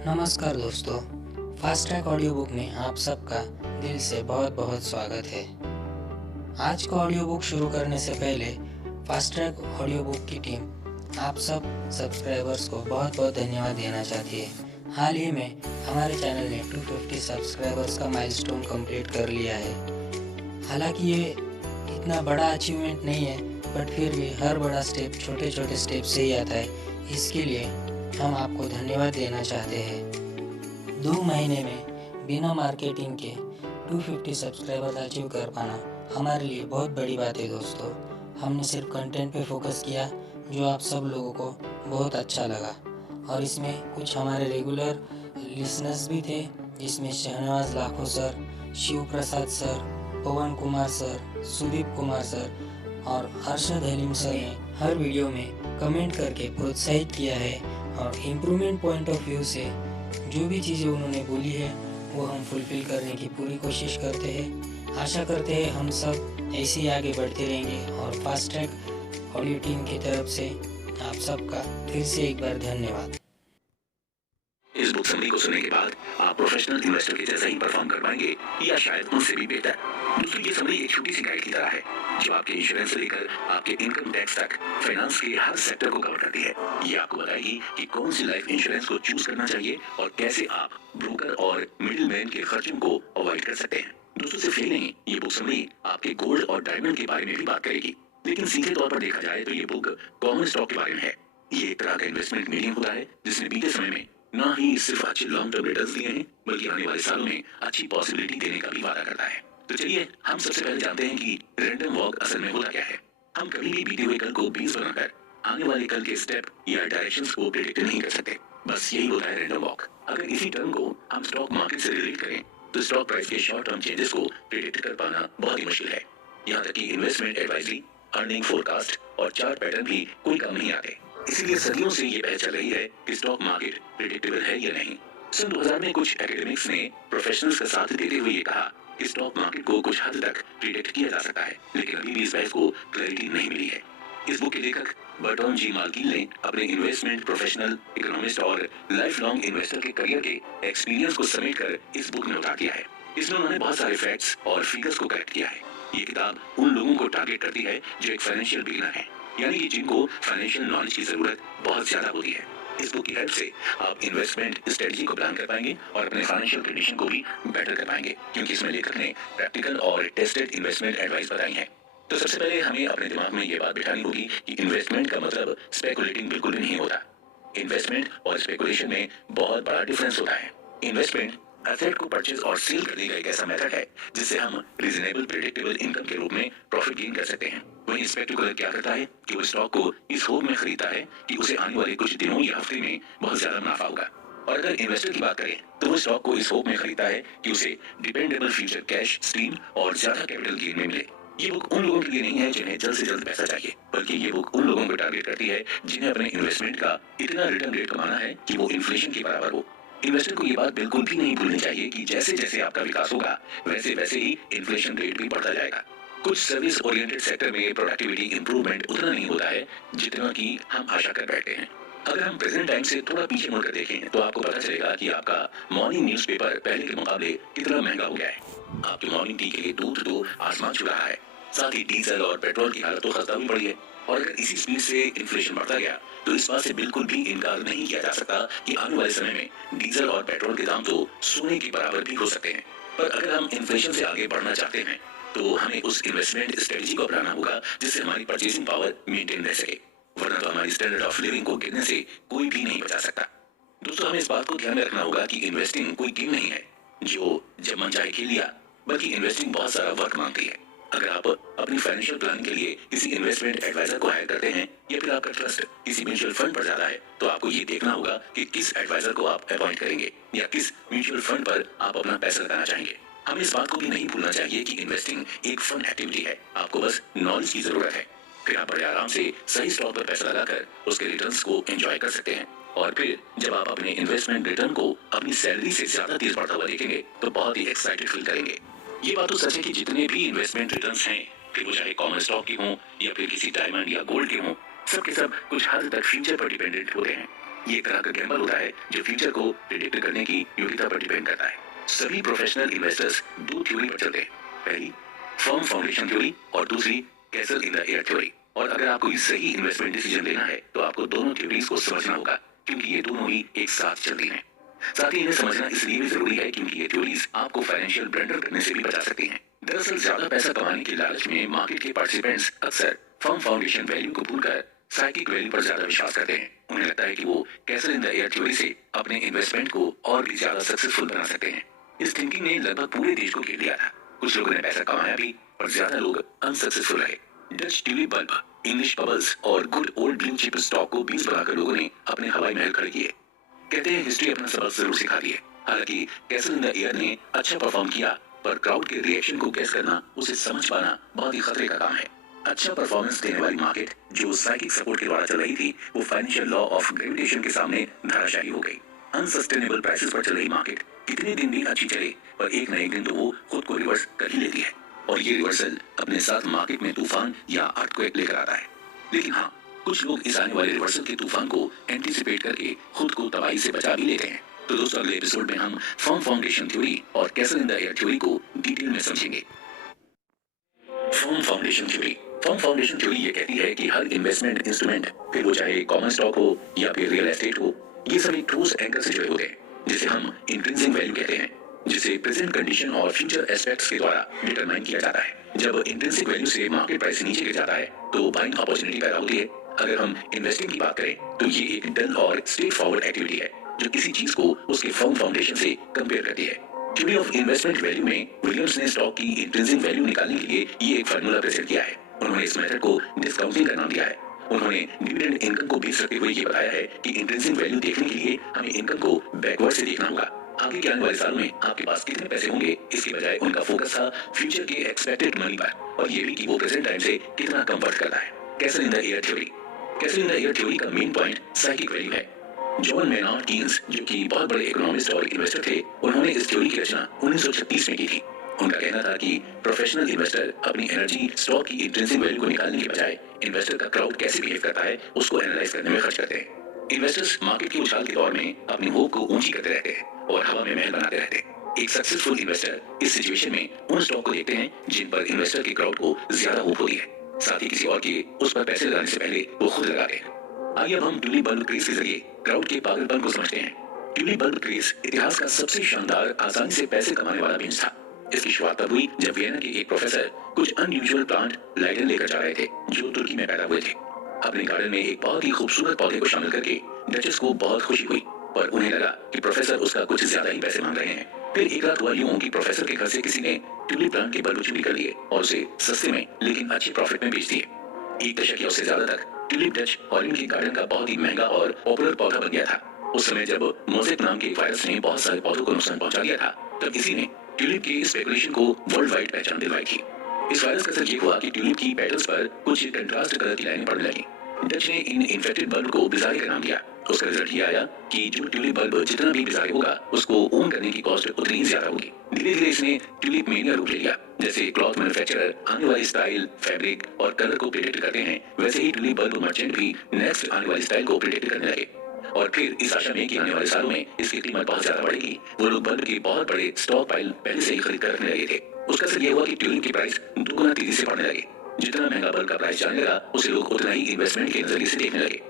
नमस्कार दोस्तों, fast track audio book में आप सबका दिल से बहुत बहुत स्वागत है। आज का ऑडियो बुक शुरू करने से पहले फास्ट ट्रैक ऑडियो बुक की टीम आप सब सब्सक्राइबर्स को बहुत बहुत धन्यवाद देना चाहती है। हाल ही में हमारे चैनल ने 250 सब्सक्राइबर्स का माइलस्टोन कंप्लीट कर लिया है। हालांकि ये इतना बड़ा अचीवमेंट नहीं है, बट फिर भी हर बड़ा स्टेप छोटे छोटे स्टेप से ही आता है। इसके लिए हम आपको धन्यवाद देना चाहते हैं। 2 महीने में बिना मार्केटिंग के 250 सब्सक्राइबर अचीव कर पाना हमारे लिए बहुत बड़ी बात है दोस्तों। हमने सिर्फ कंटेंट पे फोकस किया जो आप सब लोगों को बहुत अच्छा लगा, और इसमें कुछ हमारे रेगुलर लिसनर्स भी थे, जिसमें शहनवाज लाखो सर, शिव प्रसाद सर, पवन कुमार सर, सुदीप कुमार सर और हर्षद हलीम सर ने हर वीडियो में कमेंट करके प्रोत्साहित किया है, और इम्प्रूवमेंट पॉइंट ऑफ व्यू से जो भी चीज़ें उन्होंने बोली है वो हम फुलफिल करने की पूरी कोशिश करते हैं। आशा करते हैं हम सब ऐसे ही आगे बढ़ते रहेंगे, और फास्ट ट्रैक ऑडियो टीम की तरफ से आप सबका फिर से एक बार धन्यवाद। इस बुक समरी को सुनने के बाद आप प्रोफेशनल इन्वेस्टर के जैसा ही परफॉर्म कर पाएंगे, या शायद उनसे भी बेहतर। दोस्तों, ये समरी एक छोटी सी गाइड की तरह है जो आपके इंश्योरेंस से लेकर आपके इनकम टैक्स तक फाइनेंस के हर सेक्टर को कवर करती है। ये आपको बताएगी कि कौन सी लाइफ इंश्योरेंस को चूज करना चाहिए और कैसे आप ब्रोकर और मिडिल मैन के खर्चों को अवॉइड कर सकते हैं। दोस्तों, सिर्फ यही नहीं, ये बुक समरी आपके गोल्ड और डायमंड के बारे में भी बात करेगी, लेकिन सीधे तौर पर देखा जाए तो ये बुक कॉमन स्टॉक के बारे में है। ये एक तरह का इन्वेस्टमेंट मीडियम होता है जिसने बीते समय में ना ही सिर्फ अच्छे लॉन्ग टर्म रिटर्न्स दिए हैं, बल्कि आने वाले सालों में अच्छी पॉसिबिलिटी देने का भी वादा करता है। तो चलिए हम सबसे पहले जानते हैं कि रैंडम वॉक असल में होता क्या है। हम कभी भी बीते हुए कल को 20 बनाकर आने वाले कल के स्टेप या डायरेक्शंस को प्रेडिक्ट नहीं कर सकते। बस यही होता है रैंडम वॉक। अगर इसी टर्म को हम स्टॉक मार्केट से रिलेट करें तो स्टॉक प्राइस के शॉर्ट टर्म चेंजेस को प्रेडिक्ट कर पाना बहुत ही मुश्किल है। यहाँ तक कि इन्वेस्टमेंट एडवाइजरी, अर्निंग फोरकास्ट और चार्ट पैटर्न भी कोई काम नहीं आते। इसीलिए सदियों से ये बहस चल रही है कि स्टॉक मार्केट प्रेडिक्टेबल है या नहीं। सन 2000 में कुछ एकेडमिक्स ने प्रोफेशनल्स का साथ देते हुए ये कहा कि स्टॉक मार्केट को कुछ हद तक प्रेडिक्ट किया जा सकता है, लेकिन अभी भी इस बहस को क्लैरिटी नहीं मिली है। इस बुक के लेखक बर्टोन जी मार्किल ने अपने इन्वेस्टमेंट प्रोफेशनल, इकोनॉमिस्ट और लाइफ लॉन्ग इन्वेस्टर के करियर के एक्सपीरियंस को समेट कर इस बुक में उतार दिया है। इसमें उन्होंने बहुत सारे फैक्ट्स और फिगर्स को कलेक्ट किया है। ये किताब उन लोगों को टारगेट करती है जो एक फाइनेंशियल बिगिनर है, यानी कि जिनको फाइनेंशियल नॉलेज की जरूरत बहुत ज्यादा होती है। इस बुक की हेल्प से आप इन्वेस्टमेंट स्ट्रेटजी को प्लान कर पाएंगे और अपने फाइनेंशियल कंडीशन को भी बेटर कर पाएंगे, क्योंकि इसमें लेखक ने प्रैक्टिकल और टेस्टेड इन्वेस्टमेंट एडवाइस बताई है। तो सबसे पहले हमें अपने दिमाग में ये बात बिठानी होगी कि इन्वेस्टमेंट का मतलब स्पेकुलेटिंग बिल्कुल भी नहीं होता। इन्वेस्टमेंट और स्पेकुलेशन में बहुत बड़ा डिफरेंस होता है। इन्वेस्टमेंट एसेट को परचेज और सेल करने का एक ऐसा मेथड है जिससे हम रीजनेबल प्रेडिक्टेबल इनकम के रूप में प्रॉफिट गेन कर सकते हैं। वहीं स्पेक्युलेटर क्या करता है कि वो स्टॉक को इस होप में खरीदता है कि उसे आने वाले कुछ दिनों या हफ्ते में बहुत ज्यादा मुनाफा होगा। और अगर इन्वेस्टर की बात करें तो वो स्टॉक को इस होप में खरीदता है कि उसे डिपेंडेबल फ्यूचर कैश स्ट्रीम और ज्यादा कैपिटल गेन में मिले। ये बुक उन लोगों के लिए नहीं है जिन्हें जल्द से जल्द पैसा चाहिए, बल्कि ये बुक उन लोगों को टारगेट करती है जिन्हें अपने इन्वेस्टमेंट का इतना रिटर्न रेट कमाना है कि वो इन्फ्लेशन के बराबर हो। इन्वेस्टर को ये बात बिल्कुल भी नहीं भूलनी चाहिए कि जैसे जैसे आपका विकास होगा वैसे वैसे ही इन्फ्लेशन रेट भी बढ़ता जाएगा। कुछ सर्विस ओरिएंटेड सेक्टर में प्रोडक्टिविटी इंप्रूवमेंट उतना नहीं होता है जितना कि हम आशा कर बैठते हैं। अगर हम प्रेजेंट टाइम से थोड़ा पीछे मुड़कर देखें तो आपको पता चलेगा कि आपका मॉर्निंग न्यूज़पेपर पहले के मुकाबले कितना महंगा हो गया है। आपके मॉर्निंग टी के लिए दूध तो आसमान छू रहा है, साथ ही डीजल और पेट्रोल की हालत तो खस्ता भी पड़ी है। और अगर इसी स्पीड से इन्फ्लेशन बढ़ता गया तो इस बात से बिल्कुल भी इनकार नहीं किया जा सकता कि आने वाले समय में डीजल और पेट्रोल के दाम तो सोने के बराबर भी हो सकते हैं। पर अगर हम इन्फ्लेशन से आगे बढ़ना चाहते हैं तो हमें उस इन्वेस्टमेंट स्ट्रेटजी को अपनाना होगा जिससे हमारी परचेसिंग पावर मेंटेन रह सके, वरना तो हमारी स्टैंडर्ड ऑफ लिविंग को गिरने से कोई भी नहीं बचा सकता। दोस्तों, हमें इस बात को ध्यान में रखना होगा कि इन्वेस्टिंग कोई गेम नहीं है जो जब मन चाहे खेल लिया, बल्कि इन्वेस्टिंग बहुत सारा वर्क मांगती है। अगर आप अपनी फाइनेंशियल प्लानिंग के लिए किसी इन्वेस्टमेंट एडवाइजर को हायर करते हैं या फिर आपका ट्रस्ट किसी म्यूचुअल फंड पर जाता है तो आपको ये देखना होगा कि किस एडवाइजर को आप अपॉइंट करेंगे या किस म्यूचुअल फंड पर आप अपना पैसा लगाना चाहेंगे। हमें इस बात को भी नहीं भूलना चाहिए कि इन्वेस्टिंग एक फन एक्टिविटी है, आपको बस नॉलेज की जरूरत है। फिर आप बड़े आराम से सही स्टॉक पर पैसा लगाकर उसके रिटर्न्स को एंजॉय कर सकते हैं। और फिर जब आप अपने इन्वेस्टमेंट रिटर्न को अपनी सैलरी से ज्यादा तेज बढ़ता हुआ देखेंगे तो बहुत ही एक्साइटेड फील करेंगे। ये बात तो सच है कि जितने भी इन्वेस्टमेंट रिटर्न्स हैं, फिर वो चाहे कॉमन स्टॉक की हों या फिर किसी डायमंड या गोल्ड के हों, सब के सब कुछ हद तक फ्यूचर पर डिपेंडेंट होते हैं। ये एक तरह का गैम्बल होता है जो फ्यूचर को प्रिडिक्ट करने की योग्यता पर डिपेंड करता है। सभी प्रोफेशनल इन्वेस्टर्स दो थ्योरी पर चलते हैं, पहली फर्म फाउंडेशन थ्योरी और दूसरी castle in the air theory. और अगर आपको सही इन्वेस्टमेंट डिसीजन लेना है तो आपको दोनों थ्योरीज को समझना होगा, क्योंकि ये दोनों ही एक साथ चलती हैं। साथ ही इन्हें समझना इसलिए भी जरूरी है क्योंकि ये थ्योरीज आपको फाइनेंशियल ब्लंडर करने से भी बचा सकती हैं। दरअसल ज्यादा पैसा कमाने के लालच में मार्केट के पार्टिसिपेंट्स अक्सर फर्म फाउंडेशन वैल्यू को भूलकर साइकिक वैल्यू पर ज्यादा विश्वास करते हैं। उन्हें लगता है कि वो castle in the air theory से अपने इन्वेस्टमेंट को और भी ज्यादा सक्सेसफुल बना सकते हैं। इस थिंकिंग ने लगभग पूरे देश को घेर लिया था। कुछ लोगों ने पैसा कमाया भी और ज्यादा लोग अनसक्सेसफुल रहे। Dutch tulip bulb, English bubbles और good old blue chip stock को बीज बनाकर लोगों ने अपने हवाई महल खड़े किए। कहते हैं हिस्ट्री अपना सबक जरूर सिखाती है। हालांकि कैसल इन द एयर ने अच्छा परफॉर्म किया, पर क्राउड के रिएक्शन को गैस करना, उसे समझ पाना बहुत ही खतरे का काम है। अच्छा परफॉर्मेंस देने वाली मार्केट जो साइकिक सपोर्ट के द्वारा चल रही थी, वो फाइनेंशियल लॉ ऑफ ग्रेविटेशन के सामने धराशायी हो गई। अनसस्टेनेबल प्राइसेस पर चल रही मार्केट कितने दिन भी अच्छी चले, पर एक न एक दिन तो वो खुद को रिवर्स कर ही लेती है, और ये रिवर्सल अपने साथ मार्केट में तूफान या अर्थक्वेक लेकर आता है। लेकिन हाँ, कुछ लोग इस आने वाले रिवर्सल के तूफान को एंटीसिपेट करके खुद को तबाही से बचा भी लेते हैं। तो दोस्तों, अगले एपिसोड में हम फर्म फाउंडेशन थ्योरी और castle in the air theory को डिटेल में समझेंगे। Firm foundation theory. Firm foundation theory ये कहती है कि हर इन्वेस्टमेंट इंस्ट्रूमेंट, फिर वो चाहे कॉमन स्टॉक हो या फिर रियल एस्टेट हो, ये सभी ठोस एंकर से जुड़े होते हैं, जिसे हम इंट्रिंसिक वैल्यू कहते हैं, जिसे प्रेजेंट कंडीशन और फ्यूचर एस्पेक्ट्स के द्वारा डिटरमाइन किया जाता है। जब इंट्रिंसिक वैल्यू से मार्केट प्राइस नीचे गिर जाता है तो बाइंग अपॉर्चुनिटी पैदा होती है। अगर हम इन्वेस्टिंग की बात करें तो ये एक डल और स्ट्रेट फॉरवर्ड एक्टिविटी है जो किसी चीज को उसके फर्म फाउंडेशन से कंपेयर करती है। थ्योरी ऑफ इन्वेस्टमेंट वैल्यू में विलियम्स ने स्टॉक की इंट्रिंसिक वैल्यू निकालने के लिए ये एक फार्मूला प्रेजेंट किया है। उन्होंने इस मेथड को डिस्काउंटिंग का नाम दिया है। उन्होंने डिविडेंड इनकम को बेस रखते हुए ये बताया है कि इंट्रिंसिक वैल्यू देखने के लिए हमें इनकम को बैकवर्ड से देखना होगा। आगे के आने वाले सालों में आपके पास कितने पैसे होंगे, इसके बजाय उनका फोकस था फ्यूचर के एक्सपेक्टेड मनी पर, और ये भी कि वो प्रेजेंट टाइम से कितना कन्वर्ट करता है। Castle in the air theory. Castle in the air theory का मेन पॉइंट साइकिक वैल्यू है। जॉन मेनार्ड कीन्स, जो कि बहुत बड़े इकोनॉमिस्ट और इन्वेस्टर थे, उन्होंने इस थ्योरी की रचना 1936 में की थी। उनका कहना था कि प्रोफेशनल इन्वेस्टर अपनी एनर्जी स्टॉक की इंट्रिंसिक वैल्यू को निकालने के बजाय इन्वेस्टर का क्राउड कैसे बिहेव करता है उसको एनालाइज करने में खर्च करते हैं। इन्वेस्टर्स मार्केट की उछाल के दौर में अपनी होप को ऊंची करते रहते हैं और हवा में महल बनाते रहते हैं। एक सक्सेसफुल इन्वेस्टर इस सिचुएशन में उन स्टॉक को देखते हैं जिन पर इन्वेस्टर के क्राउड को ज्यादा होप होती है, साथ ही किसी और के उस पर पैसे लगाने से पहले वो खुद लगाते हैं। आइए अब हम ट्यूलिप बल्ब क्रेज के जरिए क्राउड के पागलपन को समझते हैं। ट्यूलिप बल्ब क्रेज इतिहास का सबसे शानदार, आसानी से पैसे कमाने वाला बिजनेस था। इसकी शुरुआत तब हुई जब वियना के एक प्रोफेसर कुछ अनयूजुअल प्लांट लाइडन लेकर जा रहे थे जो तुर्की में पैदा हुए थे। अपने गार्डन में एक बहुत ही खूबसूरत पौधे को शामिल करके डचेस को बहुत खुशी हुई, पर उन्हें लगा कि प्रोफेसर उसका कुछ ज्यादा ही पैसे मांग रहे हैं। फिर एक रात हुआ यूं कि प्रोफेसर के घर से किसी ने ट्यूलिप प्लांट के बल्ब चोरी कर लिए और उसे सस्ते में लेकिन अच्छे प्रॉफिट में बेच दिए। एक दशक या उससे ज्यादा तक ट्यूलिप डच ऑरेंज के गार्डन का बहुत ही महंगा और पॉपुलर पौधा बन गया था। उस समय जब मोजेक नाम के एक वायरस ने बहुत सारे पौधों को नुकसान पहुंचा दिया था, तब इसी ने ट्यूलिप के स्पेकुलेशन को वर्ल्ड वाइड पहचान दिलवाई थी। इस वायरस का असर ये हुआ कि ट्यूलिप की पेटल्स पर कुछ कंट्रास्ट कलर की लाइनें पड़ने लगी। डच ने इन इन्फेक्टेड बल्ब को बिजारी का नाम दिया। उसका रिजल्ट ये आया कि जो ट्यूलिप बल्ब जितना भी बिजारी होगा उसको ओन करने की कॉस्ट उतनी ही ज्यादा होगी। धीरे धीरे इसने ट्यूलिप मेनिया रूप ले लिया। जैसे क्लॉथ मैन्युफैक्चरर आने वाली स्टाइल, फैब्रिक और कलर को प्रिडिक्ट करते हैं, वैसे ही ट्यूलिप बल्ब मर्चेंट भी नेक्स्ट आने वाली स्टाइल को प्रिडिक्ट करने लगे। और फिर इस आशा में कि आने वाले सालों में इसकी कीमत बहुत ज्यादा बढ़ेगी, वो लोग बल्ब के बहुत बड़े स्टॉक पाइल पहले से ही खरीद कर रखने लगे थे। उसका असर यह हुआ कि ट्यूलिप की प्राइस दुगुना तेजी से बढ़ने लगे। जितना महंगा बल्ब का प्राइस जाने लगा, उसे लोग उतना ही इन्वेस्टमेंट के नजरिए से देखने लगे।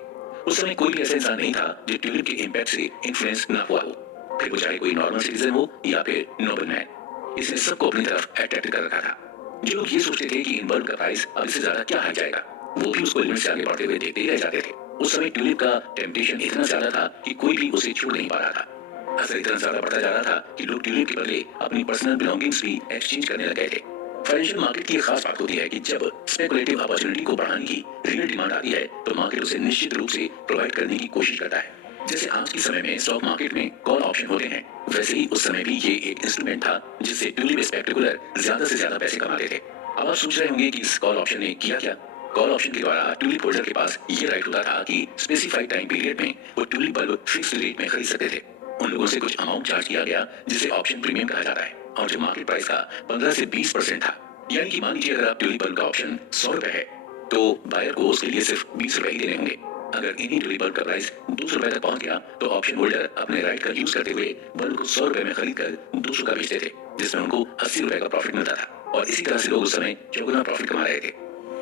उस समय कोई भी ऐसा इंसान नहीं था जो ट्यूलिप के इम्पैक्ट से इन्फ्लुएंस ना हुआ हो, फिर वो चाहे कोई नॉर्मल सिटीजन हो या फिर नोबल मैन। इसने सबको अपनी तरफ अट्रैक्ट कर रखा था। जो लोग ये सोचते थे कि इन बल्ब का प्राइस अब इससे ज्यादा क्या हाई जाएगा, वो भी उसको लिमिट से आगे बढ़ते हुए देखते ही रह जाते थे। उस समय ट्यूलिप का टेम्पटेशन इतना ज्यादा था कि कोई भी उसे छोड़ नहीं पा रहा था। असर इतना ज्यादा बढ़ता जा रहा था कि लोग ट्यूलिप के बदले अपनी पर्सनल बिलोंगिंग्स भी एक्सचेंज करने लग गए थे। फाइनेंशियल मार्केट की एक खास बात होती है कि जब स्पेकुलेटिव अपॉर्चुनिटी को बढ़ाने की रियल डिमांड आती है तो मार्केट उसे निश्चित रूप से प्रोवाइड करने की कोशिश करता है। जैसे आज के समय में स्टॉक मार्केट में कॉल ऑप्शन होते हैं, वैसे ही उस समय भी ये एक इंस्ट्रूमेंट था जिससे ट्यूलिप स्पेक्युलर ज्यादा से ज्यादा पैसे कमाते थे। अब आप सोच रहे होंगे कि इस कॉल ऑप्शन ने किया क्या। कॉल ऑप्शन के द्वारा ट्यूलिप होल्डर के पास ये राइट होता था कि स्पेसिफाइड टाइम पीरियड में वो ट्यूलिप बल्ब फिक्स्ड रेट में खरीद सकते थे। उन लोगों से कुछ अमाउंट चार्ज किया गया जिसे ऑप्शन प्रीमियम कहा जाता है, और जो मार्केट प्राइस का 15 से 20% था। यानी कि मान लीजिए अगर आप ट्यूलिप बल्ब का ऑप्शन 100 रुपए है तो बायर को उसके लिए सिर्फ 20 रुपए ही देने होंगे। अगर इन्हीं ट्यूलिप बल्ब का प्राइस 200 रुपए तक पहुंच गया तो ऑप्शन होल्डर अपने राइट का यूज करते हुए बल्ब को 100 रुपए में खरीद कर 200 का बेचते थे, जिसमें उनको 80 रुपए का प्रॉफिट मिलता था। और इसी तरह से लोग उस समय चौगुना प्रॉफिट कमा रहे थे।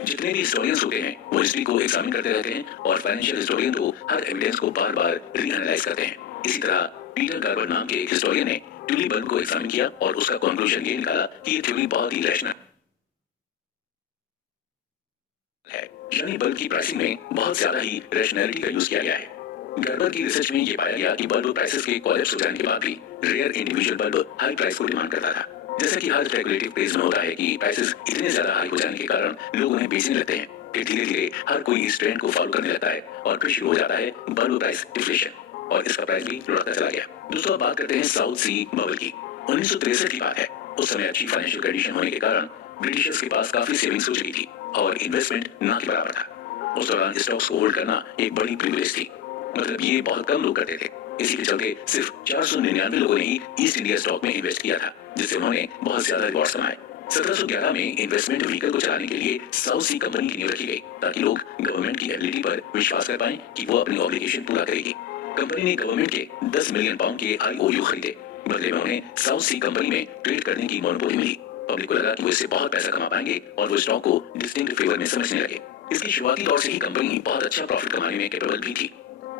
जितने भी हिस्टोरियंस होते हैं वो हिस्ट्री को एग्जामिन करते रहते हैं और फाइनेंशियल हिस्टोरियन तो हर एविडेंस को बार बार रीएनालाइज करते हैं। इसी तरह पीटर गार्बर नाम के एक हिस्टोरियन ने ट्यूलिप बल्ब को एग्जामिन किया और उसका कंक्लूजन ये निकाला कि ये थ्योरी बहुत ही रैशनल है, यानी बल्ब की प्राइसिंग में बहुत ज्यादा ही रैशनैलिटी का यूज किया गया है। गर्बर की रिसर्च में ये पाया गया कि बल्ब प्राइसेस के कोलैप्स हो जाने के बाद भी rare individual bulb high price को डिमांड करता था। जैसा कि हर स्पेकुलेटिव पेज में होता है कि प्राइसेस इतने ज्यादा हाई हो जाने के कारण लोग उन्हें बेचने लगते हैं कि धीरे धीरे हर कोई इस ट्रेंड को फॉलो करने लगता है और फिर शुरू हो जाता है बल्ब प्राइस डिफ्लेशन और इसका प्राइस भी लुढ़कता चला गया। दोस्तों, अब बात करते हैं साउथ सी बबल की। 1963 की बात है। उस समय अच्छी फाइनेंशियल कंडीशन होने के कारण ब्रिटिशर्स के पास काफी सेविंग्स हो चुकी थी और इन्वेस्टमेंट ना के बराबर था। उस दौरान स्टॉक्स को होल्ड करना एक बड़ी प्रिविलेज थी, मतलब ये बहुत कम लोग करते थे। इसी के चलते सिर्फ 499 लोगों ने ही ईस्ट इंडिया स्टॉक में इन्वेस्ट किया था, जिससे उन्होंने बहुत ज्यादा रिवॉर्ड्स कमाए। 1711 में इन्वेस्टमेंट व्हीकल को चलाने के लिए साउथ सी कंपनी की नींव रखी गई ताकि लोग गवर्नमेंट की एबिलिटी पर विश्वास कर पाएं कि वो अपनी ऑब्लिगेशन पूरा करेगी। कंपनी ने गवर्नमेंट के 10 मिलियन पाउंड के IOU खरीदे। बदले में उन्हें साउथ सी कंपनी में ट्रेड करने की मोनोपोली मिली। पब्लिक को लगा कि वो इससे बहुत पैसा कमा पाएंगे और वो स्टॉक को डिस्टिंक्ट फेवर में समझने लगे। इसकी शुरुआती दौर से ही कंपनी बहुत अच्छा प्रॉफिट कमाने में कैपेबल भी थी।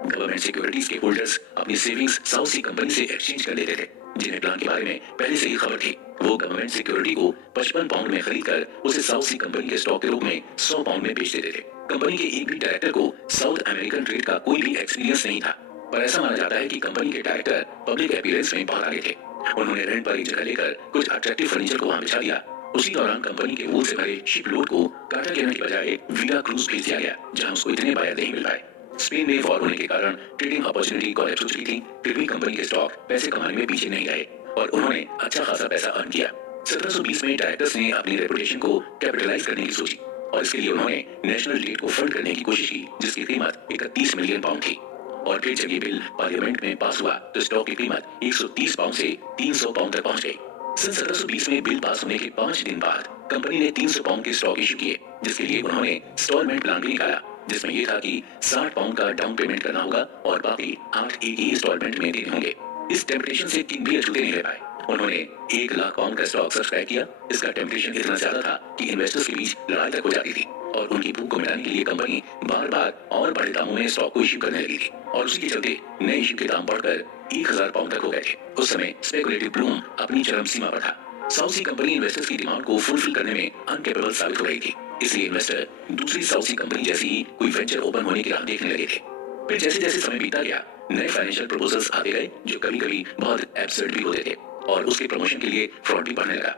गवर्नमेंट सिक्योरिटीज के होल्डर्स अपनी सेविंग्स साउथ सी कंपनी से एक्सचेंज कर लेते थे। जिन्हें प्लान के बारे में पहले से ही खबर थी, वो गवर्नमेंट सिक्योरिटी को 55 पाउंड में खरीद कर उसे साउथ सी कंपनी के स्टॉक के रूप में 100 पाउंड में बेच देते थे। कंपनी के एक भी डायरेक्टर को साउथ अमेरिकन ट्रेड का कोई भी एक्सपीरियंस नहीं था, पर ऐसा माना जाता है कि कंपनी के डायरेक्टर पब्लिक अपीयरेंस में बहुत आगे थे। उन्होंने रेंट पर एक जगह लेकर कुछ अट्रैक्टिव फर्नीचर को वहां बिछा दिया। उसी दौरान कंपनी के वूल से भरे शिप लोड को कार्टागेना की बजाय वीरा क्रूज भेज दिया गया, जहां उसको इतने बायर नहीं मिल पाए। स्पेन में वॉर होने के कारण ट्रेडिंग अपॉर्चुनिटी कोलैप्स हो चुकी थी, फिर भी कंपनी के स्टॉक पैसे कमाने में पीछे नहीं रहे और उन्होंने अच्छा खासा पैसा अर्न किया। 1720 में डायरेक्टर्स ने अपनी रेपुटेशन को कैपिटलाइज करने की सोची और इसके लिए उन्होंने नेशनल डेट को फंड करने की कोशिश की, जिसकी कीमत 31 मिलियन पाउंड थी। और फिर जब ये बिल पार्लियामेंट में पास हुआ तो स्टॉक की कीमत 130 पाउंड से 300 पाउंड तक पहुंच गई। सन 1720 में बिल पास होने के 5 दिन बाद कंपनी ने 300 पाउंड के स्टॉक इशू किए, जिसके लिए उन्होंने इंस्टॉलमेंट प्लान भी निकाला, जिसमें यह था कि 60 पाउंड का डाउन पेमेंट करना होगा और बाकी 8 एक ही इंस्टॉलमेंट में देने होंगे। इस टेम्पटेशन से किंग भी अछूते नहीं रह पाए। उन्होंने 1 लाख पाउंड का स्टॉक सब्सक्राइब किया। इसका टेम्पटेशन इतना ज्यादा था कि इन्वेस्टर्स के बीच लड़ाई तक हो जाती थी और उनकी भूख को मिटाने के लिए कंपनी बार बार और बड़े दामों में स्टॉक को इश्यू करने लगी थी और उसी के चलते नए इश्यू के दाम बढ़कर 1000 पाउंड तक हो गए थे। उस समय स्पेकुलेटिव बूम अपनी चरम सीमा पर था। साउथ सी कंपनी इन्वेस्टर्स की डिमांड को फुलफिल करने में अनकेपेबल साबित हो रही थी, इसलिए इन्वेस्टर दूसरी साउथ सी कंपनी जैसी ही कोई वेंचर ओपन होने की राह देखने लगे थे। फिर जैसे जैसे समय बीता गया, नए फाइनेंशियल प्रपोजल्स आते गए जो कभी कभी बहुत एब्सर्ड भी होते थे और उसके प्रमोशन के लिए फ्रॉड भी बढ़ने लगा।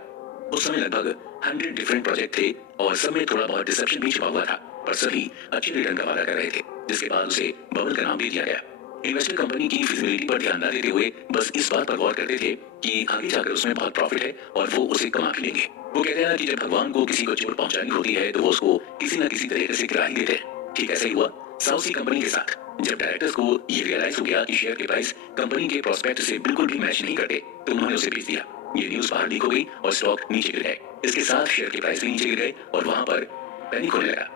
उस समय लगभग 100 डिफरेंट प्रोजेक्ट थे और सब में थोड़ा बहुत डिसेप्शन भी छिपा हुआ था, पर सभी अच्छे रिटर्न का वादा कर रहे थे, जिसके बाद उसे बबल का नाम दे दिया गया। इन्वेस्टर कंपनी की फिजिबिलिटी पर ध्यान न देते हुए बस इस बात पर गौर करते थे कि आगे जाकर उसमें बहुत प्रॉफिट है और वो उसे कमा भी लेंगे। वो कहते हैं कि जब भगवान को किसी को चोट पहुंचानी होती है तो वो उसको किसी न किसी तरीके से गिरा ही देते हैं। ठीक ऐसा ही हुआ साउथ सी कंपनी के साथ। जब डायरेक्टर्स को ये रियलाइज हो गया कि शेयर के प्राइस कंपनी के प्रोस्पेक्ट से बिल्कुल भी मैच नहीं करते, तो उन्होंने उसे बेच दिया। ये न्यूज बाहर लीक हो गई और स्टॉक नीचे गिर गए। इसके साथ शेयर के प्राइस भी नीचे गिर गए और वहां पर पैनिक होने लगा।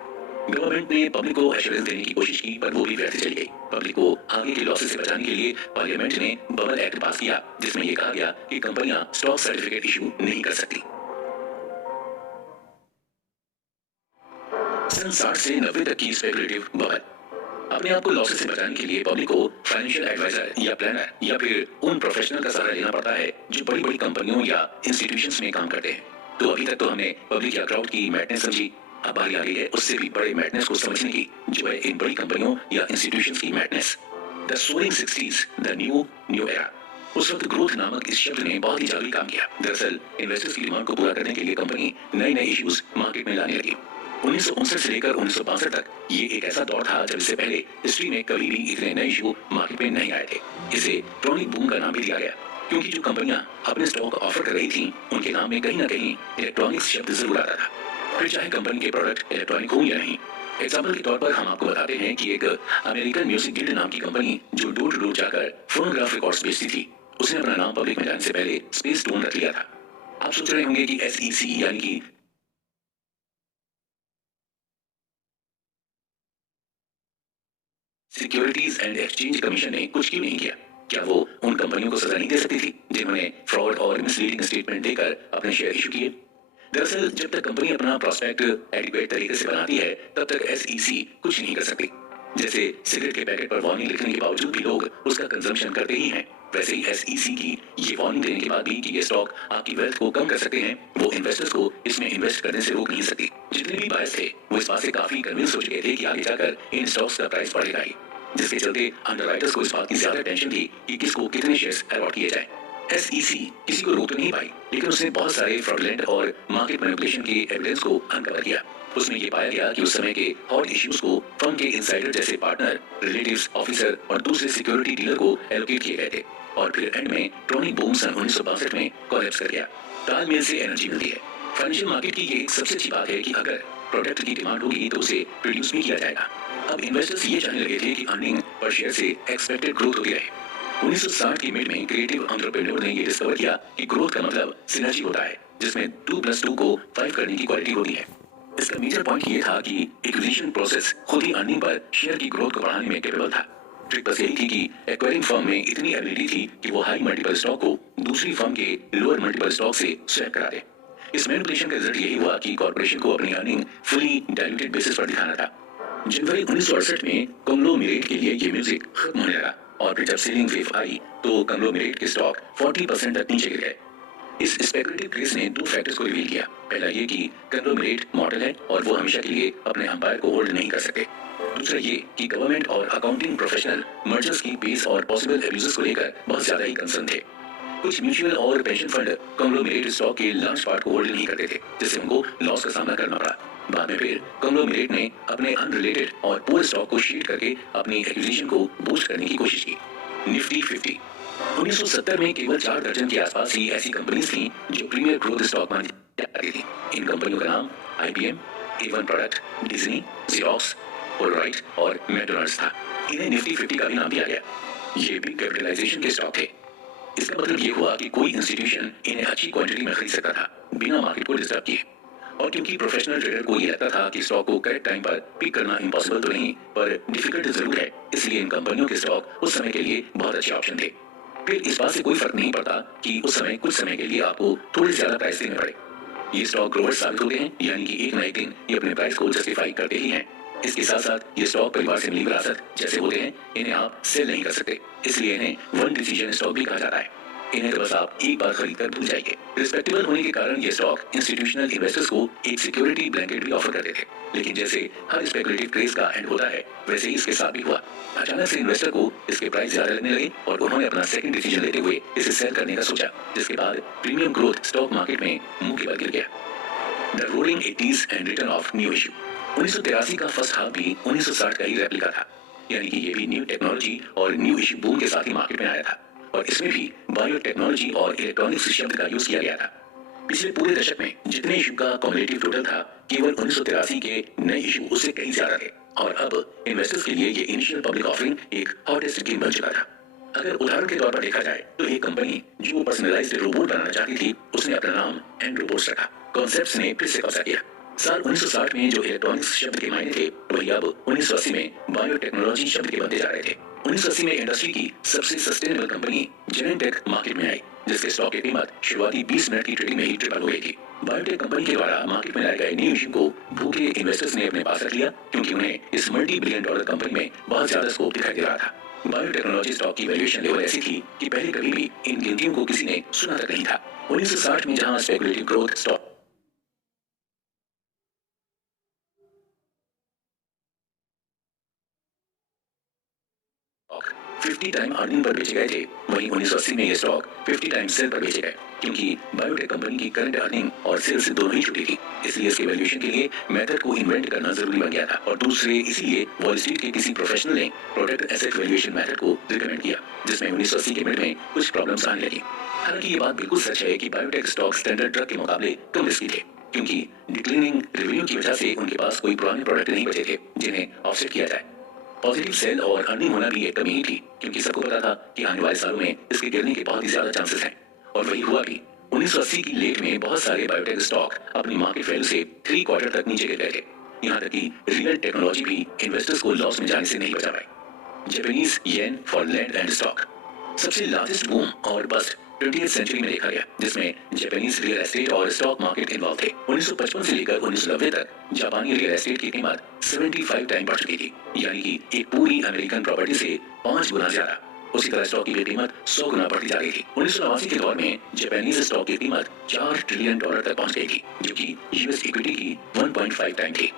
गवर्नमेंट ने पब्लिक को एश्योरेंस देने की कोशिश की, पर वो भी व्यर्थ चली गई। पब्लिक को आगे के लॉसेस से बचाने के लिए पार्लियामेंट ने बबल एक्ट पास किया, जिसमें यह कहा गया कि कंपनियां स्टॉक सर्टिफिकेट इशू नहीं कर सकती। सन 60 से 90 तक की स्पेकुलेटिव बबल। अपने आप को लॉसेस से बचाने के लिए पब्लिक को फाइनेंशियल एडवाइजर या प्लानर या फिर उन प्रोफेशनल का सहारा लेना पड़ता है जो बड़ी बड़ी कंपनियों या इंस्टीट्यूशंस में काम करते हैं। तो अभी तक तो हमने पब्लिक या क्राउड की मैडनेस समझी, अब बारी आ गई है उससे भी बड़े मैडनेस को समझने की, जो है इन बड़ी कंपनियों या इंस्टीट्यूशंस की madness. The soaring 60s, the new era. उस वक्त ग्रोथ नामक इस शब्द ने बहुत ही जादुई काम किया। दरअसल इन्वेस्टर्स की डिमांड को पूरा करने के लिए कंपनी नए नए इश्यूज मार्केट में लाने लगी। 1959 से लेकर 1962 तक ये एक ऐसा दौर था जब इससे पहले हिस्ट्री में कभी भी इतने नए इशू मार्केट में नहीं आए थे। इसे ट्रॉनिक बूम का नाम भी दिया गया, क्योंकि जो कंपनियां अपने स्टॉक ऑफर कर रही थी उनके नाम में कहीं ना कहीं इलेक्ट्रॉनिक्स शब्द जरूर आता था, फिर चाहे कंपनी के प्रोडक्ट इलेक्ट्रॉनिक हो या नहीं। एग्जाम्पल के तौर पर हम आपको बताते हैं कि एक अमेरिकन म्यूजिक गिल्ड नाम की कंपनी जो डोर टू डोर जाकर फोनोग्राफ रिकॉर्ड्स बेचती थी, उसने अपना नाम पब्लिक में जाने से पहले स्पेस टोन रख लिया था। आप सोच रहे होंगे कि SEC यानी कि सिक्योरिटीज एंड एक्सचेंज कमीशन ने कुछ क्यों नहीं किया? क्या वो उन कंपनियों को सजा नहीं दे सकती थी जिन्होंने फ्रॉड और मिसलीडिंग स्टेटमेंट देकर अपने शेयर इशू किए? दरअसल जब तक कंपनी अपना प्रोस्पेक्ट एडिक्वेट तरीके से बनाती है तब तक एसईसी कुछ नहीं कर सकती। जैसे सिगरेट के पैकेट पर वार्निंग लिखने के बावजूद भी लोग उसका कंजम्पशन करते ही हैं, वैसे ही एसईसी की ये वार्निंग देने के बाद भी कि ये स्टॉक आपकी वेल्थ को कम कर सकते हैं, वो इन्वेस्टर्स को इसमें इन्वेस्ट करने से रोक नहीं सकती। जितने भी बायर्स थे वो इस बात से काफी कन्विंस हो चुके थे कि आगे जाकर इन स्टॉक्स का प्राइस बढ़ेगा ही, जिसके चलते अंडरराइटर्स को इस बात की ज्यादा टेंशन थी कि किसको कितने शेयर्स अलॉट किए जाए। एसईसी किसी को रोक तो नहीं पाई, लेकिन उसने बहुत सारे फ्रॉडलेंट और मार्केट मैनिपुलेशन के एविडेंस को अनकवर किया। उसमें ये पाया गया कि उस समय के हॉट इश्यूज को फर्म के इनसाइडर जैसे पार्टनर, रिलेटिव्स, ऑफिसर और दूसरे सिक्योरिटी डीलर को एलोकेट किए गए थे और फिर एंड में ट्रॉनिक बूम सन 1962 में कोलैप्स कर गया। तालमेल से एनर्जी मिलती है। फाइनेंशियल मार्केट की ये एक सबसे अच्छी बात है कि अगर प्रोडक्ट की डिमांड होगी तो उसे प्रोड्यूस भी किया जाएगा। अब इन्वेस्टर्स ये जानने लगे थे कि अर्निंग पर शेयर से एक्सपेक्टेड ग्रोथ होती रहे। 1960 की मिड में क्रिएटिव एंटरप्रेन्योर ने ये डिस्कवर किया कि ग्रोथ का मतलब सिनर्जी होता है, जिसमें 2+2 को 5 करने की क्वालिटी होती है। इसका मेजर पॉइंट ये था कि एक्विजिशन प्रोसेस खुद ही अर्निंग पर शेयर की ग्रोथ को बढ़ाने में कैपेबल था। ट्रिक बस यही थी कि एक्वायरिंग फर्म में इतनी एबिलिटी थी कि वो हाई मल्टीपल स्टॉक को दूसरी फर्म के लोअर मल्टीपल स्टॉक से स्वैप करा दे। इस मैनिपुलेशन का रिजल्ट यही हुआ कि कॉर्पोरेशन को अपनी अर्निंग फुली डाइल्यूटेड बेसिस पर दिखाना था। जनवरी 1968 में कंग्लोमेरेट के लिए ये म्यूजिक खत्म होने लगा और फिर जब सेलिंग वेव आई तो कंग्लोमेरेट के स्टॉक 40% तक नीचे गिर गए। इस स्पेकुलेटिव केस ने दो फैक्टर्स को रिवील किया। पहला ये कि कंग्लोमेरेट मॉडल है और वो हमेशा के लिए अपने अंपायर को होल्ड नहीं कर सकते। दूसरा ये कि गवर्नमेंट और अकाउंटिंग प्रोफेशनल मर्जर्स की पेस और पॉसिबल एब्यूजेस को लेकर बहुत ज्यादा ही कंसर्न थे। कुछ म्यूचुअल और पेंशन फंड कंग्लोमेरेट स्टॉक के लार्ज पार्ट को होल्ड नहीं करते थे, जिससे उनको लॉस का सामना करना पड़ा। बाद में फिर कंग्लोमेरेट ने अपने अनरिलेटेड और पुअर स्टॉक को शेड करके अपनी एक्विजिशन को बूस्ट करने की कोशिश की। निफ्टी 50 1970 में केवल 4 दर्जन के आसपास ही ऐसी कंपनीज थी जो प्रीमियर ग्रोथ स्टॉक मानी जाती थी। इन कंपनियों का नाम IBM, A1 product, Disney, xerox, पोलराइट और मैकडॉनल्ड्स था। इन्हें निफ्टी 50 का भी नाम दिया गया। ये बिग कैपिटलाइजेशन के स्टॉक थे। इसका मतलब ये हुआ कि कोई इंस्टीट्यूशन इन्हें अच्छी क्वांटिटी में खरीद सकता था बिना मार्केट को डिस्टर्ब किए। और क्योंकि प्रोफेशनल ट्रेडर को ये लगता था कि स्टॉक को करेक्ट टाइम पर पिक करना इम्पॉसिबल तो नहीं पर डिफिकल्ट जरूर है, इसलिए इन कंपनियों के स्टॉक उस समय के लिए बहुत अच्छे ऑप्शन थे। फिर इस बात से कोई फर्क नहीं पड़ता कि उस समय कुछ समय के लिए आपको थोड़े ज्यादा प्राइस देने पड़े। ये स्टॉक ग्रोवर्स साबित होते हैं, यानी कि एक न एक दिन ये अपने प्राइस को जस्टिफाई करते ही हैं। इसके साथ साथ ये स्टॉक परिवार से मिली विरासत जैसे होते हैं, इन्हें आप सेल नहीं कर सकते, इसलिए इन्हें वन डिसीजन स्टॉक भी कहा जाता है। इन्हें तो बस आप एक बार खरीद कर भूल जाइए। रिस्पेक्टेबल होने के कारण ये स्टॉक इंस्टीट्यूशनल इन्वेस्टर्स को एक सिक्योरिटी ब्लैंकेट भी ऑफर करते थे। लेकिन जैसे हर स्पेकुलेटिव क्रेज का एंड होता है, वैसे ही इसके साथ भी हुआ। अचानक से इन्वेस्टर को इसके प्राइस ज्यादा लगने लगे और उन्होंने अपना सेकंड डिसीजन लेते हुए इसे सेल करने का सोचा, जिसके बाद प्रीमियम ग्रोथ स्टॉक मार्केट में मुंह के बल गिर गया। The rolling 80s and return of new issue 1983 का फर्स्ट हाफ भी 1960 का ही रेप्लिका था, यानी कि ये भी न्यू टेक्नोलॉजी और न्यू इश्यू बूम के साथ ही मार्केट में आया था और इसमें भी बायोटेक्नोलॉजी और इलेक्ट्रॉनिक्स शब्द का यूज किया गया था। पिछले पूरे दशक में जितने इशू का कॉम्युलेटिव टोटल था, केवल 1983 के नए इशू उससे कहीं ज्यादा थे और अब इन्वेस्टर्स के लिए ये इनिशियल पब्लिक ऑफरिंग एक हॉटेस्ट गेम बन चुका था। अगर उदाहरण के तौर पर देखा जाए तो एक कंपनी जो पर्सनलाइज्ड रोबोट बनाना चाहती थी, उसने अपना नाम एंड रोबोट्स रखा। कॉन्सेप्ट्स ने फिर से कब्जा किया। साल 1960 में जो इलेक्ट्रॉनिक्स शब्द के मायने थे, वही अब 1980 में बायोटेक्नोलॉजी शब्द के बनते जा रहे थे। 1980 में इंडस्ट्री की सबसे सस्टेनेबल कंपनी जेनेंटेक मार्केट में आई, जिसके स्टॉक की कीमत शुरुआती 20 मिनट की ट्रेडिंग में ही ट्रिपल हो गई थी। बायोटेक कंपनी के द्वारा मार्केट में लाए गए न्यू इश्यू को भूखे इन्वेस्टर्स ने अपने पास रख लिया, क्योंकि उन्हें इस मल्टी-बिलियन डॉलर कंपनी में बहुत ज्यादा स्कोप दिखाई दे रहा था। बायोटेक्नोलॉजी स्टॉक की वैल्यूएशन लेवल ऐसी थी कि पहले कभी भी इन गिनतियों को किसी ने सुना तक नहीं था। 1960 में जहां speculative growth stock 50 time earning per बेचे गए थे, वहीं 1980 में ये स्टॉक 50 टाइम सेल पर बेचे गए, क्योंकि बायोटेक कंपनी की करंट अर्निंग और सेल्स दोनों ही छोटी थी। इसलिए इसके वैल्यूएशन के लिए मेथड को इन्वेंट करना जरूरी बन गया था और दूसरे इसलिए वॉल स्ट्रीट के किसी प्रोफेशनल ने प्रोडक्ट एसेट वैल्यूएशन मेथड को रिकमेंड किया, जिसमें 1980 के मिड में कुछ प्रॉब्लम्स आने लगी। हालांकि ये बात बिल्कुल सच है कि बायोटेक स्टॉक स्टैंडर्ड ड्रग के मुकाबले कम रिस्की थे, क्योंकि डिक्लाइनिंग रेवेन्यू की वजह से उनके पास कोई पुराने प्रोडक्ट नहीं बचे थे जिन्हें ऑफसेट किया जाए। पॉजिटिव सेल और अर्निंग होना भी एक कमी ही थी, क्योंकि सबको पता था कि आने वाले सालों में इसके गिरने के बहुत ही ज्यादा चांसेस हैं, और वही हुआ भी। 1980 की लेट में बहुत सारे बायोटेक स्टॉक अपनी मार्केट वैल्यू से 3 क्वार्टर तक नीचे गिर गए थे। यहाँ तक कि रियल टेक्नोलॉजी भी इन्वेस्टर्स को लॉस में जाने से नहीं बचा पाई। Japanese yen for land and stock. सबसे लार्जेस्ट बूम और बस्ट 20th सेंचुरी में देखा गया, जिसमें जापानीज रियल एस्टेट और स्टॉक मार्केट इन्वॉल्व थे। 1955 से लेकर 1990 तक जापानी रियल एस्टेट की कीमत 75 टाइम बढ़ चुकी थी, यानी कि एक पूरी अमेरिकन प्रॉपर्टी से 5 गुना ज्यादा। उसी तरह स्टॉक की भी कीमत 100 गुना बढ़ती जा रही थी। 1989 के दौर में जापानीज स्टॉक की कीमत $4 ट्रिलियन तक पहुंच गई थी, जो कि यूएस इक्विटी की 1.5 टाइम थी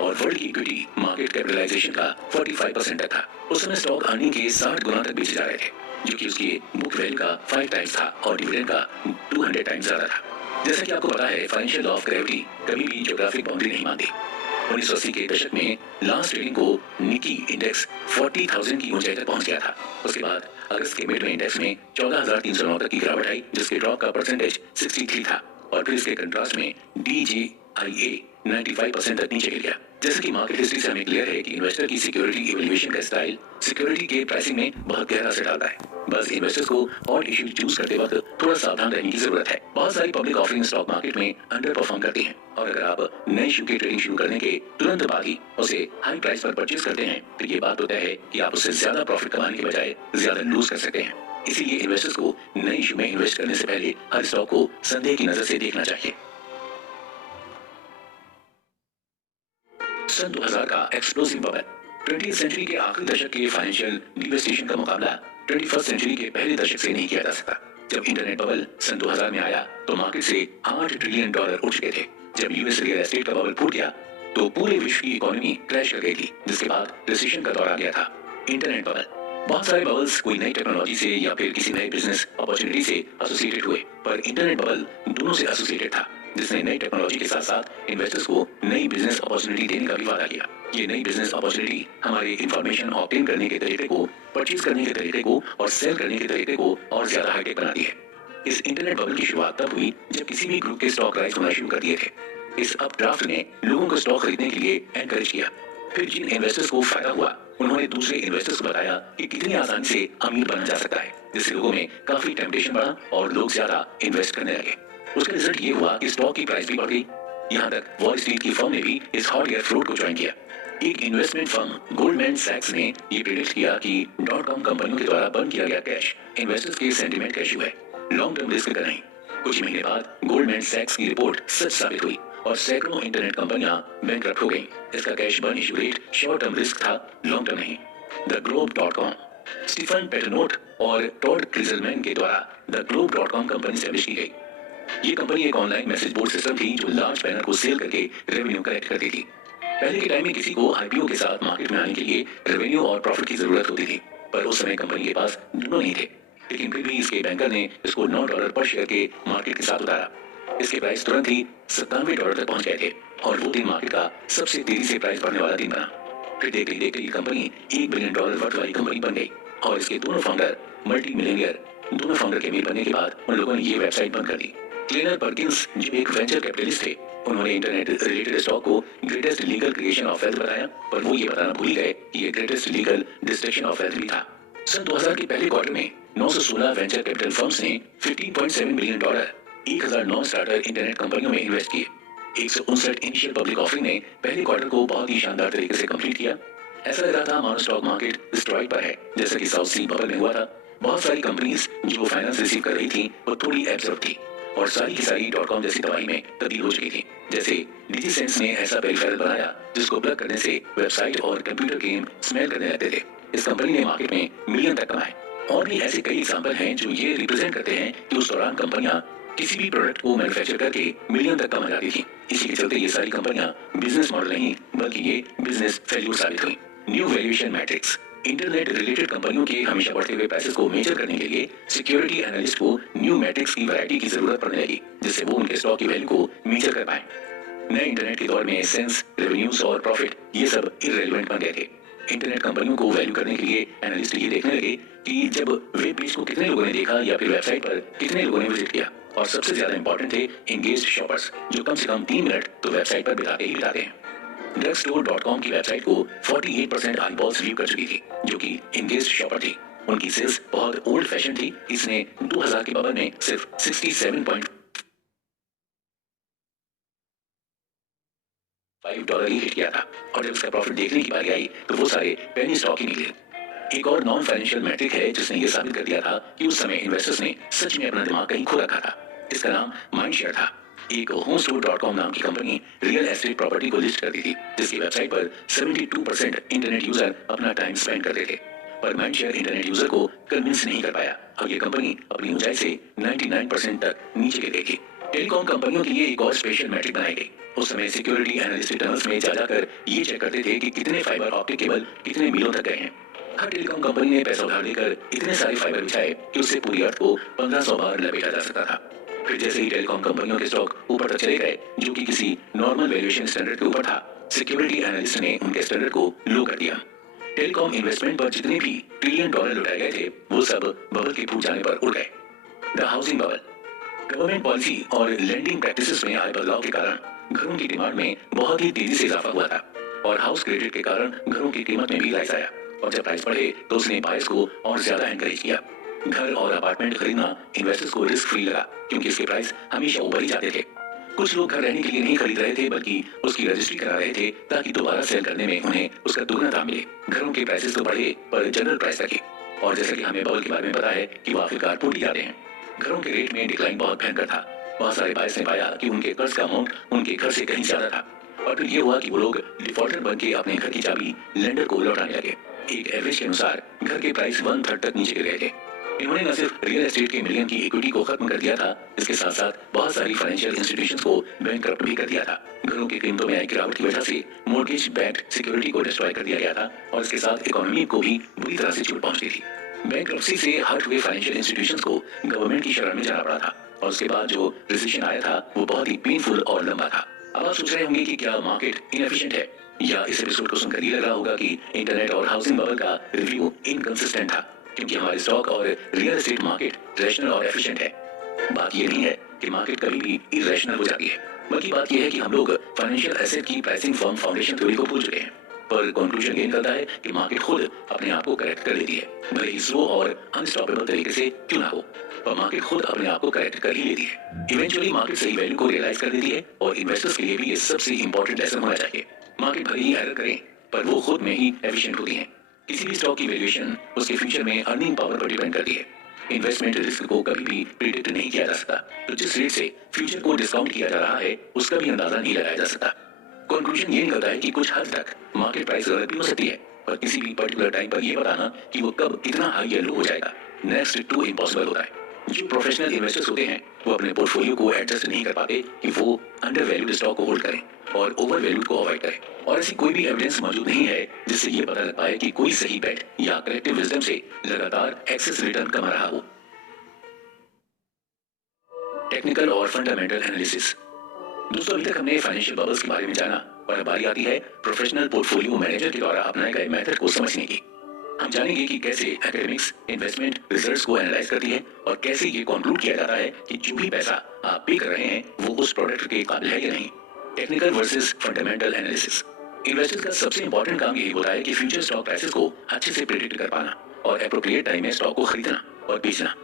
और वर्ल्ड की इक्विटी मार्केट कैपिटलाइजेशन का 45% तक था। उस समय स्टॉक अर्निंग के 60 गुना तक बेचे जा रहे थे, जो कि उसकी बुक वैल्यू का 5 टाइम्स था और डिविडेंड का 200 टाइम्स ज्यादा था। जैसा कि आपको पता है, फाइनेंशियल लॉ ऑफ ग्रेविटी कभी भी ज्योग्राफिक बाउंड्री नहीं मानती। 1980 के दशक में लास्ट ट्रेडिंग को निकी इंडेक्स 40,000 की ऊंचाई तक पहुंच गया था। उसके बाद अगस्त के मिड में इंडेक्स में 14,309 तक की गिरावट आई, जिसके ड्रॉप का परसेंटेज 63 था और फिर इसके कंट्रास्ट में DJIA 95% तक नीचे गिर गया। जैसे कि मार्केट हिस्ट्री से हमें क्लियर है कि इन्वेस्टर की सिक्योरिटी इवैल्यूएशन का स्टाइल सिक्योरिटी के प्राइसिंग में बहुत गहरा असर डालता है। बस इन्वेस्टर्स को हॉट इश्यू चूज करते वक्त थोड़ा सावधान रहने की जरूरत है। बहुत सारी पब्लिक ऑफरिंग स्टॉक मार्केट में अंडर परफॉर्म करती हैं और अगर आप नए इश्यू की ट्रेडिंग शुरू करने के तुरंत बाद ही उसे हाई प्राइस पर परचेज करते हैं, तो ये बात तो तय है कि आप उससे ज्यादा प्रॉफिट कमाने के बजाय ज्यादा लूज कर सकते हैं। इसीलिए इन्वेस्टर्स को नए इश्यू में इन्वेस्ट करने से पहले हर स्टॉक को संदेह की नजर से देखना चाहिए। सन 2000 का एक्सप्लोसिव बबल। 20th सेंचुरी के आखिरी दशक के फाइनेंशियल डिवेस्टेशन का मुकाबला 21st सेंचुरी के पहले दशक से नहीं किया जा सकता। जब इंटरनेट बबल सन 2000 में आया तो मार्केट से $8 ट्रिलियन उठ चुके थे। जब यूएस रियल एस्टेट का बबल फूट गया तो पूरे विश्व की इकोनॉमी क्रैश कर गई थी, जिसके बाद रिसेशन का दौर आ गया था। Internet bubble. बहुत सारे बबल्स कोई नई टेक्नोलॉजी से या फिर किसी नए बिजनेस अपॉर्चुनिटी से एसोसिएटेड हुए, पर इंटरनेट बबल दोनों से एसोसिएटेड था, जिसने नई टेक्नोलॉजी के साथ साथ इन्वेस्टर्स को नई बिजनेस अपॉर्चुनिटी देने का भी वादा किया। ये नई बिजनेस अपॉर्चुनिटी हमारे इंफॉर्मेशन ऑब्टेन करने के तरीके को, परचेज करने के तरीके को और सेल करने के तरीके को और ज्यादा हाईटेक बनाती है। इस इंटरनेट बबल की शुरुआत तब हुई जब किसी भी ग्रुप के स्टॉक राइज होना शुरू कर दिए थे। इस अपड्राफ्ट ने लोगों को स्टॉक खरीदने के लिए एनकरेज किया। फिर जिन इन्वेस्टर्स को फायदा हुआ, उन्होंने दूसरे इन्वेस्टर्स को बताया कि कितनी आसानी से अमीर बना जा सकता है, जिससे लोगों में काफी टेम्पटेशन बढ़ा और लोग ज्यादा इन्वेस्ट करने लगे। उसका रिजल्ट ये हुआ कि स्टॉक की प्राइस भी बढ़ गई। यहाँ तक वॉल स्ट्रीट की फर्म ने भी इस हॉट एयर फ्लोट को ज्वाइन किया। एक इन्वेस्टमेंट फर्म गोल्डमैन सैक्स ने ये प्रेडिक्ट किया कि .com कंपनियों के द्वारा बंद किया गया कैश इन्वेस्टर्स के सेंटिमेंट का इशू है, लॉन्ग टर्म रिस्क का नहीं। कुछ महीने बाद गोल्डमैन सैक्स की रिपोर्ट सच साबित हुई और सैकड़ों इंटरनेट कंपनियां बैंकरप्ट हो गईं। इसका cash burn issue rate short term risk था, लॉन्ग टर्म नहीं। द ग्लोब.com। स्टीफन पेटरनोट और टॉड क्रिजलमैन के द्वारा द ग्लोब.com कंपनी एस्टैब्लिश की गई। ये कंपनी एक ऑनलाइन मैसेज बोर्ड सिस्टम थी जो लार्ज बैनर को सेल करके रेवेन्यू कलेक्ट करती थी। पहले के टाइम में किसी को आईपीओ के साथ मार्केट में आने के लिए रेवेन्यू और प्रॉफिट की जरूरत होती थी, पर उस समय कंपनी के पास दोनों नहीं थे। लेकिन फिर भी इसके बैंकर ने इसको $9 पर शेयर के मार्केट के साथ उतारा। इसके प्राइस तुरंत ही $97 तक पहुंच गए थे और वो दिन मार्केट का सबसे तेजी से प्राइस बढ़ने वाला दिन बना। फिर देखते ही कंपनी $1 बिलियन वर्थ वाली कंपनी बन गई और इसके दोनों फाउंडर मल्टी मिलियनियर। दोनों फाउंडर के अमीर बनने के बाद उन लोगों ने ये वेबसाइट बंद कर दी। क्लेनर पर्किंस जो एक वेंचर कैपिटलिस्ट थे, उन्होंने इंटरनेट रिलेटेड स्टॉक को greatest legal creation of wealth बताया, पर वो ये बताना भूल गए कि ये greatest legal destruction of wealth भी था। सन 2000 के पहले क्वार्टर में 916 वेंचर कैपिटल फर्म्स ने $15.7 बिलियन 1009 स्टार्टर इंटरनेट कंपनियों में इन्वेस्ट किए। 159 इनिशियल पब्लिक ऑफरिंग ने पहले क्वार्टर को बहुत ही शानदार तरीके से कंप्लीट किया। ऐसा लग रहा था मानो स्टॉक मार्केट स्ट्रॉइड पर है, जैसा कि साउथ सी बबल में हुआ था। बहुत सारी कंपनीज जो फाइनेंस रिसीव कर रही थी वो थोड़ी एब्सॉर्ब थी और सारी की सारी .com जैसी दवाई में तब्दील हो चुकी थी। जैसे डिजीसेंस ने ऐसा पेरिफेरल बनाया जिसको प्लग करने से वेबसाइट और कंप्यूटर गेम स्मेल करने लगते थे। इस कंपनी ने मार्केट में मिलियन तक कमाए। और भी ऐसे कई एग्जाम्पल हैं जो ये रिप्रेजेंट करते हैं कि उस दौरान कंपनियां किसी भी प्रोडक्ट को मैन्युफैक्चर करके मिलियन तक कमा जाती थी। इसी के चलते ये सारी कंपनियां बिजनेस मॉडल नहीं बल्कि ये बिजनेस फेल्यूर साबित हुई। New valuation matrix. Internet related कंपनियों के हमेशा बढ़ते हुए पैसे को मेजर करने के लिए सिक्योरिटी एनालिस्ट को न्यू मैट्रिक्स की वैरायटी की जरूरत पड़ने लगी, जिससे वो उनके स्टॉक की वैल्यू को मेजर कर पाए। नए इंटरनेट के दौर में सेंस, रेवेन्यूज और प्रॉफिट ये सब इररेलेवेंट बन गए थे। इंटरनेट कंपनियों को वैल्यू करने के लिए एनालिस्ट ये देखने लगे कि जब वेब पेज को कितने लोगों ने देखा या फिर वेबसाइट पर कितने लोगों ने विजिट किया, और सबसे ज्यादा इंपॉर्टेंट थे एंगेज्ड शॉपर्स जो कम से कम 3 मिनट तो वेबसाइट पर बिताते ही बिताते हैं। drugstore.com की वेबसाइट को 48% आईबॉल्स व्यू कर चुकी थी, जो कि एंगेज्ड शॉपर थी। उनकी सेल्स बहुत ओल्ड फैशन थी। इसने 2000 के बबल में सिर्फ $67.5 ही हिट किया था और जब इसका प्रॉफिट देखने की बारी आई तो वो सारे पेनी स्टॉक ही निकले। एक और नॉन फाइनेंशियल मैट्रिक है जिसने ये साबित कर दिया था कि उस समय इन्वेस्टर्स ने सच में अपना दिमाग कहीं खो रखा था। इसका नाम माइंडशेयर था। एक homestore.com नाम की कंपनी रियल एस्टेट प्रॉपर्टी को लिस्ट करती थी, जिसकी वेबसाइट पर 72% इंटरनेट यूजर अपना टाइम स्पेंड करते थे। पर माइंडशेयर इंटरनेट यूजर को कन्विंस नहीं कर पाया और ये कंपनी अपनी ऊंचाई से 99% तक नीचे गिर गई थी। टेलीकॉम कंपनियों के लिए एक और स्पेशल मैट्रिक बनाई गई। उस समय सिक्योरिटी एनालिस्ट टनल्स में जाकर ये चेक करते थे कि कितने फाइबर ऑप्टिक केबल कितने मीलों तक गए हैं। हर टेलीकॉम कंपनी ने पैसा उधार लेकर इतने सारे फाइबर बिछाए कि उससे पूरी अर्थ को 1500 बार लपेटा जा सकता था। फिर जैसे ही टेलीकॉम कंपनियों के स्टॉक ऊपर तक चले गए, जो कि किसी नॉर्मल वैल्यूएशन स्टैंडर्ड के ऊपर था, सिक्योरिटी एनालिस्ट ने उनके स्टैंडर्ड को लो कर दिया। टेलीकॉम इन्वेस्टमेंट पर जितने भी $1 ट्रिलियन लुटाए गए थे, वो सब बबल के फूट जाने पर उड़ गए। The housing bubble. Government policy और लैंडिंग प्रैक्टिसेस में आए बदलाव के कारण घरों की डिमांड में बहुत ही तेजी से इजाफा हुआ था और हाउस क्रेडिट के कारण घरों की कीमत में भी राइज आया और जब प्राइस बढ़े तो उसने बायर्स को और ज्यादा एनकरेज किया। घर और अपार्टमेंट खरीदना इन्वेस्टर्स को रिस्क फ्री लगा क्योंकि इसके प्राइस हमेशा ऊपर ही जाते थे। कुछ लोग घर रहने के लिए नहीं खरीद रहे थे बल्कि उसकी रजिस्ट्री करा रहे थे ताकि दोबारा सेल करने में उन्हें उसका दुगना दाम मिले। घरों के प्राइसेस तो बढ़े पर जनरल प्राइस रखे और जैसा कि हमें बबल के बारे में पता है कि वो आखिरकार टूट ही जाते हैं। घरों के रेट में डिक्लाइन बहुत भयंकर था। बहुत सारे बायर्स ने पाया कि उनके कर्ज का अमाउंट उनके घर से कहीं ज्यादा था और फिर ये हुआ कि वो लोग डिफॉल्टर बन के अपने घर की चाबी लेंडर को लौटाने लगे। एक एवरेज के अनुसार घर के प्राइस 1/3 तक नीचे गिर गए थे। इन्होंने न सिर्फ रियल एस्टेट के मिलियन की इक्विटी को खत्म कर दिया था, इसके साथ साथ बहुत सारी फाइनेंशियल इंस्टीट्यूशंस को बैंकरप्ट भी कर दिया था। घरों की कीमतों में आई गिरावट की वजह से मॉर्गेज बैक्ड सिक्योरिटी को डिस्ट्रॉय कर दिया गया था और इसके साथ इकोनॉमी को भी बुरी तरह से चोट पहुंचती थी। बैंकरप्सी से हर्ट हुए फाइनेंशियल इंस्टीट्यूशंस को गवर्नमेंट की शरण में जाना पड़ा था और उसके बाद जो रिसेशन आया था वो बहुत ही पेनफुल और लंबा था। अब आप सोच रहे होंगे कि क्या मार्केट इनएफिशिएंट है, या इस एपिसोड को सुनकर ये लग रहा होगा कि इंटरनेट और हाउसिंग बबल का रिव्यू इनकंसिस्टेंट था क्योंकि हमारे स्टॉक और रियल एस्टेट मार्केट रैशनल और एफिशिएंट है। बात ये नहीं है कि मार्केट कभी भी इरेशनल हो जाती है, बल्कि बात यह है कि हम लोग फाइनेंशियल एसेट की प्राइसिंग फर्म फाउंडेशन थ्योरी को भूल चुके हैं। पर कंक्लूजन ये निकलता है कि मार्केट खुद अपने आप को करेक्ट कर लेती है, भले ही स्लो और अनस्टॉपेबल तरीके से क्यों ना हो, पर मार्केट खुद अपने आप को करेक्ट कर ही लेती है। इवेंचुअली मार्केट सही वैल्यू को रियलाइज कर देती है और इन्वेस्टर्स के लिए भी ये सबसे इंपॉर्टेंट लेसन होना चाहिए। मार्केट भले ही एरर करें पर वो खुद में ही एफिशिएंट होती है। किसी भी स्टॉक की वैल्यूएशन उसके फ्यूचर में अर्निंग पावर पर डिपेंड करती है। इन्वेस्टमेंट रिस्क को कभी भी प्रिडिक्ट नहीं किया जा सकता, तो जिस रेट से फ्यूचर को डिस्काउंट किया जा रहा है उसका भी अंदाजा नहीं लगाया जा सकता। कंक्लूजन ये निकलता है कि कुछ हद तक मार्केट प्राइस गलत भी हो सकती है, पर किसी भी पर्टिकुलर टाइम पर ये बताना कि वो कब कितना हाई या लो हो जाएगा नेक्स्ट टू इम्पॉसिबल होता है। जो प्रोफेशनल इन्वेस्टर्स होते हैं वो अपने पोर्टफोलियो को एडजस्ट नहीं कर पाते कि वो अंडर वैल्यूड स्टॉक को होल्ड करें और ओवर वैल्यूड को अवॉइड करें, और ऐसी कोई भी एविडेंस मौजूद नहीं है जिससे ये पता लग पाए कि कोई सही बेट या कलेक्टिव विजडम से लगातार एक्सेस रिटर्न कमा रहा हो। टेक्निकल और फंडामेंटल एनालिसिस। दोस्तों, अभी तक हमने फाइनेंशियल बबल्स के बारे में जाना और अब बारी आती है प्रोफेशनल पोर्टफोलियो मैनेजर के द्वारा अपनाए गए मेथड को समझने की। हम जानेंगे कि कैसे एकेडमिक्स इन्वेस्टमेंट रिजल्ट्स को एनालाइज करती है और कैसे ये कंक्लूड किया जाता है कि जो भी पैसा आप पे कर रहे हैं वो उस प्रोडक्ट के काबिल है या नहीं। Technical versus fundamental analysis. Investors का सबसे इंपॉर्टेंट काम यही होता है कि फ्यूचर स्टॉक प्राइसेस को अच्छे से प्रेडिक्ट कर पाना और एप्रोप्रिएट टाइम में स्टॉक को खरीदना और बेचना।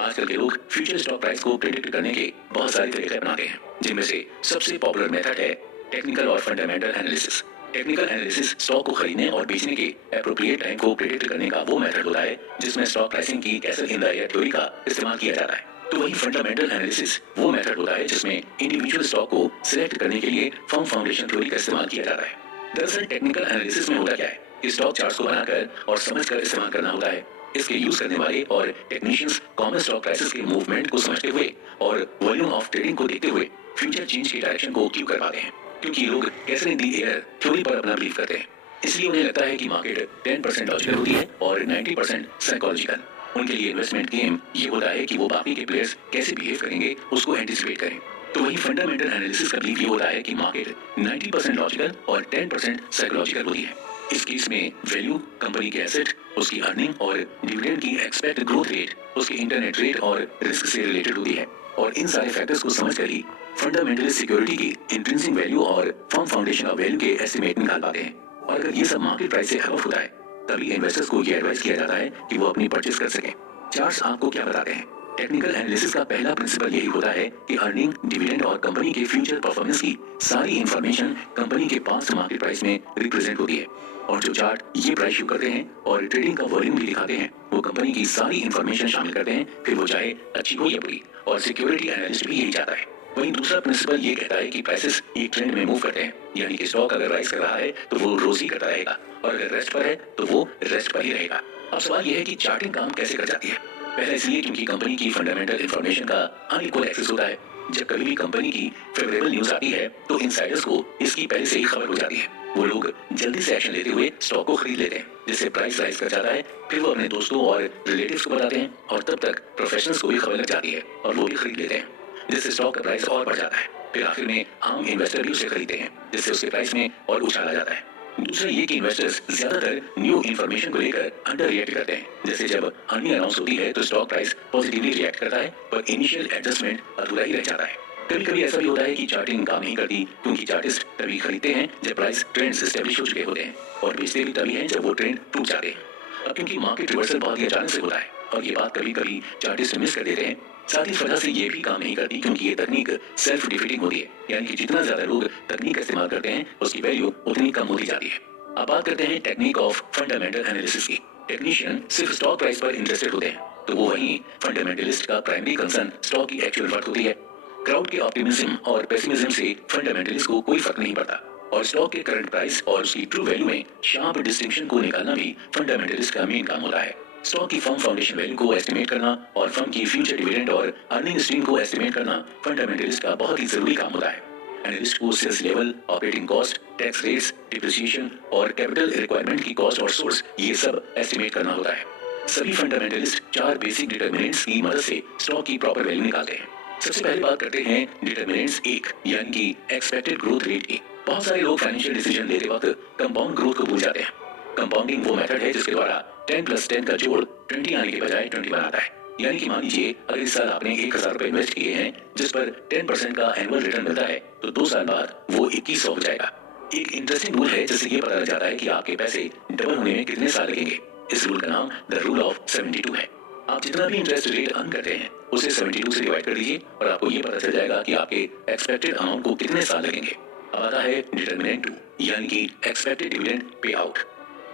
आजकल के लोग फ्यूचर स्टॉक प्राइस को प्रेडिक्ट करने के बहुत सारे तरीके अपनाते हैं, जिनमें से सबसे पॉपुलर मेथड है टेक्निकल और fundamental analysis. Technical analysis stock को खरीदने और बेचने के एप्रोप्रिएट टाइम को प्रेडिक्ट करने का वो मेथड होता है जिसमें स्टॉक प्राइसिंग की castle in the air theory का इस्तेमाल किया जाता है। तो वही फंडामेंटल एनालिसिस वो मेथड होता है जिसमें इंडिविजुअल स्टॉक को सिलेक्ट करने के लिए फर्म फाउंडेशन थ्योरी का इस्तेमाल किया जाता है। दरअसल टेक्निकल एनालिसिस में होता क्या है कि स्टॉक चार्ट्स को बनाकर और समझकर इस्तेमाल करना होता है। इसके यूज करने वाले और टेक्नीशियंस कॉमन स्टॉक प्राइसेस के मूवमेंट को समझते हुए और वॉल्यूम ऑफ ट्रेडिंग को देखते हुए फ्यूचर चेंज की डायरेक्शन को क्यों कर पाते हैं, क्योंकि लोग castle in the air theory पर अपना बिलीव करते हैं। इसलिए उन्हें लगता है कि मार्केट 10% लॉजिकल होती है और 90% साइकोलॉजिकल। उनके लिए इन्वेस्टमेंट गेम ये होता है कि वो बाकी के प्लेयर्स कैसे बिहेव करेंगे उसको एंटिसिपेट करें। तो वही फंडामेंटल एनालिसिस का बिलीव ये होता है कि मार्केट 90% लॉजिकल और 10% साइकोलॉजिकल होती है। इस केस में वैल्यू, कंपनी के एसेट, उसकी अर्निंग और डिविडेंड की एक्सपेक्ट ग्रोथ रेट, उसके इंटरनेट रेट और रिस्क से रिलेटेड होती है। और इन सारे फैक्टर्स को समझकर ही फंडामेंटलिस्ट सिक्योरिटी की इंट्रिंसिक वैल्यू और फर्म फाउंडेशन ऑफ वैल्यू के एस्टिमेट निकाल पाते हैं। और अगर ये सब मार्केट प्राइस से अबव होता है तभी इन्वेस्टर्स को ये एडवाइस किया जाता है कि वो अपनी परचेस कर सकें। चार्ट्स आपको क्या बताते हैं? टेक्निकल एनालिसिस का पहला प्रिंसिपल यही होता है कि अर्निंग, डिविडेंड और कंपनी के फ्यूचर परफॉर्मेंस की सारी इंफॉर्मेशन कंपनी के पास्ट मार्केट प्राइस में रिप्रेजेंट होती है। और जो चार्ट ये प्राइस शो करते हैं और ट्रेडिंग का वॉल्यूम भी दिखाते हैं, वो कंपनी की सारी इंफॉर्मेशन शामिल करते हैं, फिर वो चाहे अच्छी हो या बुरी। और सिक्योरिटी एनालिस्ट भी यही चाहता है। वहीं दूसरा प्रिंसिपल ये कहता है कि प्राइसेस एक ट्रेंड में मूव करते हैं, यानी कि स्टॉक अगर राइज कर रहा है तो वो रोज ही करता रहेगा, और अगर रेस्ट पर है तो वो रेस्ट पर ही रहेगा। अब सवाल यह है कि चार्टिंग काम कैसे कर जाती है। पहले इसलिए क्योंकि कंपनी की फंडामेंटल इंफॉर्मेशन का अनइक्वल एक्सेस होता है। जब कभी भी कंपनी की फेवरेबल न्यूज आती है तो इनसाइडर्स को इसकी पहले से ही खबर हो जाती है। वो लोग जल्दी से एक्शन लेते हुए स्टॉक को खरीद लेते हैं, जिससे प्राइस राइज कर जाता है। फिर वो अपने दोस्तों और रिलेटिव्स को बताते हैं, और तब तक प्रोफेशनल्स को भी खबर लग जाती है और वो भी खरीद लेते हैं, जिससे स्टॉक का प्राइस और बढ़ जाता है। फिर आखिर में आम इन्वेस्टर भी उसे खरीदते हैं, जिससे उसके प्राइस में और उछाल आ जाता है। दूसरा ये कि इन्वेस्टर्स ज्यादातर न्यू इन्फॉर्मेशन को लेकर अंडर रिएक्ट करते हैं। जैसे जब अर्निंग अनाउंस होती है तो स्टॉक प्राइस पॉजिटिवली रिएक्ट करता है, पर इनिशियल एडजस्टमेंट अधूरा ही रह जाता है। कभी कभी ऐसा भी होता है कि चार्टिंग काम नहीं करती, क्योंकि चार्टिस्ट तभी खरीदते हैं जब प्राइस ट्रेंड्स एस्टेब्लिश हो चुके होते हैं, और बेचते भी तभी हैं जब वो ट्रेंड टूट जाते हैं। अब क्योंकि मार्केट रिवर्सल बहुत ही अचानक से होता है और ये बात कभी कभी चार्टिस्ट मिस कर देते हैं, साथ ही इस वजह से ये भी काम नहीं करती, क्योंकि ये तकनीक सेल्फ डिफीटिंग होती है, यानी कि जितना ज्यादा लोग तकनीक का इस्तेमाल करते हैं उसकी वैल्यू उतनी कम होती जाती है। अब बात करते हैं टेक्निक ऑफ फंडामेंटल एनालिसिस की। टेक्नीशियन सिर्फ स्टॉक प्राइस पर इंटरेस्टेड होते हैं, तो वो वहीं फंडामेंटलिस्ट का प्राइमरी कंसर्न स्टॉक की एक्चुअल वर्थ होती है। क्राउड के ऑप्टिमिज्म और पेसिमिज्म से फंडामेंटलिस्ट को कोई फर्क नहीं पड़ता, और स्टॉक के करंट प्राइस और उसकी ट्रू वैल्यू में शार्प डिस्टिंक्शन को निकालना भी फंडामेंटलिस्ट का मेन काम होता है। स्टॉक की फर्म फाउंडेशन वैल्यू को एस्टिमेट करना और फर्म की फ्यूचर डिविडेंड और अर्निंग स्ट्रीम को एस्टिमेट करना फंडामेंटलिस्ट का बहुत ही जरूरी काम होता है। एनालिस्ट को sales level, operating cost, tax rates, depreciation और कैपिटल रिक्वायरमेंट की कॉस्ट और सोर्स, ये सब एस्टिमेट करना होता है। सभी फंडामेंटलिस्ट 4 बेसिक डिटरमिनेंट्स की मदद से स्टॉक की प्रॉपर वैल्यू निकालते हैं। सबसे पहले बात करते हैं डिटरमिनेंट्स 1, यानी कि एक्सपेक्टेड ग्रोथ रेट की। बहुत सारे लोग फाइनेंशियल डिसीजन लेते वक्त कंपाउंड ग्रोथ को भूल जाते हैं। कंपाउंडिंग वो मेथड है जिसके द्वारा 10 + 10 का जोड़ 20 आने के बजाय 21 आता है। यानी कि मान लीजिए अगर इस साल आपने 1000 रुपए इन्वेस्ट किए हैं, जिस पर 10% का एनुअल रिटर्न मिलता है, तो 2 साल बाद वो 2100 हो जाएगा। एक इंटरेस्टिंग रूल है जिससे ये पता लग जाता है कि आपके पैसे डबल होने में कितने साल लगेंगे। इस रूल का नाम द रूल ऑफ 72 है। आप जितना भी इंटरेस्ट रेट अर्न करते हैं उसे 72 से डिवाइड कर दीजिए और आपको ये पता चल जाएगा कि आपके एक्सपेक्टेड अमाउंट को कितने साल लगेंगे। अब आता है डिटरमिनेंट 2, यानी कि expected dividend pay out.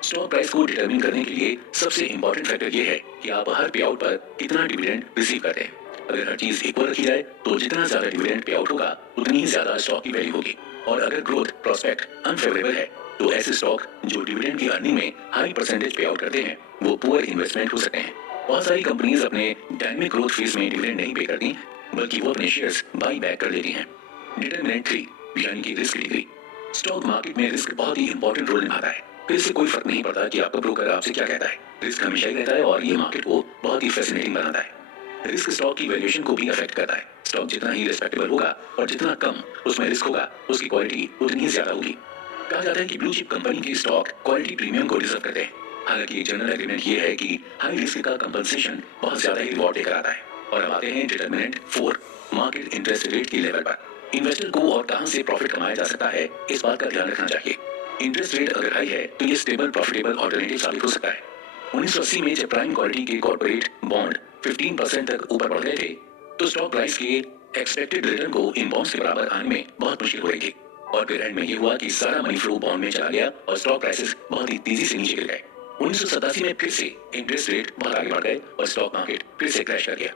Stock price को डिटरमिन करने के लिए सबसे इंपॉर्टेंट फैक्टर ये है कि आप हर पे आउट पर कितना डिविडेंड रिसीव करते हैं। अगर हर चीज इक्वल रखी जाए तो जितना ज्यादा डिविडेंड पे आउट होगा उतनी ही ज्यादा स्टॉक की वैल्यू होगी। और अगर ग्रोथ प्रोस्पेक्ट अनफेवरेबल है तो ऐसे स्टॉक जो डिविडेंड की अर्निंग में हाई परसेंटेज पे आउट करते हैं वो पुअर इन्वेस्टमेंट हो सकते हैं। बहुत सारी कंपनीज अपने डायनेमिक ग्रोथ फेज में डिविडेंड नहीं पे करती, बल्कि वो अपने शेयर्स बाई बैक कर लेती हैं। डिटरमिनेंट 3, यानी कि रिस्क डिग्री। स्टॉक मार्केट में रिस्क बहुत ही इंपॉर्टेंट रोल निभाता है। फिर इससे कोई फर्क नहीं पड़ता कि आपका ब्रोकर आपसे क्या कहता है, रिस्क हमेशा ही रहता है और ये मार्केट को बहुत ही फैसिनेटिंग बनाता है। रिस्क स्टॉक की वैल्यूएशन को भी अफेक्ट करता है। स्टॉक जितना ही रिस्पेक्टेबल होगा और जितना कम उसमें रिस्क होगा, उसकी क्वालिटी उतनी ही ज्यादा होगी। कहा जाता है कि ब्लू चिप कंपनी के स्टॉक क्वालिटी प्रीमियम को डिजर्व करते हैं। हालांकि एक जनरल एग्रीमेंट ये है कि हाई रिस्क का कंपनसेशन बहुत ज्यादा ही रिवॉर्ड लेकर आता है। और अब आते हैं डिटरमिनेंट 4, मार्केट इंटरेस्ट रेट के लेवल पर। इन्वेस्टर को और कहां से प्रॉफिट कमाया जा सकता है, इस बात का ध्यान रखना चाहिए। इंटरेस्ट रेट अगर हाई है तो ये स्टेबल प्रॉफिटेबल ऑल्टरनेटिव साबित हो सकता है। 1980 में जब प्राइम क्वालिटी के कॉर्पोरेट बॉन्ड 15% तक ऊपर बढ़ गए थे, तो स्टॉक प्राइस के एक्सपेक्टेड रिटर्न को इन बॉन्ड्स के बराबर आने में बहुत मुश्किल हो रही थी। और फिर एंड में ये हुआ कि सारा मनी फ्लो बॉन्ड में चला गया और स्टॉक प्राइसेस बहुत ही तेजी से नीचे गिर गए। 1987 में फिर से इंटरेस्ट रेट बहुत आगे बढ़ गए और स्टॉक मार्केट फिर से क्रैश कर गया।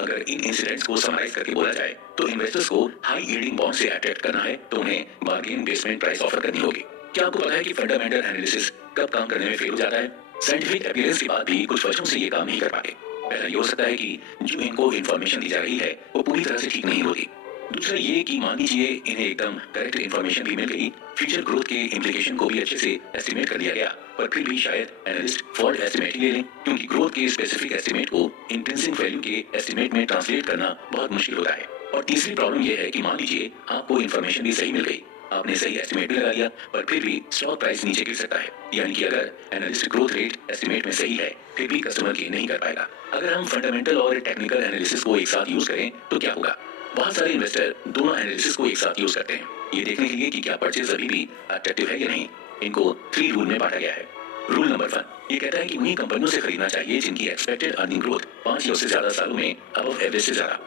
अगर इन इंसिडेंट्स को समराइज करके बोला जाए तो इन्वेस्टर्स को हाई यील्डिंग बॉन्ड से अट्रैक्ट करना है तो उन्हें बार्गेन बेसमेंट प्राइस ऑफर करनी होगी। क्या आपको पता है कि फंडामेंटल एनालिसिस कब काम करने में फेल हो जाता है? साइंटिफिक एविडेंस के बाद भी कुछ वजहों से ये काम नहीं कर पाते। पहला ये हो सकता है कि जो इनको इन्फॉर्मेशन दी जा रही है वो पूरी तरह से ठीक नहीं होती। दूसरा ये कि मान लीजिए इन्हें एकदम करेक्ट इन्फॉर्मेशन भी मिल गई, फ्यूचर ग्रोथ के इम्प्लीकेशन को भी अच्छे से एस्टिमेट कर दिया गया, पर फिर भी शायद एनालिस्ट फॉल्ट एस्टिमेट ही ले लें, क्योंकि ग्रोथ के स्पेसिफिक एस्टिमेट को इंट्रिंसिक वैल्यू के एस्टिमेट में ट्रांसलेट करना बहुत मुश्किल होता है। और तीसरी प्रॉब्लम यह है कि मान लीजिए आपको इन्फॉर्मेशन भी सही मिल गई, आपने सही एस्टिमेट भी लगा लिया, पर फिर भी स्टॉक प्राइस नीचे गिर सकता है। यानी कि अगर एनालिस्ट ग्रोथ रेट एस्टिमेट में सही है फिर भी कस्टमर गेन नहीं कर पाएगा। अगर हम फंडामेंटल और टेक्निकल एनालिसिस को एक साथ यूज करें तो क्या होगा? बहुत सारे इन्वेस्टर दोनों एनालिसिस को एक साथ यूज करते हैं, ये देखने के लिए कि क्या परचेज अभी भी अट्रैक्टिव है या नहीं। इनको 3 रूल में बांटा गया है। रूल नंबर 1 ये कहता है कि उन्हीं कंपनियों से खरीदना चाहिए जिनकी एक्सपेक्टेड अर्निंग ग्रोथ 5 या उससे ज्यादा सालों में अबव एवरेज से ज्यादा।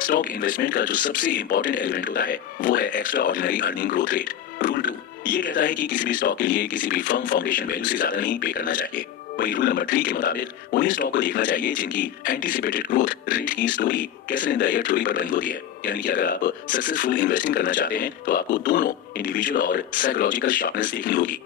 स्टॉक इन्वेस्टमेंट का जो सबसे इंपॉर्टेंट एलिमेंट होता है वो है extra ordinary earning growth rate. Rule 2 ये कहता है कि किसी भी स्टॉक के लिए किसी भी फर्म फाउंडेशन वैल्यू से ज्यादा नहीं पे करना चाहिए। वही रूल नंबर 3 के मुताबिक उन्हीं स्टॉक को देखना चाहिए जिनकी एंटीसिपेटेड ग्रोथ रेट की story castle in the air theory पर बनी होती है। यानी कि अगर आप सक्सेसफुल इन्वेस्टिंग करना चाहते हैं तो आपको दोनों इंडिविजुअल और साइकोलॉजिकल शार्पनेस देखनी होगी।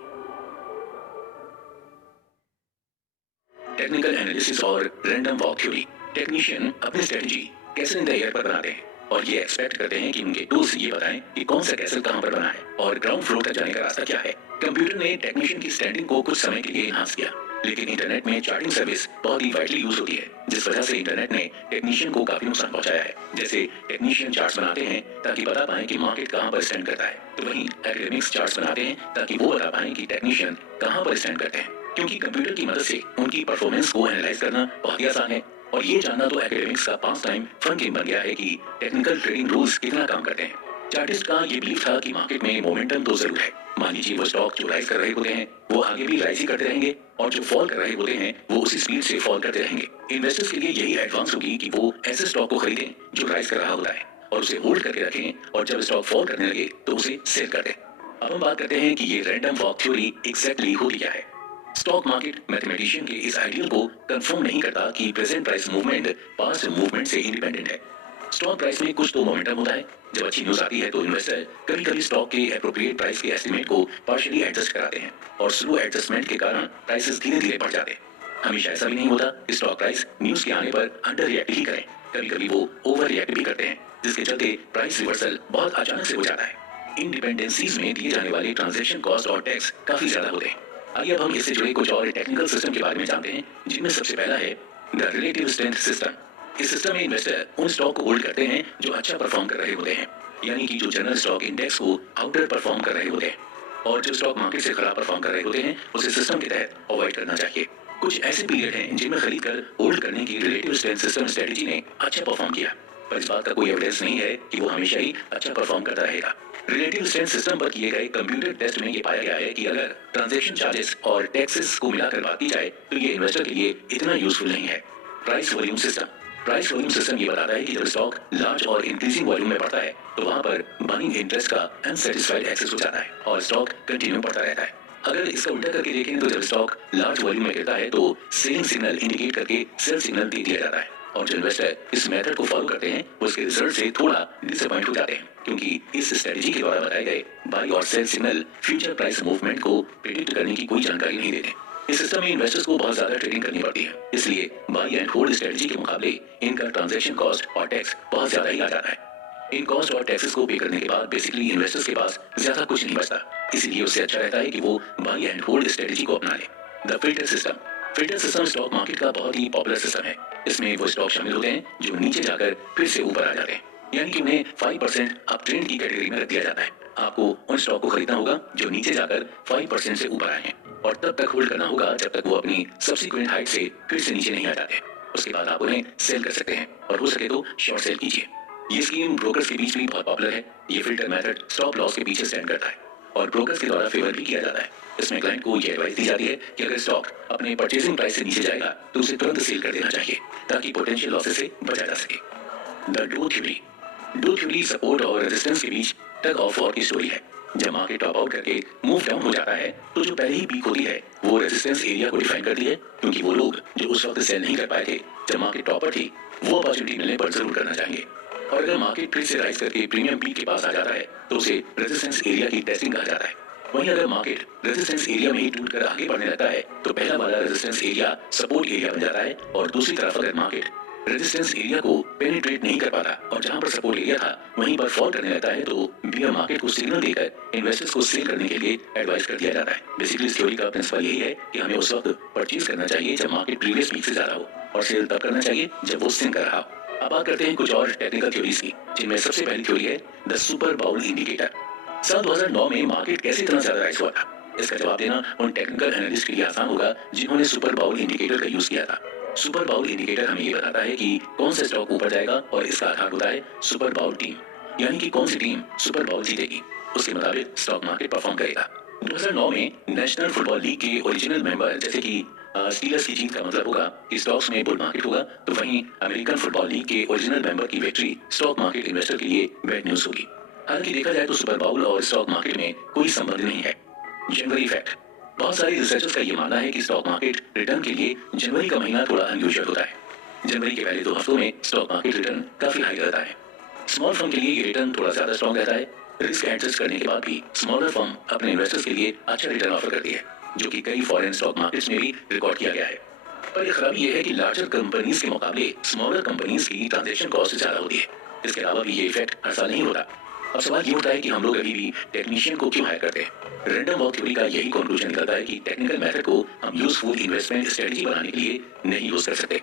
टेक्निकल एनालिसिस और रैंडम वॉक थ्योरी। टेक्नीशियन अपनी strategy castle in the year पर बनाते हैं और ये एक्सपेक्ट करते हैं कि उनके टूल्स ये बताएं कि कौन सा कैसल कहां पर बना है और ग्राउंड फ्लोर तक जाने का रास्ता क्या है। कंप्यूटर ने टेक्नीशियन की स्टैंडिंग को कुछ समय के लिए एनहांस किया, लेकिन इंटरनेट में चार्टिंग सर्विस बहुत ही वाइडली यूज होती है, जिस वजह से इंटरनेट ने टेक्नीशियन को काफी नुकसान पहुंचाया है। जैसे टेक्नीशियन चार्ट्स बनाते हैं ताकि बता पाएं कि मार्केट कहां पर स्टैंड करता है, तो वहीं एकेडमिक्स चार्ट्स बनाते हैं ताकि वो बता पाएं कि टेक्नीशियन कहां पर स्टैंड करते हैं। क्योंकि कंप्यूटर की मदद से उनकी परफॉर्मेंस को एनालाइज करना बहुत ही आसान है और ये जानना तो एकेडमिक्स का पास टाइम फन गेम बन गया है कि टेक्निकल ट्रेडिंग रूल्स कितना काम करते हैं। चार्टिस्ट का ये बिलीफ था कि मार्केट में मोमेंटम तो जरूर है। मान लीजिए वो स्टॉक जो राइज कर रहे होते हैं वो आगे भी राइज ही करते रहेंगे और जो फॉल कर रहे होते हैं वो उसी स्पीड से फॉल करते रहेंगे। इन्वेस्टर्स के लिए यही एडवांस होगी कि वो ऐसे स्टॉक को खरीदें जो राइज कर रहा होता है और उसे होल्ड करके रखें और जब स्टॉक फॉल करने लगे तो उसे सेल कर दें। अब हम बात करते हैं कि ये रैंडम वॉक थ्योरी एग्जैक्टली होती क्या है। स्टॉक मार्केट मैथमेटिशियन के इस आइडियल को कंफर्म नहीं करता कि present price movement past movement से इंडिपेंडेंट है। स्टॉक प्राइस में कुछ तो मोमेंटम होता है। जब अच्छी न्यूज आती है तो इन्वेस्टर कभी-कभी स्टॉक के एप्रोप्रिएट प्राइस के एस्टिमेट को पार्शियली एडजस्ट कराते हैं और स्लो एडजस्टमेंट के कारण प्राइसेस धीरे-धीरे बढ़ जाते हैं। हमेशा ऐसा भी नहीं होता कि स्टॉक प्राइस न्यूज के आने पर अंडर रिएक्ट ही करें, कभी-कभी वो ओवर रिएक्ट भी करते हैं, जिसके चलते प्राइस रिवर्सल बहुत अचानक से हो जाता है। इंडिपेंडेंसीज में दिए जाने वाले ट्रांजैक्शन कॉस्ट और टैक्स काफी ज्यादा होते हैं। आइए अब हम इससे जुड़े कुछ और टेक्निकल सिस्टम के बारे में जानते हैं, जिनमें सबसे पहला है द रिलेटिव स्ट्रेंथ सिस्टम। इस सिस्टम में इन्वेस्टर उन स्टॉक को होल्ड करते हैं जो अच्छा परफॉर्म कर रहे होते हैं, यानी कि जो जनरल स्टॉक इंडेक्स को आउटर परफॉर्म कर रहे होते हैं, और जो स्टॉक मार्केट से खराब परफॉर्म कर रहे होते हैं उसे सिस्टम के तहत अवॉइड करना चाहिए। कुछ ऐसे पीरियड हैं जिनमें खरीद कर होल्ड करने की रिलेटिव स्ट्रेंथ सिस्टम स्ट्रेटेजी ने अच्छा परफॉर्म किया, पर इस बात का कोई एविडेंस नहीं है कि वो हमेशा ही अच्छा परफॉर्म करता रहेगा। रिलेटिव स्ट्रेंथ सिस्टम पर किए गए कंप्यूटर टेस्ट में ये पाया गया है कि अगर ट्रांजैक्शन चार्जेस और टैक्सेस को मिलाकर बात की जाए तो ये इन्वेस्टर के लिए इतना यूजफुल नहीं है। Price volume system. Price volume system ये बताता है कि जब स्टॉक लार्ज और इंक्रीजिंग वॉल्यूम में बढ़ता है तो वहां पर बाइंग इंटरेस्ट का अनसेटिस्फाइड एक्सेस हो जाता है और स्टॉक कंटिन्यू बढ़ता रहता है। अगर इसका उल्टा करके देखें तो जब स्टॉक लार्ज वॉल्यूम में गिरता है तो सेलिंग सिग्नल इंडिकेट करके सेल सिग्नल दे दिया जाता है और जो इन्वेस्टर इस मेथड को फॉलो करते हैं उसके रिजल्ट से थोड़ा डिसअपॉइंट हो जाते हैं, क्योंकि इस स्ट्रेटजी के द्वारा बताए गए बाई और sell signal future price movement को प्रेडिक्ट करने की कोई जानकारी नहीं देते। इस सिस्टम में इन्वेस्टर्स को बहुत ज्यादा ट्रेडिंग करनी पड़ती है, इसलिए बाई एंड होल्ड स्ट्रेटजी के मुकाबले इनका ट्रांजैक्शन कॉस्ट और टैक्स बहुत ज्यादा ही आ जाता है। इन कॉस्ट और टैक्सेस को पे करने के बाद बेसिकली इन्वेस्टर्स के पास ज्यादा कुछ नहीं बचता, इसीलिए उससे अच्छा रहता है कि वो बाई एंड होल्ड स्ट्रेटजी को अपना ले। The filter system. Filter system stock market का बहुत ही पॉपुलर सिस्टम है। इसमें वो स्टॉक शामिल होते हैं जो नीचे जाकर फिर से ऊपर आ जाते हैं, यानी कि उन्हें 5% अप ट्रेंड की कैटेगरी में रख दिया जाता है। आपको उन स्टॉक को खरीदना होगा जो नीचे जाकर 5% से ऊपर आए हैं और तब तक होल्ड करना होगा जब तक वो अपनी सब्सिक्वेंट हाइट से फिर से नीचे नहीं आ जाते। उसके बाद आप उन्हें सेल कर सकते हैं और हो सके तो शॉर्ट सेल कीजिए। ये स्कीम ब्रोकर्स के बीच भी बहुत पॉपुलर है। ये फिल्टर मेथड स्टॉप लॉस के पीछे स्टैंड करता है और ब्रोकर्स के द्वारा फेवर भी किया जाता है। इसमें क्लाइंट को ये एडवाइस दी जाती है कि अगर स्टॉक अपने परचेसिंग प्राइस से नीचे जाएगा तो उसे तुरंत सेल कर देना चाहिए ताकि पोटेंशियल लॉसेस से बचा जा सके। The do theory. Do theory support और रेजिस्टेंस के बीच टग ऑफ वॉर की स्टोरी है। जब मार्केट टॉप आउट करके मूव डाउन हो जाता है तो जो पहले ही पीक होती है वो रेजिस्टेंस एरिया को डिफाइन करती है, क्योंकि वो लोग जो उस वक्त सेल नहीं कर पाए थे जब मार्केट टॉपर थी वो अपॉर्चुनिटी मिलने पर जरूर करना चाहेंगे। और अगर मार्केट फिर से राइज करके प्रीमियम पीक के पास आ जाता है तो उसे रेजिस्टेंस एरिया की टेस्टिंग कहा जाता है। वहीं अगर मार्केट रेजिस्टेंस एरिया में ही टूटकर आगे बढ़ने लगता है तो पहला वाला रेजिस्टेंस एरिया सपोर्ट एरिया बन जाता है और दूसरी तरफ अगर मार्केट रेजिस्टेंस एरिया को पेनिट्रेट नहीं कर पाता और जहां पर सपोर्ट एरिया था वहीं पर फॉल करने लगता है तो बियर मार्केट को सिग्नल देकर इन्वेस्टर्स को सेल करने के लिए एडवाइस कर दिया जाता है। बेसिकली इस थ्योरी का प्रिंसिपल यही है कि हमें उस वक्त परचेज करना चाहिए जब मार्केट प्रीवियस पीक से ज्यादा हो और सेल तब करना चाहिए जब वो सिंक कर रहा हो। अब बात करते हैं कुछ और टेक्निकल थ्योरीज की, जिनमें सबसे पहली थ्योरी है द सुपर बाउल इंडिकेटर। साल 2009 में मार्केट कैसे इतना ज्यादा राइज हुआ था, इसका जवाब देना उन टेक्निकल एनालिस्ट के लिए आसान होगा जिन्होंने सुपर बाउल इंडिकेटर का यूज किया था। सुपर बाउल इंडिकेटर हमें ये बताता है कि कौन सा स्टॉक ऊपर जाएगा और इसका आधार होता है सुपर बाउल टीम, यानी कि कौन सी टीम सुपर बाउल जीतेगी, उसके मुताबिक स्टॉक मार्केट परफॉर्म करेगा। 2009 में नेशनल फुटबॉल लीग के ओरिजिनल मेंबर जैसे कि स्टीलर्स की जीत का मतलब होगा कि स्टॉक्स में बुल मार्केट होगा, तो वहीं अमेरिकन फुटबॉल लीग के ओरिजिनल मेंबर की विक्ट्री स्टॉक मार्केट इन्वेस्टर के लिए बैड न्यूज होगी। हालांकि देखा जाए तो सुपर बाउल और स्टॉक मार्केट में कोई संबंध नहीं है। जनवरी इफेक्ट। बहुत सारे रिसर्चर्स का ये मानना है कि स्टॉक मार्केट रिटर्न के लिए जनवरी का महीना थोड़ा अनयूजुअल होता है। जनवरी के पहले 2 हफ्तों में स्टॉक मार्केट रिटर्न काफी हाई रहता है। स्मॉल फर्म के लिए ये रिटर्न थोड़ा ज्यादा स्ट्रॉन्ग रहता है। रिस्क एडजस्ट करने के बाद भी स्मॉलर फर्म अपने इन्वेस्टर्स के लिए अच्छा रिटर्न ऑफर करती है, जो कि कई फॉरेन स्टॉक मार्केट्स में भी रिकॉर्ड किया गया है। पर यह खराबी यह है कि लार्जर कंपनीज के मुकाबले स्मॉलर कंपनीज की ट्रांजैक्शन कॉस्ट ज्यादा होती है। इसके अलावा भी ये इफेक्ट हर साल नहीं होता। अब सवाल ये उठता है कि हम लोग अभी भी टेक्नीशियन को क्यों हायर करते हैं। रैंडम वॉक थ्योरी का यही कंक्लूजन निकलता है कि टेक्निकल मेथड को हम यूजफुल इन्वेस्टमेंट स्ट्रेटजी बनाने के लिए नहीं यूज कर सकते।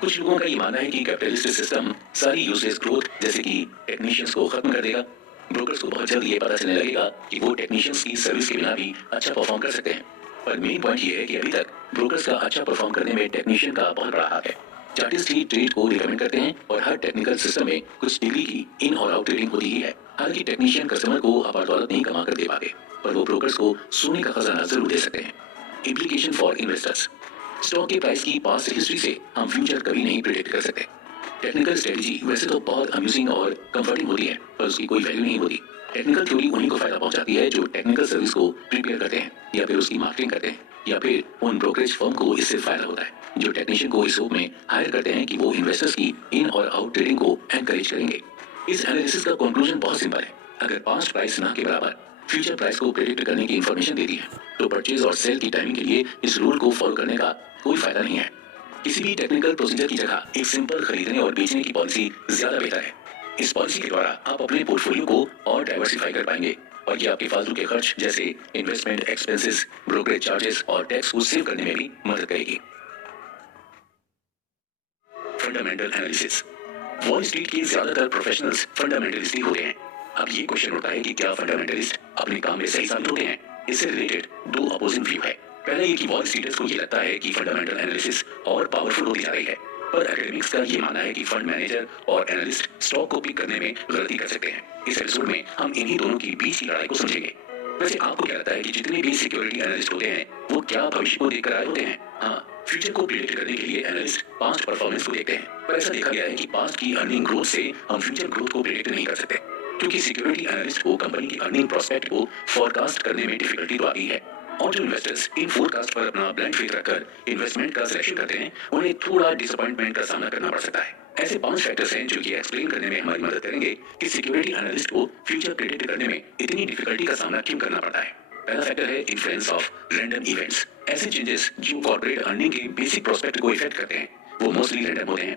कुछ लोगों का ये मानना है कि कैपिटलिस्ट सिस्टम सारी यूजलेस ग्रोथ जैसे कि टेक्नीशियंस को खत्म कर देगा। ब्रोकर्स को बहुत जल्द ये पता चलने लगेगा कि वो टेक्नीशियंस की सर्विस के बिना भी अच्छा परफॉर्म कर सकते हैं। पर मेन पॉइंट ये है कि अभी तक ब्रोकर्स का अच्छा परफॉर्म करने में टेक्नीशियन का बहुत बड़ा हाथ है। चार्टिस्ट ही ट्रेड को रिकमेंड करते हैं और हर टेक्निकल सिस्टम में कुछ डिग्री की इन और आउट ट्रेडिंग होती ही है। हालांकि टेक्नीशियन कस्टमर को अपार दौलत नहीं कमा कर दे पाते, पर वो ब्रोकर्स को सोने का खजाना जरूर दे सकते हैं। Implication for investors. स्टॉक के प्राइस की पास्ट हिस्ट्री से हम फ्यूचर कभी नहीं प्रिडिक्ट कर सकते। टेक्निकल स्ट्रेटजी वैसे तो बहुत अम्यूजिंग और कंफर्टिंग होती है, पर उसकी कोई वैल्यू नहीं होती। टेक्निकल थ्योरी उन्हीं को फायदा पहुंचाती है जो टेक्निकल सर्विस को प्रिपेयर करते हैं या फिर उसकी मार्केटिंग करते हैं, या फिर उन ब्रोकरेज फर्म को इससे फायदा होता है जो टेक्नीशियन को इस होप में हायर करते हैं कि वो इन्वेस्टर्स की इन और आउट ट्रेडिंग को एनकरेज करेंगे। इस एनालिसिस का कंक्लूजन बहुत सिंपल है। अगर पास्ट प्राइस ना के बराबर फ्यूचर प्राइस को प्रेडिक्ट करने की इंफॉर्मेशन देती है, तो परचेज और सेल की टाइमिंग के लिए इस रूल को फॉलो करने का कोई फायदा नहीं है। किसी भी टेक्निकल प्रोसीजर की जगह एक सिंपल खरीदने और बेचने की पॉलिसी ज्यादा बेहतर है। इस पॉलिसी के द्वारा आप अपने पोर्टफोलियो को और डाइवर्सिफाई कर पाएंगे और ये आपके फालतू के खर्च जैसे इन्वेस्टमेंट एक्सपेंसेस, ब्रोकरेज चार्जेस और टैक्स को सेव करने में भी मदद करेगी। Fundamental analysis. वॉल स्ट्रीट के ज्यादातर प्रोफेशनल्स फंडामेंटलिस्ट ही होते हैं। अब ये क्वेश्चन उठता है कि क्या फंडामेंटलिस्ट अपने काम में सही साबित होते हैं। इससे रिलेटेड 2 अपोजिंग व्यू है। पहला ये कि वॉल स्ट्रीटर्स को ये लगता है कि फंडामेंटल एनालिसिस और पावरफुल होती जा रही है, पर एकेडमिक्स का ये मानना है कि फंड मैनेजर और एनालिस्ट स्टॉक को पिक करने में गलती कर सकते हैं। इस एपिसोड में हम इन्हीं दोनों की बीच की लड़ाई को समझेंगे। वैसे आपको क्या लगता है कि जितने भी सिक्योरिटी एनालिस्ट होते हैं वो क्या भविष्य को देखकर आए होते हैं? हाँ, फ्यूचर को प्रिडिक्ट करने के लिए एनालिस्ट पास्ट परफॉर्मेंस को देखते हैं, पर ऐसा देखा गया है कि पास्ट की अर्निंग ग्रोथ से हम फ्यूचर ग्रोथ को प्रिडिक्ट नहीं कर सकते, क्योंकि सिक्योरिटी एनालिस्ट को कंपनी की अर्निंग प्रोस्पेक्ट को फोरकास्ट करने में डिफिकल्टी तो आती है। और जो इन्वेस्टर्स इन फोरकास्ट पर अपना ब्लाइंड फेथ रखकर इन्वेस्टमेंट का सिलेक्शन करते हैं, उन्हें थोड़ा डिसअपॉइंटमेंट का सामना करना पड़ सकता है। ऐसे 5 फैक्टर्स हैं जो ये एक्सप्लेन करने में हमारी मदद करेंगे कि सिक्योरिटी एनालिस्ट को फ्यूचर प्रेडिक्ट करने में इतनी डिफिकल्टी का सामना क्यों करना पड़ता है। पहला फैक्टर है इन्फ्लुएंस ऑफ रैंडम इवेंट्स। ऐसे चेंजेस जो कॉर्पोरेट अर्निंग के बेसिक प्रोस्पेक्ट को इफेक्ट करते हैं, वो मोस्टली रैंडम होते हैं।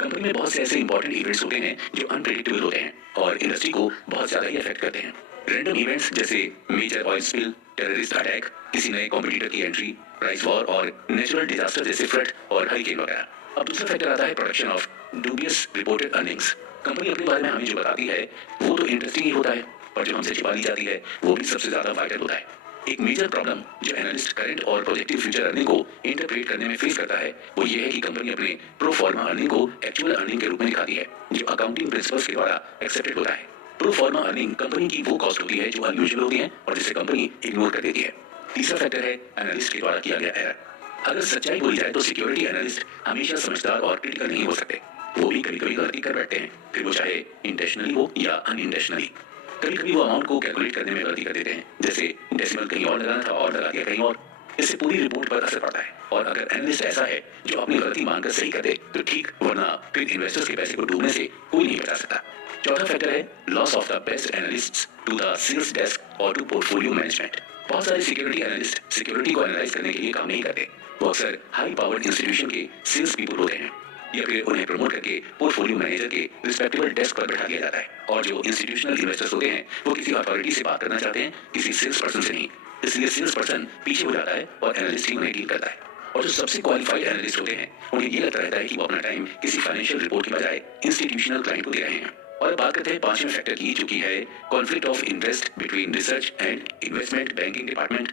कंपनी में बहुत से ऐसे इंपॉर्टेंट इवेंट्स होते हैं जो अनप्रेडिक्टेबल होते हैं और इंडस्ट्री को बहुत ज्यादा ही अफेक्ट करते हैं। रैंडम इवेंट्स जैसे major oil spill, terrorist attack, किसी नए कॉम्पिटिटर की एंट्री, प्राइस वॉर और नेचुरल डिजास्टर जैसे फ्लड और हरिकेन वगैरह। अब दूसरा फैक्टर आता है production of dubious reported earnings. Company अपने बारे में हमें जो बताती है वो तो इंटरेस्टिंग ही होता है, पर जो हमसे छिपा ली जाती है वो भी सबसे ज्यादा वाइटल होता है। एक मेजर प्रॉब्लम जो एनालिस्ट करंट और प्रोजेक्टिव फ्यूचर अर्निंग को इंटरप्रेट करने में फेस करता है वो ये है कि कंपनी अपने प्रो फॉर्मा अर्निंग को एक्चुअल अर्निंग के रूप में दिखाती है, जो अकाउंटिंग प्रिंसिपल्स के द्वारा एक्सेप्टेड होता है। प्रो फॉर्मा अर्निंग कंपनी की वो कॉस्ट होती है जो अनयूजुअल होती है और जिसे कंपनी इग्नोर कर देती है। तीसरा फैक्टर है एनालिस्ट के द्वारा किया गया एरर। अगर सच्चाई बोली जाए तो सिक्योरिटी एनालिस्ट हमेशा समझदार और क्रिटिकल नहीं हो सकते। वो भी कभी कभी गलती कर बैठते हैं, फिर वो चाहे इंटेंशनली हो या अनइंटेंशनली। कभी कभी वो अमाउंट को कैलकुलेट करने में गलती कर देते हैं, जैसे डेसिमल कहीं और लगाना था और लगा दिया कहीं और। इससे पूरी रिपोर्ट पर असर पड़ता है और अगर एनालिस्ट ऐसा है जो अपनी गलती मानकर सही कर दे तो ठीक, वरना फिर इन्वेस्टर्स के पैसे को डूबने से कोई नहीं बचा सकता। चौथा फैक्टर है loss of the best analysts to the sales desk और टू पोर्टफोलियो मैनेजमेंट। बहुत सारे सिक्योरिटी एनालिस्ट सिक्योरिटी को एनालाइज करने के लिए काम नहीं करते। वो अक्सर हाई पावर्ड इंस्टीट्यूशन के सेल्स पीपल होते हैं या फिर उन्हें प्रमोट करके पोर्टफोलियो मैनेजर के रिस्पेक्टेबल डेस्क पर बैठा दिया जाता है। और जो इंस्टीट्यूशनल इन्वेस्टर्स होते हैं वो किसी अथॉरिटी से बात करना चाहते हैं, किसी सेल्स पर्सन से नहीं। इसलिए सेल्स पर्सन पीछे हो जाता है और एनालिस्ट ही उन्हें डील करता है। और जो सबसे क्वालिफाइड एनालिस्ट होते हैं उन्हें ये लगता रहता है कि वो अपना टाइम किसी फाइनेंशियल रिपोर्ट की बजाय इंस्टीट्यूशनल क्लाइंट को दे रहे हैं। और बात करते हैं 5वें फैक्टर की, जो कि है conflict of interest between research and investment banking department.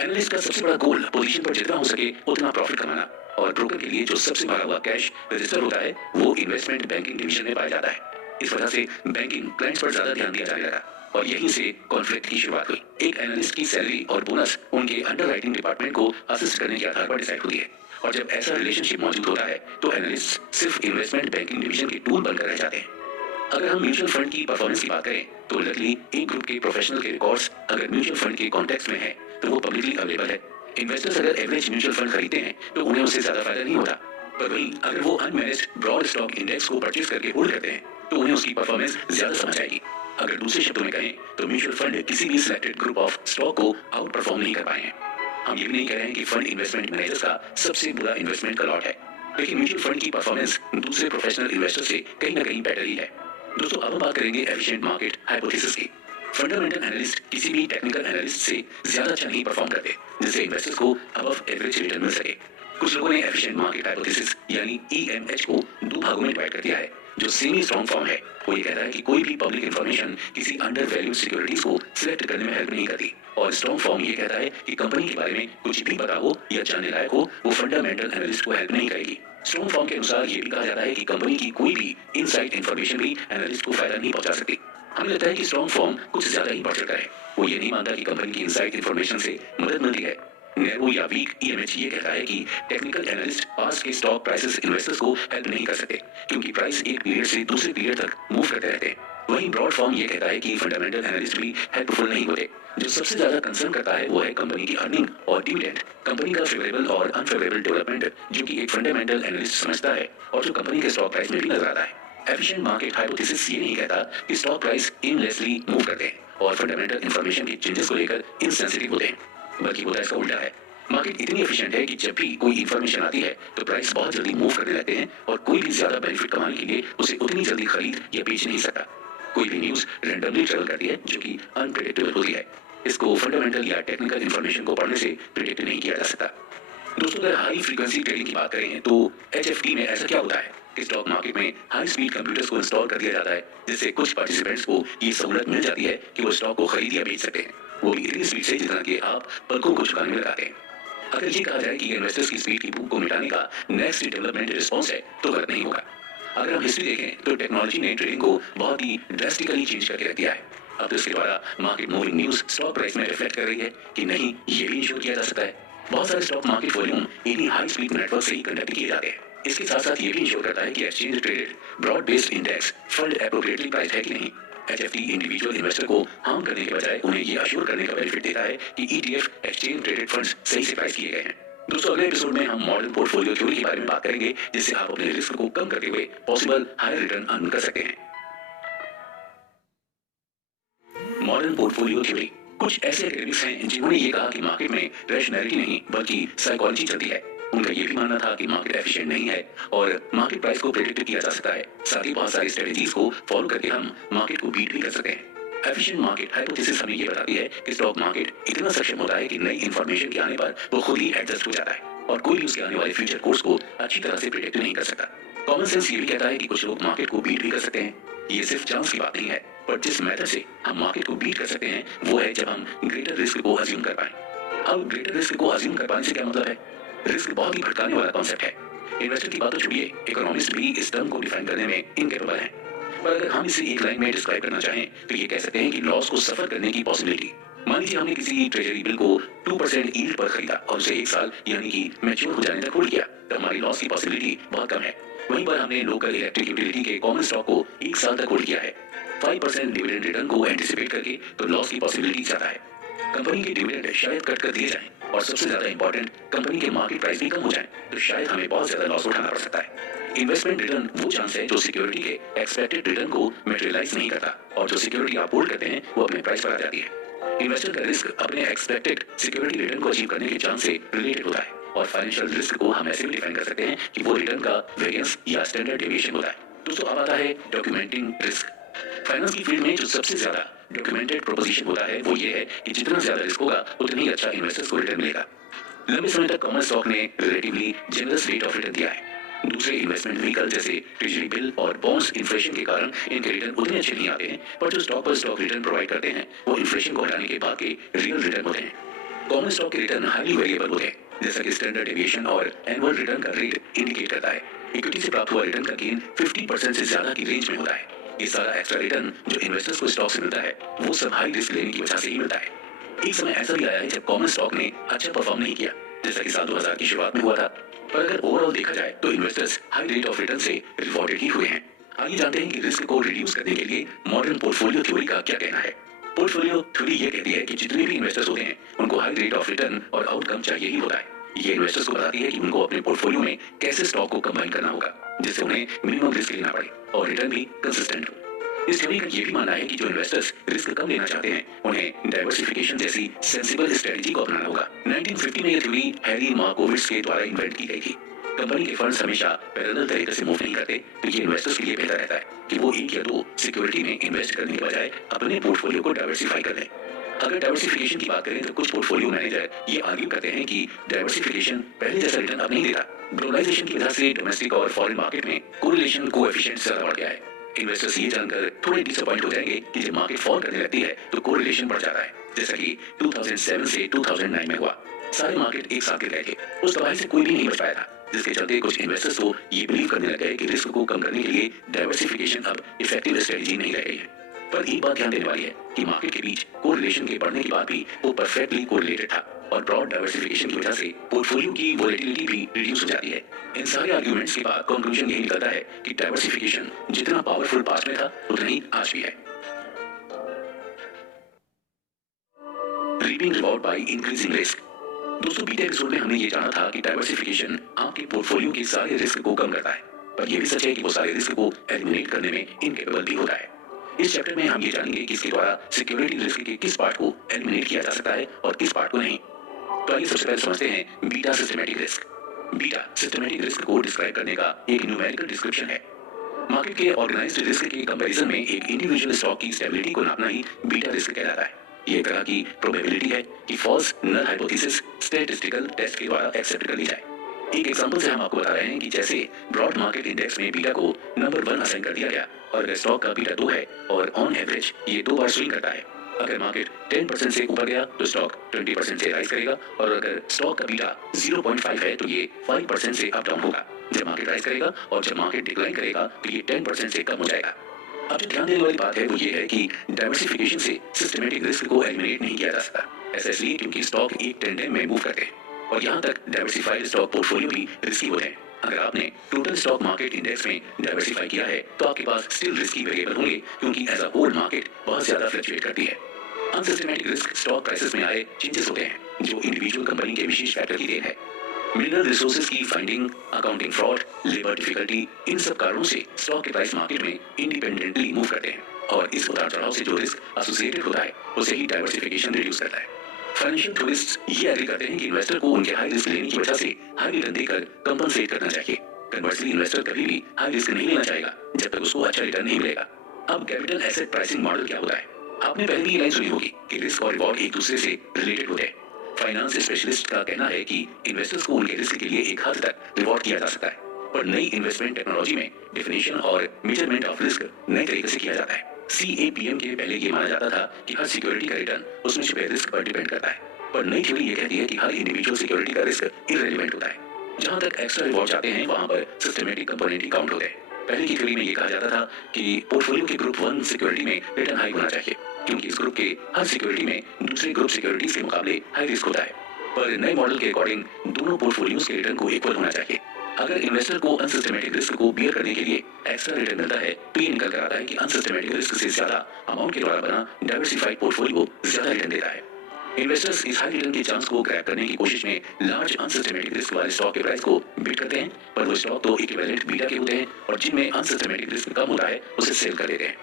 Analyst का सबसे बड़ा गोल पोजीशन पर जितना हो सके उतना प्रॉफिट कमाना, और ब्रोकर के लिए जो सबसे भरा हुआ कैश रजिस्टर होता है वो इन्वेस्टमेंट बैंकिंग डिवीजन में पाया जाता है। इस वजह से बैंकिंग क्लाइंट्स पर ज्यादा ध्यान दिया जाने लगा। और यहीं से कॉन्फ्लिक्ट की शुरुआत हुई। एक एनालिस्ट की सैलरी और बोनस उनके अंडरराइटिंग डिपार्टमेंट को असिस्ट करने के आधार पर डिसाइड होती है, और जब ऐसा रिलेशनशिप मौजूद होता है तो एनालिस्ट सिर्फ इन्वेस्टमेंट बैंकिंग डिवीजन के टूल बनकर रह जाते हैं। अगर हम म्यूचुअल फंड की परफॉर्मेंस की बात करें तो लकीली एक ग्रुप के प्रोफेशनल के रिकॉर्ड्स अगर म्यूचुअल फंड के कॉन्टेक्स्ट में है तो वो पब्लिकली अवेलेबल है। इन्वेस्टर्स अगर एवरेज म्यूचुअल फंड खरीदते हैं तो उन्हें उससे ज्यादा फायदा नहीं होता, पर वहीं अगर वो अनमैनेज्ड ब्रॉड स्टॉक इंडेक्स को परचेज करके होल्ड करते हैं तो उन्हें उसकी परफॉर्मेंस ज्यादा समझ आएगी। अगर दूसरे शब्दों में कहें तो म्यूचुअल फंड किसी भी सिलेक्टेड ग्रुप ऑफ स्टॉक को आउट परफॉर्म नहीं कर पाए हैं। हम ये भी नहीं कह रहे हैं कि फंड इन्वेस्टमेंट मैनेजर्स का सबसे बुरा इन्वेस्टमेंट का लॉट है, लेकिन म्यूचुअल फंड की परफॉर्मेंस दूसरे प्रोफेशनल इन्वेस्टर से कहीं ना कहीं बेटर ही है। दोस्तों, अब हम बात करेंगे एफिशिएंट मार्केट हाइपोथेसिस की। फंडामेंटल एनालिस्ट किसी भी टेक्निकल एनालिस्ट से ज्यादा अच्छा नहीं परफॉर्म करते जिससे इन्वेस्टर्स को अबव एवरेज रिटर्न मिल सके। कुछ लोगों ने एफिशिएंट मार्केट हाइपोथेसिस यानी ईएमएच को दो भागों में डिवाइड कर दिया है। जो सेमी स्ट्रॉन्ग फॉर्म है वो ये कहता है कि कोई भी पब्लिक इंफॉर्मेशन किसी अंडर वैल्यूड सिक्योरिटीज को सिलेक्ट करने में हेल्प नहीं करती, और स्ट्रॉन्ग फॉर्म ये कहता है कि कंपनी के बारे में कुछ भी पता हो या जानने लायक हो वो फंडामेंटल एनालिस्ट को हेल्प नहीं करेगी। स्ट्रॉन्ग फॉर्म के अनुसार ये भी कहा जाता है कि कंपनी की कोई भी इनसाइड इंफॉर्मेशन भी एनालिस्ट को फायदा नहीं पहुंचा सकती। हमें लगता है कि स्ट्रॉन्ग फॉर्म कुछ ज्यादा ही बढ़ चढ़कर है। वो ये नहीं मानता कि कंपनी की इनसाइड इंफॉर्मेशन से मदद मिलती है। नैरो या वीक ईएमएच ये कहता है कि टेक्निकल एनालिस्ट पास के स्टॉक प्राइसेस इन्वेस्टर्स को हेल्प नहीं कर सकते क्योंकि प्राइस एक पीरियड से दूसरे पीरियड तक मूव करते रहते हैं। वहीं ब्रॉड फॉर्म ये कहता है कि फंडामेंटल एनालिस्ट भी हेल्पफुल नहीं होते। जो सबसे ज्यादा कंसर्न करता है वो है कंपनी की अर्निंग और डिविडेंड, कंपनी का फेवरेबल और अनफेवरेबल डेवलपमेंट जो कि एक फंडामेंटल एनालिस्ट समझता है और जो कंपनी के स्टॉक प्राइस में भी नजर आता है। एफिशिएंट मार्केट हाइपोथेसिस ये नहीं कहता कि स्टॉक प्राइस इनलेसली मूव करते हैं और फंडामेंटल इंफॉर्मेशन के चेंजेस को लेकर इनसेंसिटिव होते हैं, बल्कि होता इसका उल्टा है। मार्केट इतनी एफिशिएंट है कि जब भी कोई इंफॉर्मेशन आती है तो प्राइस बहुत जल्दी मूव करने लगते हैं और कोई भी ज्यादा बेनिफिट कमाने के लिए उसे उतनी जल्दी खरीद या बेच नहीं सकता। कोई भी न्यूज रैंडमली ट्रेवल करती है जो कि अनप्रेडिक्टेबल होती है। इसको फंडामेंटल या टेक्निकल इंफॉर्मेशन को पढ़ने से प्रेडिक्ट नहीं किया जा सकता। दोस्तों, अगर हाई फ्रीक्वेंसी ट्रेडिंग की बात करें तो एचएफटी में ऐसा क्या होता है कि स्टॉक मार्केट में हाई स्पीड कंप्यूटर्स को इंस्टॉल कर दिया जाता है जिससे कुछ पार्टिसिपेंट्स को ये सहूलत मिल जाती है कि वो स्टॉक को खरीद या बेच सकते हैं, वो भी इतनी स्पीड से जितना कि आप पलकों को झुकाने में लगाते हैं। अगर ये कहा जाए कि इन्वेस्टर्स की स्पीड की भूख को मिटाने का नेक्स्ट डेवलपमेंट रिस्पॉन्स है तो गलत नहीं होगा। अगर हम हिस्ट्री देखें तो टेक्नोलॉजी ने ट्रेडिंग को बहुत ही ड्रास्टिकली चेंज करके रख दिया है। अब तो इसके द्वारा market moving news stock price में रिफ्लेक्ट कर रही है कि नहीं, ये भी इंश्योर किया जा सकता है। बहुत सारे स्टॉक मार्केट वॉल्यूम इन्हीं हाई स्पीड नेटवर्क से ही कंडक्ट किए जाते हैं। इसके साथ साथ ये भी इंश्योर करता है कि exchange traded broad based index fund appropriately price है कि नहीं। एचएफटी इंडिविजुअल इन्वेस्टर को हार्म करने के बजाय उन्हें ये अश्योर करने का बेनिफिट देता है कि ईटीएफ एक्सचेंज ट्रेडेड फंड्स सही से प्राइस किए गए हैं। दोस्तों, अगले एपिसोड में हम मॉडर्न पोर्टफोलियो थ्योरी के बारे में बात करेंगे जिससे आप अपने रिस्क को कम करते हुए पॉसिबल हायर रिटर्न अर्न कर सकते हैं। Modern portfolio theory. कुछ ऐसे एकेडमिक्स हैं जिन्होंने ये कहा कि मार्केट में रैशनैलिटी नहीं बल्कि साइकोलॉजी चलती है। उनका ये भी मानना था कि मार्केट एफिशिएंट नहीं है और मार्केट प्राइस को प्रेडिक्ट किया जा सकता है। साथ ही बहुत सारी स्ट्रेटेजीज को फॉलो करके हम मार्केट को बीट भी कर सकते हैं। एफिशिएंट मार्केट हाइपोथेसिस हमें ये बताती है कि स्टॉक मार्केट इतना सक्षम होता है कि नई इंफॉर्मेशन के आने पर वो खुद ही एडजस्ट हो जाता है और कोई भी उसके आने वाले फ्यूचर कोर्स को अच्छी तरह से प्रेडिक्ट नहीं कर सकता। कॉमन सेंस ये भी कहता है कि कुछ लोग मार्केट को बीट भी कर सकते हैं। ये सिर्फ चांस की बात नहीं है, पर जिस मेथड से हम मार्केट को बीट कर सकते हैं वो है जब हम ग्रेटर रिस्क को अज्यूम कर पाए। अब ग्रेटर रिस्क को अज्यूम कर पाने से क्या मतलब है? रिस्क बहुत ही भटकाने वाला कॉन्सेप्ट है। इन्वेस्टर की बात तो छोड़िए, इकोनॉमिस्ट भी इस टर्म को डिफाइन करने में इनकेपेबल हैं। पर अगर हम इसे एक लाइन में डिस्क्राइब करना चाहें तो ये कह सकते हैं कि लॉस को सफर करने की पॉसिबिलिटी। मान लीजिए हमने किसी ट्रेजरी बिल को 2% यील्ड पर खरीदा और उसे 1 साल यानी कि मैच्योर हो जाने तक होल्ड किया, तो हमारी लॉस की पॉसिबिलिटी बहुत कम है। वहीं पर हमने लोकल इलेक्ट्रिक यूटिलिटी के कॉमन स्टॉक को 1 साल तक होल्ड किया है 5% डिविडेंड रिटर्न को एंटिसिपेट करके, तो लॉस की पॉसिबिलिटी ज्यादा है। कंपनी के डिविडेंड शायद कट कर दिए जाएं और सबसे ज्यादा इंपॉर्टेंट कंपनी के मार्केट प्राइस भी कम हो जाए तो शायद हमें बहुत ज्यादा लॉस उठाना पड़ सकता है। इन्वेस्टमेंट रिटर्न वो चांस है जो सिक्योरिटी के एक्सपेक्टेड रिटर्न को मटेरियलाइज नहीं करता और जो सिक्योरिटी आप होल्ड करते हैं वो अपने प्राइस पर आ जाती है। इन्वेस्टर का रिस्क अपने एक्सपेक्टेड सिक्योरिटी रिटर्न को अचीव करने के चांस से रिलेटेड होता है और फाइनेंशियल रिस्क को हम ऐसे भी डिफाइन कर सकते हैं कि वो रिटर्न का वेरिएंस या स्टैंडर्ड डेविएशन होता है। दोस्तों, अब आता है डॉक्यूमेंटिंग रिस्क। फाइनेंस की फील्ड में जो सबसे ज्यादा डॉक्यूमेंटेड प्रोपोजिशन होता है वो ये है कि जितना ज्यादा रिस्क होगा उतनी ही अच्छा इन्वेस्टर्स को रिटर्न मिलेगा। लंबे समय तक कॉमन स्टॉक ने relatively generous rate of return दिया है। दूसरे इन्वेस्टमेंट व्हीकल जैसे ट्रेजरी बिल और बॉन्ड्स इन्फ्लेशन के कारण इनके रिटर्न उतने अच्छे नहीं आते हैं, पर जो स्टॉक पर स्टॉक रिटर्न प्रोवाइड करते हैं वो इन्फ्लेशन को हटाने के बाद के रियल रिटर्न होते हैं। कॉमन स्टॉक के रिटर्न हाईली वेरिएबल होते हैं, जैसा कि स्टैंडर्ड डेविएशन और एनुअल रिटर्न का रेट इंडिकेट करता है। इक्विटी से प्राप्त हुआ रिटर्न का गेन 50% से ज्यादा की रेंज में होता है। ये सारा एक्स्ट्रा रिटर्न जो इन्वेस्टर्स को स्टॉक से मिलता है वो सब हाई रिस्क लेने की वजह से ही मिलता है। एक समय ऐसा भी आया है जब कॉमन स्टॉक ने अच्छा परफॉर्म नहीं किया, जैसा कि साल 2000 की शुरुआत में हुआ था। पर अगर ओवरऑल देखा जाए तो investors high rate of return से रिवॉर्डेड ही हुए हैं। आइए जानते हैं कि रिस्क को रिड्यूस करने के लिए मॉडर्न पोर्टफोलियो थ्योरी का क्या कहना है। पोर्टफोलियो थ्योरी ये कहती है कि जितने भी इन्वेस्टर्स होते हैं उनको हाई रेट ऑफ रिटर्न और आउटकम चाहिए ही होता है। ये इन्वेस्टर्स को बताती है कि उनको अपने पोर्टफोलियो में कैसे स्टॉक को कंबाइन करना होगा जिससे उन्हें मिनिमम रिस्क लेना पड़े और रिटर्न भी कंसिस्टेंट हो। इस थ्योरी का ये भी मानना है कि जो इन्वेस्टर्स रिस्क कम लेना चाहते हैं उन्हें डाइवर्सिफिकेशन जैसी सेंसिबल स्ट्रेटजी को अपनाना होगा। 1950 में यह थ्योरी हैरी मार्कोविट्ज के द्वारा इन्वेंट की गई थी। कंपनी के फंड्स हमेशा पैरेलल तरीके से मूव नहीं करते, तो ये इन्वेस्टर्स के लिए बेहतर रहता है कि वो एक या दो सिक्योरिटी में इन्वेस्ट करने के बजाय अपने पोर्टफोलियो को डाइवर्सिफाई कर लें। अगर डाइवर्सिफिकेशन की बात करें तो कुछ पोर्टफोलियो मैनेजर ये आर्ग्यू करते हैं कि डाइवर्सिफिकेशन पहले जैसा रिटर्न अब नहीं देता। ग्लोबलाइजेशन की वजह से डोमेस्टिक और फॉरेन मार्केट में कोरिलेशन कोएफिशिएंट ज्यादा बढ़ गया है। इन्वेस्टर्स ये जानकर थोड़े डिसअपॉइंट हो जाएंगे कि जब मार्केट फॉल करने लगती है तो कोरिलेशन बढ़ जाता है, जैसा कि 2007 से 2009 में हुआ। सारे मार्केट एक साथ गिर गए थे, उस तबाही से कोई भी नहीं बच पाया था, जिसके चलते कुछ इन्वेस्टर्स को ये बिलीव करने लग गए कि रिस्क को कम करने के लिए डाइवर्सिफिकेशन अब इफेक्टिव स्ट्रेटजी नहीं रह गई है। पर एक बात ध्यान देने वाली है कि मार्केट के बीच कोरिलेशन के बढ़ने के बाद भी वो परफेक्टली कोरिलेटेड था और ब्रॉड डाइवर्सिफिकेशन की वजह से पोर्टफोलियो की वोलेटिलिटी भी रिड्यूस हो जाती है। इन सारे आर्गुमेंट्स के बाद कंक्लूजन यही निकलता है कि डाइवर्सिफिकेशन जितना पावरफुल पास्ट में था उतना ही आज भी है। Reaping reward by increasing risk. दोस्तों, बीते एपिसोड में हमने ये जाना था कि डाइवर्सिफिकेशन आपके पोर्टफोलियो के सारे रिस्क को कम करता है, पर यह भी सच है कि वो सारे रिस्क को एलिमिनेट करने में इनकेपेबल भी होता है। इस चैप्टर में हम ये जानेंगे कि इसके द्वारा सिक्योरिटी रिस्क के किस पार्ट को एलिमिनेट किया जा सकता है और किस पार्ट को नहीं। तो आइए सबसे पहले समझते हैं beta systematic risk. Beta systematic risk को डिस्क्राइब करने का एक न्यूमेरिकल डिस्क्रिप्शन है। मार्केट के ऑर्गेनाइज्ड रिस्क के कंपैरिजन में एक इंडिविजुअल स्टॉक की स्टेबिलिटी को नापना ही बीटा रिस्क कहलाता है। ये एक तरह की प्रोबेबिलिटी है कि false null hypothesis statistical test के द्वारा एक्सेप्ट कर ली जाए। एक एग्जांपल से हम आपको बता रहे हैं कि जैसे ब्रॉड मार्केट इंडेक्स में बीटा को नंबर 1 असाइन कर दिया गया और अगर स्टॉक का बीटा 2 है और ऑन एवरेज ये 2 बार स्विंग करता है। अगर मार्केट 10% से ऊपर गया तो स्टॉक 20% से राइज करेगा और अगर स्टॉक का बीटा 0.5 है तो ये 5% से अप डाउन होगा जब मार्केट राइज करेगा, और जब मार्केट डिक्लाइन करेगा तो ये 10% से कम हो जाएगा। अब जो ध्यान देने वाली बात है वो ये है कि डाइवर्सिफिकेशन से सिस्टमैटिक रिस्क को एलिमिनेट नहीं किया जा सकता। ऐसा इसलिए क्योंकि स्टॉक एक टेंडेम में मूव करते हैं और यहाँ तक डाइवर्सिफाइड स्टॉक पोर्टफोलियो भी रिस्की होते हैं। अगर आपने टोटल स्टॉक मार्केट इंडेक्स में डाइवर्सिफाई किया है तो आपके पास स्टिल रिस्की वेरिएबल होंगे क्योंकि एज अ होल मार्केट बहुत ज्यादा फ्लक्चुएट करती है। अनसिस्टमैटिक रिस्क स्टॉक प्राइसेस में आए चेंजेस होते हैं जो इंडिविजुअल कंपनी के विशेष फैक्टर की देन है। मिनरल रिसोर्सेज की finding, accounting fraud, labour difficulty, इन सब कारणों से स्टॉक के प्राइस मार्केट में इंडिपेंडेंटली मूव करते हैं और इस उतार चढ़ाव से जो रिस्क एसोसिएटेड होता है उसे ही डाइवर्सिफिकेशन रिड्यूस करता है। फाइनेंशियल थ्योरिस्ट्स ये एग्री करते हैं कि इन्वेस्टर को उनके हाई रिस्क लेने की वजह से हाई रिटर्न देकर कंपनसेट करना चाहिए। कन्वर्सली इन्वेस्टर कभी भी हाई रिस्क नहीं लेना चाहेगा जब तक उसको अच्छा रिटर्न नहीं मिलेगा। अब कैपिटल एसेट प्राइसिंग मॉडल क्या होता है? आपने पहले भी ये लाइन सुनी होगी कि रिस्क और रिवॉर्ड एक दूसरे से रिलेटेड होते हैं। फाइनेंस स्पेशलिस्ट का कहना है कि इन्वेस्टर्स को उनके रिस्क के लिए एक हद तक रिवॉर्ड किया जा सकता है, पर नई इन्वेस्टमेंट टेक्नोलॉजी में डेफिनेशन और मेजरमेंट ऑफ रिस्क नए तरीके से किया जाता है। CAPM के पहले ये माना जाता था कि हर सिक्योरिटी का रिटर्न उसमें छुपे रिस्क पर डिपेंड करता है, पर नई थ्योरी ये कहती है कि हर इंडिविजुअल सिक्योरिटी का रिस्क इररिलेवेंट होता है। जहां तक एक्स्ट्रा रिवॉर्ड जाते हैं वहां पर सिस्टमैटिक कंपोनेंट ही काउंट होते हैं। पहले की थ्योरी में ये कहा जाता था कि पोर्टफोलियो के ग्रुप 1 सिक्योरिटी में रिटर्न हाई होना चाहिए क्योंकि इस ग्रुप के हर सिक्योरिटी में दूसरे ग्रुप सिक्योरिटीज के मुकाबले हाई रिस्क होता है। पर नए मॉडल के अकॉर्डिंग दोनों पोर्टफोलियोज के रिटर्न को इक्वल होना चाहिए। अगर इन्वेस्टर को अनसिस्टमैटिक रिस्क को बियर करने के लिए एक्स्ट्रा रिटर्न मिलता है तो ये निकल कर आता है कि अनसिस्टमैटिक रिस्क से ज्यादा अमाउंट के द्वारा बना डाइवर्सिफाइड पोर्टफोलियो ज्यादा रिटर्न देता है। इन्वेस्टर्स इस हाई रिटर्न के चांस को ग्रैब करने की कोशिश में लार्ज अनसिस्टमैटिक रिस्क वाले स्टॉक के प्राइस को बिड करते हैं, पर वो स्टॉक तो इक्विवेलेंट बीटा के होते हैं और जिनमें अनसिस्टमैटिक रिस्क कम होता है उसे सेल कर देते हैं।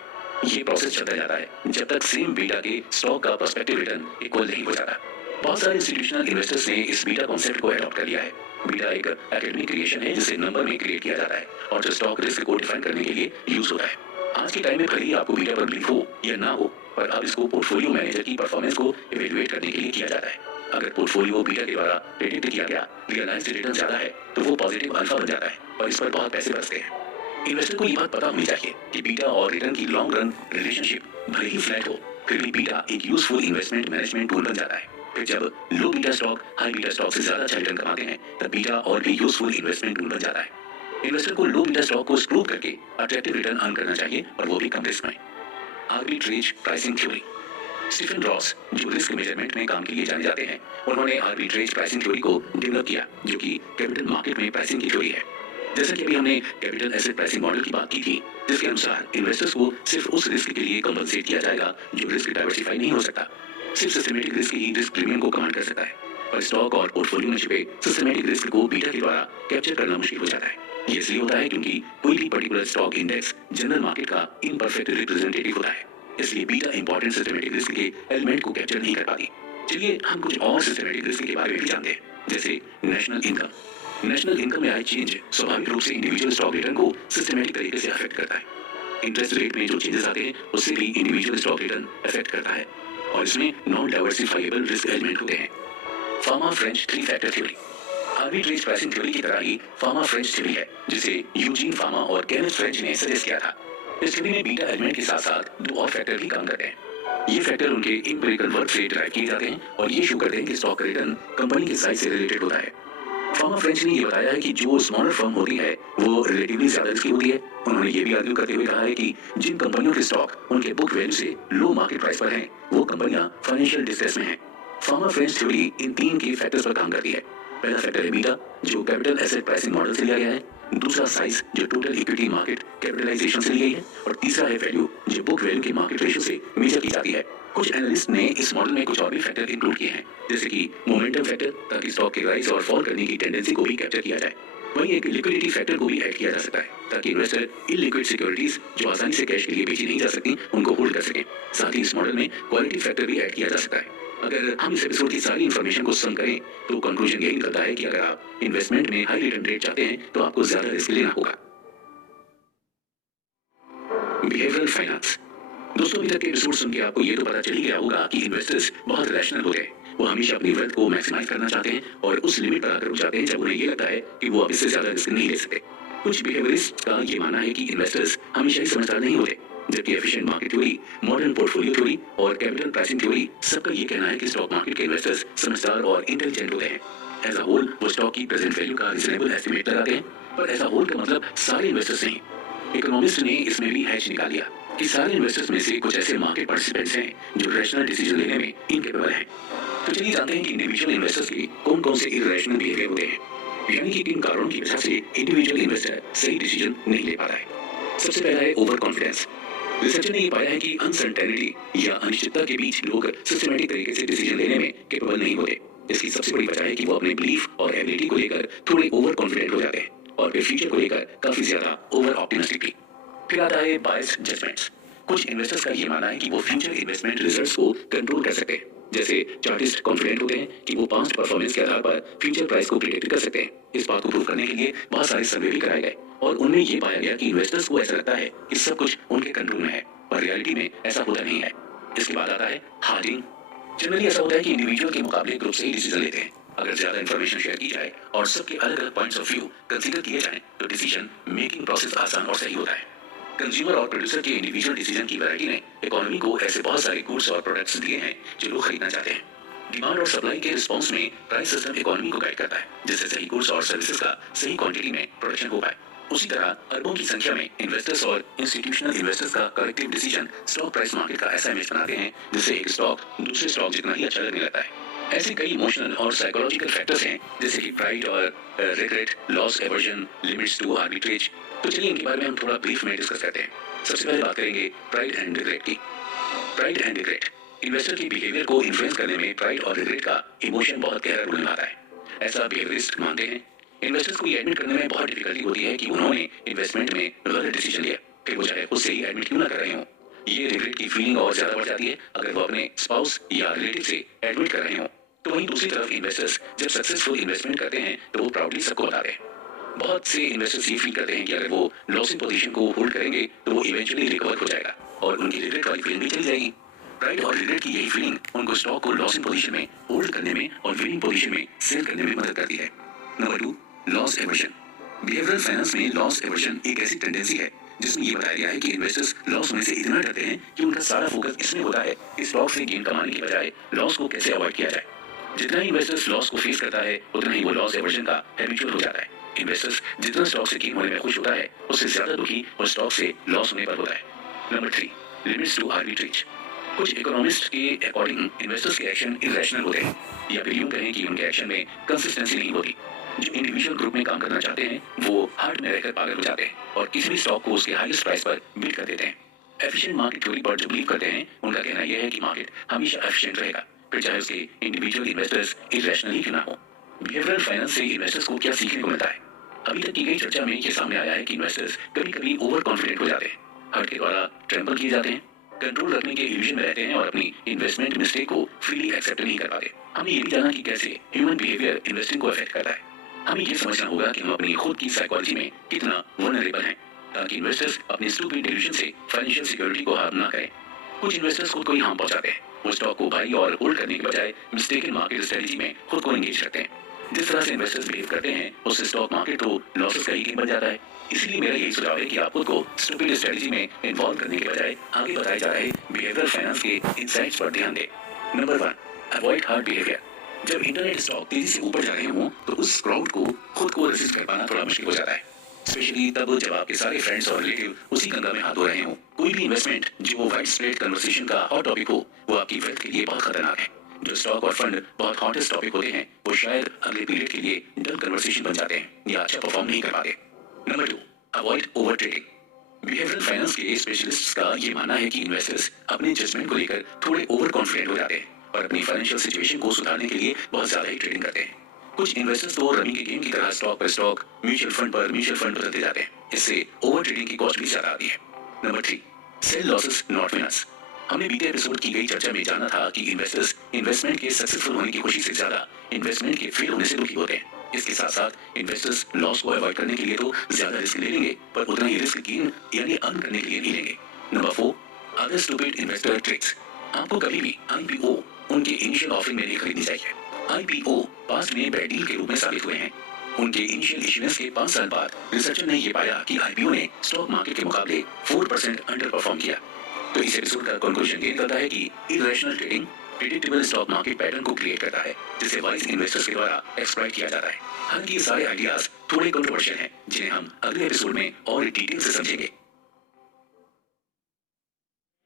ये प्रोसेस चलता जाता है जब तक सेम बीटा के स्टॉक का पर्सपेक्टिव रिटर्न इक्वल नहीं हो जाता। बहुत सारे इंस्टीट्यूशनल इन्वेस्टर्स ने इस बीटा कॉन्सेप्ट को अडॉप्ट कर लिया है। बीटा एक एकेडमिक क्रिएशन है जिसे नंबर में क्रिएट किया जाता है और जो स्टॉक रिस्क को डिफाइन करने के लिए यूज होता है। आज के टाइम में भले ही आपको बीटा पर बिलीव हो या ना हो, पर अब इसको पोर्टफोलियो मैनेजर की परफॉर्मेंस को इवेल्युएट करने के लिए किया जाता है। अगर पोर्टफोलियो बीटा के द्वारा प्रेडिक्ट किया गया रियलाइज्ड रिटर्न ज्यादा है तो वो पॉजिटिव अल्फा बन जाता है और इस पर बहुत पैसे बचते हैं। इन्वेस्टर को ये बात पता होनी चाहिए कि बीटा और रिटर्न की लॉन्ग रन रिलेशनशिप भले ही फ्लैट हो फिर भी बीटा एक यूजफुल इन्वेस्टमेंट मैनेजमेंट टूल बन जाता है। फिर जब low beta stock high beta stock से ज्यादा अच्छा रिटर्न कमाते हैं तब बीटा और भी यूजफुल इन्वेस्टमेंट टूल बन जाता है। इन्वेस्टर को लो बीटा स्टॉक को स्क्रूप करके अट्रैक्टिव रिटर्न अर्न करना चाहिए और वो भी कम रिस्क में। Arbitrage pricing theory. Stephen Ross, जो रिस्क मेजरमेंट में काम के लिए जाने जाते हैं, उन्होंने आर्बिट्रेज प्राइसिंग थ्योरी को डेवलप किया, जो कि कैपिटल मार्केट में प्राइसिंग की थ्योरी है। जैसा कि अभी हमने कैपिटल एसेट प्राइसिंग मॉडल की बात की थी, जिसके अनुसार इन्वेस्टर्स को सिर्फ उस रिस्क के लिए कंपनसेट किया जाएगा जो रिस्क डाइवर्सिफाई नहीं हो सकता। सिर्फ सिस्टमेटिक रिस्क ही रिस्क प्रीमियम को कमांड कर सकता है, पर स्टॉक और पोर्टफोलियो में छिपे सिस्टमेटिक रिस्क को बीटा के द्वारा कैप्चर करना मुश्किल हो जाता है। ये इसलिए होता है क्योंकि कोई भी particular stock index general market का इम्परफेक्ट रिप्रेजेंटेटिव होता है, इसलिए बीटा इंपॉर्टेंट सिस्टमेटिक रिस्क के एलिमेंट को कैप्चर नहीं कर पाती। चलिए हम कुछ और सिस्टमेटिक रिस्क के बारे में भी जानते हैं, जैसे नेशनल इनकम। नेशनल इनकम में आए चेंज स्वाभाविक रूप से इंडिविजुअल स्टॉक रिटर्न को सिस्टमेटिक तरीके से अफेक्ट करता है। इंटरेस्ट रेट में जो चेंजेस आते हैं उससे भी इंडिविजुअल स्टॉक रिटर्न अफेक्ट करता है, और इसमें नॉन डाइवर्सिफाइबल रिस्क एलिमेंट होते हैं। Pharma French 3 factor theory. Arbitrage pricing theory की तरह ही फार्मा फ्रेंच थ्योरी है, जिसे यूजीन फार्मा और केनेथ फ्रेंच ने सजेस्ट किया था। इस थ्योरी में बीटा एलिमेंट के साथ साथ 2 और फैक्टर भी काम करते हैं। ये फैक्टर उनके एम्पिरिकल वर्क से ड्राइव किए जाते हैं और ये शो करते हैं कि स्टॉक का रिटर्न कंपनी के साइज से रिलेटेड होता है। फार्मा फ्रेंच ने ये बताया है कि जो स्मॉलर फर्म होती है वो रिलेटिवली ज्यादा रिस्की होती है। उन्होंने ये भी आर्ग्यू करते हुए कहा है कि जिन कंपनियों के स्टॉक उनके बुक वैल्यू से लो मार्केट प्राइस पर हैं, वो कंपनियां फाइनेंशियल डिस्ट्रेस में हैं। फार्मा फ्रेंच थ्योरी इन 3 के फैक्टर्स पर काम करती है। पहला फैक्टर है बीटा, जो कैपिटल एसेट प्राइसिंग मॉडल से लिया गया है। दूसरा साइज, जो टोटल इक्विटी मार्केट कैपिटलाइजेशन से ली गई है, और तीसरा है वैल्यू, जो बुक वैल्यू के मार्केट रेशियो से मेजर की जाती है। कुछ एनालिस्ट ने इस मॉडल में कुछ और भी फैक्टर इंक्लूड किए हैं, जैसे कि मोमेंटम फैक्टर, ताकि स्टॉक के राइज और फॉल करने की टेंडेंसी को भी कैप्चर किया जाए। वहीं एक लिक्विडिटी फैक्टर को भी ऐड किया जा सकता है, ताकि इन्वेस्टर इलिक्विड सिक्योरिटीज जो आसानी से कैश के लिए बेची नहीं जा सकती उनको होल्ड कर सकें। साथ ही इस मॉडल में क्वालिटी फैक्टर भी ऐड किया जा सकता है। अगर हम इस एपिसोड की सारी इन्फॉर्मेशन को सम करें तो कंक्लूजन यही निकलता है कि अगर आप इन्वेस्टमेंट में हाई रिटर्न रेट चाहते हैं तो आपको ज्यादा रिस्क लेना होगा। Behavioural finance. दोस्तों, अभी तक के एपिसोड सुन के आपको ये तो पता चल ही गया होगा कि इन्वेस्टर्स बहुत रैशनल होते हैं। वो हमेशा अपनी वेल्थ को मैक्सिमाइज करना चाहते हैं और उस लिमिट पर आकर रुक जाते हैं जब उन्हें ये लगता है कि वो अब इससे ज्यादा रिस्क नहीं ले सकते। कुछ बिहेवियरिस्ट का ये मानना है कि इन्वेस्टर्स हमेशा ही समझदार नहीं होते, जबकि efficient market theory, modern portfolio theory और कैपिटल प्राइसिंग थ्योरी सबका ये कहना है कि स्टॉक मार्केट के इन्वेस्टर्स समझदार और इंटेलिजेंट होते हैं। एज अ होल वो स्टॉक की प्रेजेंट वैल्यू का रीजनेबल एस्टिमेट लगाते हैं, पर एज अ होल का मतलब सारे इन्वेस्टर्स नहीं। इकोनॉमिस्ट ने इसमें भी हैच निकाल दिया कि सारे इन्वेस्टर्स में से कुछ ऐसे मार्केट पार्टिसिपेंट्स हैं जो रैशनल डिसीजन लेने में इनकेपेबल हैं। तो चलिए जानते हैं कि इंडिविजुअल इन्वेस्टर्स के कौन कौन से इरैशनल बिहेवियर होते हैं, यानी कि किन कारणों की वजह से इंडिविजुअल इन्वेस्टर सही डिसीजन नहीं ले पाता है। सबसे पहला है ओवर कॉन्फिडेंस। रिसर्चर ने ये पाया है कि अनसर्टेनिटी या अनिश्चितता के बीच लोग सिस्टमैटिक तरीके से डिसीजन लेने में केपेबल नहीं होते। इसकी सबसे बड़ी वजह है कि वो अपने बिलीफ और एबिलिटी को लेकर थोड़े ओवर कॉन्फिडेंट हो जाते हैं और फिर फ्यूचर को लेकर काफी ज्यादा ओवर ऑप्टिमिस्टिक भी। फिर आता है बायस्ड जजमेंट्स। कुछ इन्वेस्टर्स का ये मानना है कि वो फ्यूचर इन्वेस्टमेंट रिजल्ट्स को कंट्रोल कर सकते हैं। जैसे चार्टिस्ट कॉन्फिडेंट होते हैं कि वो पास्ट परफॉर्मेंस के आधार पर फ्यूचर प्राइस को प्रिडिक्ट कर सकते हैं। इस बात को प्रूव करने के लिए बहुत सारे सर्वे भी कराए गए और उनमें ये पाया गया कि इन्वेस्टर्स को ऐसा लगता है कि सब कुछ उनके कंट्रोल में है, पर रियलिटी में ऐसा होता नहीं है। इसके बाद आता है हार्डिंग। जनरली ऐसा होता है कि इंडिविजुअल के मुकाबले ग्रुप से ही डिसीजन लेते हैं। अगर ज्यादा इंफॉर्मेशन शेयर की जाए और सबके अलग अलग पॉइंट्स ऑफ व्यू कंसीडर किए जाएं तो डिसीजन मेकिंग प्रोसेस आसान और सही होता है। कंज्यूमर और प्रोड्यूसर के इंडिविजुअल डिसीजन की वैरायटी ने इकोनॉमी को ऐसे बहुत सारे गुड्स और प्रोडक्ट्स दिए हैं जो लोग खरीदना चाहते हैं। डिमांड और सप्लाई के रिस्पॉन्स में प्राइस सिस्टम इकोनॉमी को गाइड करता है, जिससे सही गुड्स और सर्विसेज का सही क्वांटिटी में प्रोडक्शन हो पाए। उसी तरह अरबों की संख्या में इन्वेस्टर्स और इंस्टीट्यूशनल इन्वेस्टर्स का collective decision stock price market का ऐसा इमेज बनाते हैं जिससे एक स्टॉक दूसरे स्टॉक जितना ही अच्छा लगने लगता है। ऐसे कई इमोशनल और साइकोलॉजिकल फैक्टर्स हैं, जैसे कि प्राइड और regret, loss aversion, limits to arbitrage. तो चलिए इनके बारे में हम थोड़ा ब्रीफ में डिस्कस करते हैं। सबसे पहले बात करेंगे प्राइड एंड रिग्रेट की। Pride and regret. इन्वेस्टर की बिहेवियर को इन्फ्लुएंस करने में प्राइड और रिग्रेट का इमोशन बहुत गहरा रोल निभाता है, ऐसा बिहेवियरिस्ट मानते हैं। इन्वेस्टर्स को ये एडमिट करने में बहुत डिफिकल्टी होती है कि उन्होंने इन्वेस्टमेंट में गलत डिसीजन लिया, फिर वो चाहे खुद से ही एडमिट क्यों ना कर रहे हो। ये रिग्रेट की फीलिंग और ज्यादा बढ़ जाती है अगर वो अपने स्पाउस या रिलेटिव से एडमिट कर रहे हो। तो वहीं दूसरी तरफ इन्वेस्टर्स जब सक्सेसफुल इन्वेस्टमेंट करते हैं तो वो प्राउडली सबको बताते हैं। बहुत से इन्वेस्टर्स ये फील करते हैं कि अगर वो लॉसिंग पोजीशन को होल्ड करेंगे तो वो इवेंचुअली रिकवर हो जाएगा और उनकी रिग्रेट वाली फीलिंग भी चली जाएगी। प्राइड और रिग्रेट की यही फीलिंग उनको स्टॉक को लॉसिंग पोजीशन में होल्ड करने में और विनिंग पोजीशन में सेल करने में मदद करती है। Number 2, loss aversion. Behavioural finance में लॉस एवर्जन एक ऐसी टेंडेंसी है जिसमें ये बताया गया है कि इन्वेस्टर्स लॉस होने से इतना डरते हैं कि उनका सारा फोकस इसमें होता है कि स्टॉक से गेन कमाने की बजाय लॉस को कैसे अवॉइड किया जाए। जितना ही इन्वेस्टर्स लॉस को फेस करता है उतना ही वो लॉस एवर्जन का हैबिचुअल हो जाता है। इन्वेस्टर्स जितना स्टॉक से गेन होने में खुश होता है उससे ज्यादा दुखी और स्टॉक से लॉस होने पर होता है। Number 3, limits to arbitrage. कुछ इकोनॉमिस्ट के अकॉर्डिंग इन्वेस्टर्स के एक्शन इरेशनल होते हैं, या फिर यूं कहें कि उनके एक्शन में कंसिस्टेंसी नहीं होती। जो इंडिविजुअल ग्रुप में काम करना चाहते हैं वो हार्ट में रहकर पागल हो जाते हैं और किसी भी स्टॉक को उसके हाईएस्ट प्राइस पर बिड कर देते हैं। एफिशिएंट मार्केट थ्योरी पर जो बिलीव करते हैं उनका कहना यह है कि मार्केट हमेशा एफिशिएंट रहेगा, फिर चाहे उसके इंडिविजुअल इन्वेस्टर्स इरेशनल ही क्यों ना हो। बिहेवियरल फाइनेंस से इन्वेस्टर्स को क्या सीखने को मिलता है? अभी तक की गई चर्चा में ये सामने आया है कि इन्वेस्टर्स कभी कभी ओवर कॉन्फिडेंट हो जाते हैं, हर्ट के द्वारा ट्रैम्पल किए जाते हैं, कंट्रोल रखने के इल्यूजन में रहते हैं और अपनी इन्वेस्टमेंट मिस्टेक को फ्रीली एक्सेप्ट नहीं कर पाते। हमने ये भी जाना कि कैसे ह्यूमन बिहेवियर इन्वेस्टिंग को अफेक्ट करता है। हमें ये समझना होगा कि हम अपनी खुद की साइकोलॉजी में कितना वल्नरेबल हैं, ताकि इन्वेस्टर्स अपनी स्टूपिड डिल्यूजन से फाइनेंशियल सिक्योरिटी को हार्म ना करें। कुछ इन्वेस्टर्स खुद को ही हार्म पहुंचाते हैं। वो स्टॉक को बाई और होल्ड करने के बजाय मिस्टेकन मार्केट स्ट्रेटजी में खुद को एंगेज करते हैं। जिस तरह से इन्वेस्टर्स बिहेव करते हैं उससे स्टॉक मार्केट तो लॉसेस का ही गेम बन जाता है। इसलिए मेरा यही सुझाव है कि आप खुद को स्टूपिड स्ट्रेटजी में इन्वॉल्व करने के बजाय आगे बताए जा रहे बिहेवियरल फाइनेंस के इनसाइट्स पर ध्यान दें। Number 1, avoid hard behaviour. जब इंटरनेट स्टॉक तेजी से ऊपर जा रहे हों तो उस क्राउड को खुद को रेसिस्ट कर पाना थोड़ा मुश्किल हो जाता है, स्पेशली तब जब आपके सारे फ्रेंड्स और रिलेटिव उसी गंगा में हाथ धो रहे हों। कोई भी इन्वेस्टमेंट जो वो वाइड स्प्रेड कन्वर्सेशन का हॉट टॉपिक हो वो आपकी वेल्थ के लिए बहुत खतरनाक है। जो स्टॉक और फंड बहुत हॉटेस्ट टॉपिक होते हैं वो शायद अगले पीरियड के लिए डल कन्वर्सेशन बन जाते हैं या अच्छा परफॉर्म नहीं कर पाते। Number 2, avoid over trading. Behavioural finance के स्पेशलिस्ट्स का ये मानना है कि इन्वेस्टर्स अपने जजमेंट को लेकर थोड़े ओवर कॉन्फिडेंट हो जाते हैं और अपनी फाइनेंशियल सिचुएशन को सुधारने के लिए बहुत ज्यादा ही ट्रेडिंग करते हैं। कुछ इन्वेस्टर्स तो रमी के गेम की तरह स्टॉक पर स्टॉक, म्यूचुअल फंड पर म्यूचुअल फंड बदलते जाते हैं। इससे ओवर ट्रेडिंग की कॉस्ट भी ज्यादा आती है। Number 3, sell losses not winners. हमने बीते एपिसोड की गई चर्चा में जाना था कि इन्वेस्टर्स इन्वेस्टमेंट के सक्सेसफुल होने की खुशी से ज्यादा इन्वेस्टमेंट के फेल होने से दुखी होते हैं। इसके साथ साथ इन्वेस्टर्स लॉस को अवॉइड करने के लिए तो ज्यादा रिस्क ले लेंगे पर उतना ही रिस्क गेन यानी अर्न करने के लिए नहीं लेंगे। Number 4, other stupid investor tricks. आपको कभी भी आईपीओ उनके इनिशियल ऑफरिंग में नहीं खरीदनी चाहिए। आईपीओ पास्ट में बैड डील के रूप में साबित हुए हैं। उनके इनिशियल इश्यूएंस के 5 साल बाद रिसर्चर ने यह पाया कि आईपीओ ने स्टॉक मार्केट के मुकाबले 4% अंडर परफॉर्म किया। तो इस एपिसोड का कंक्लूजन ये निकलता है कि irrational trading predictable stock market pattern को क्रिएट करता है जिसे वाइज इन्वेस्टर्स के द्वारा एक्सप्लॉइट किया जाता है। हालांकि ये सारे आइडियाज थोड़े कंट्रोवर्शियल हैं जिन्हें हम अगले एपिसोड में और डिटेल से समझेंगे।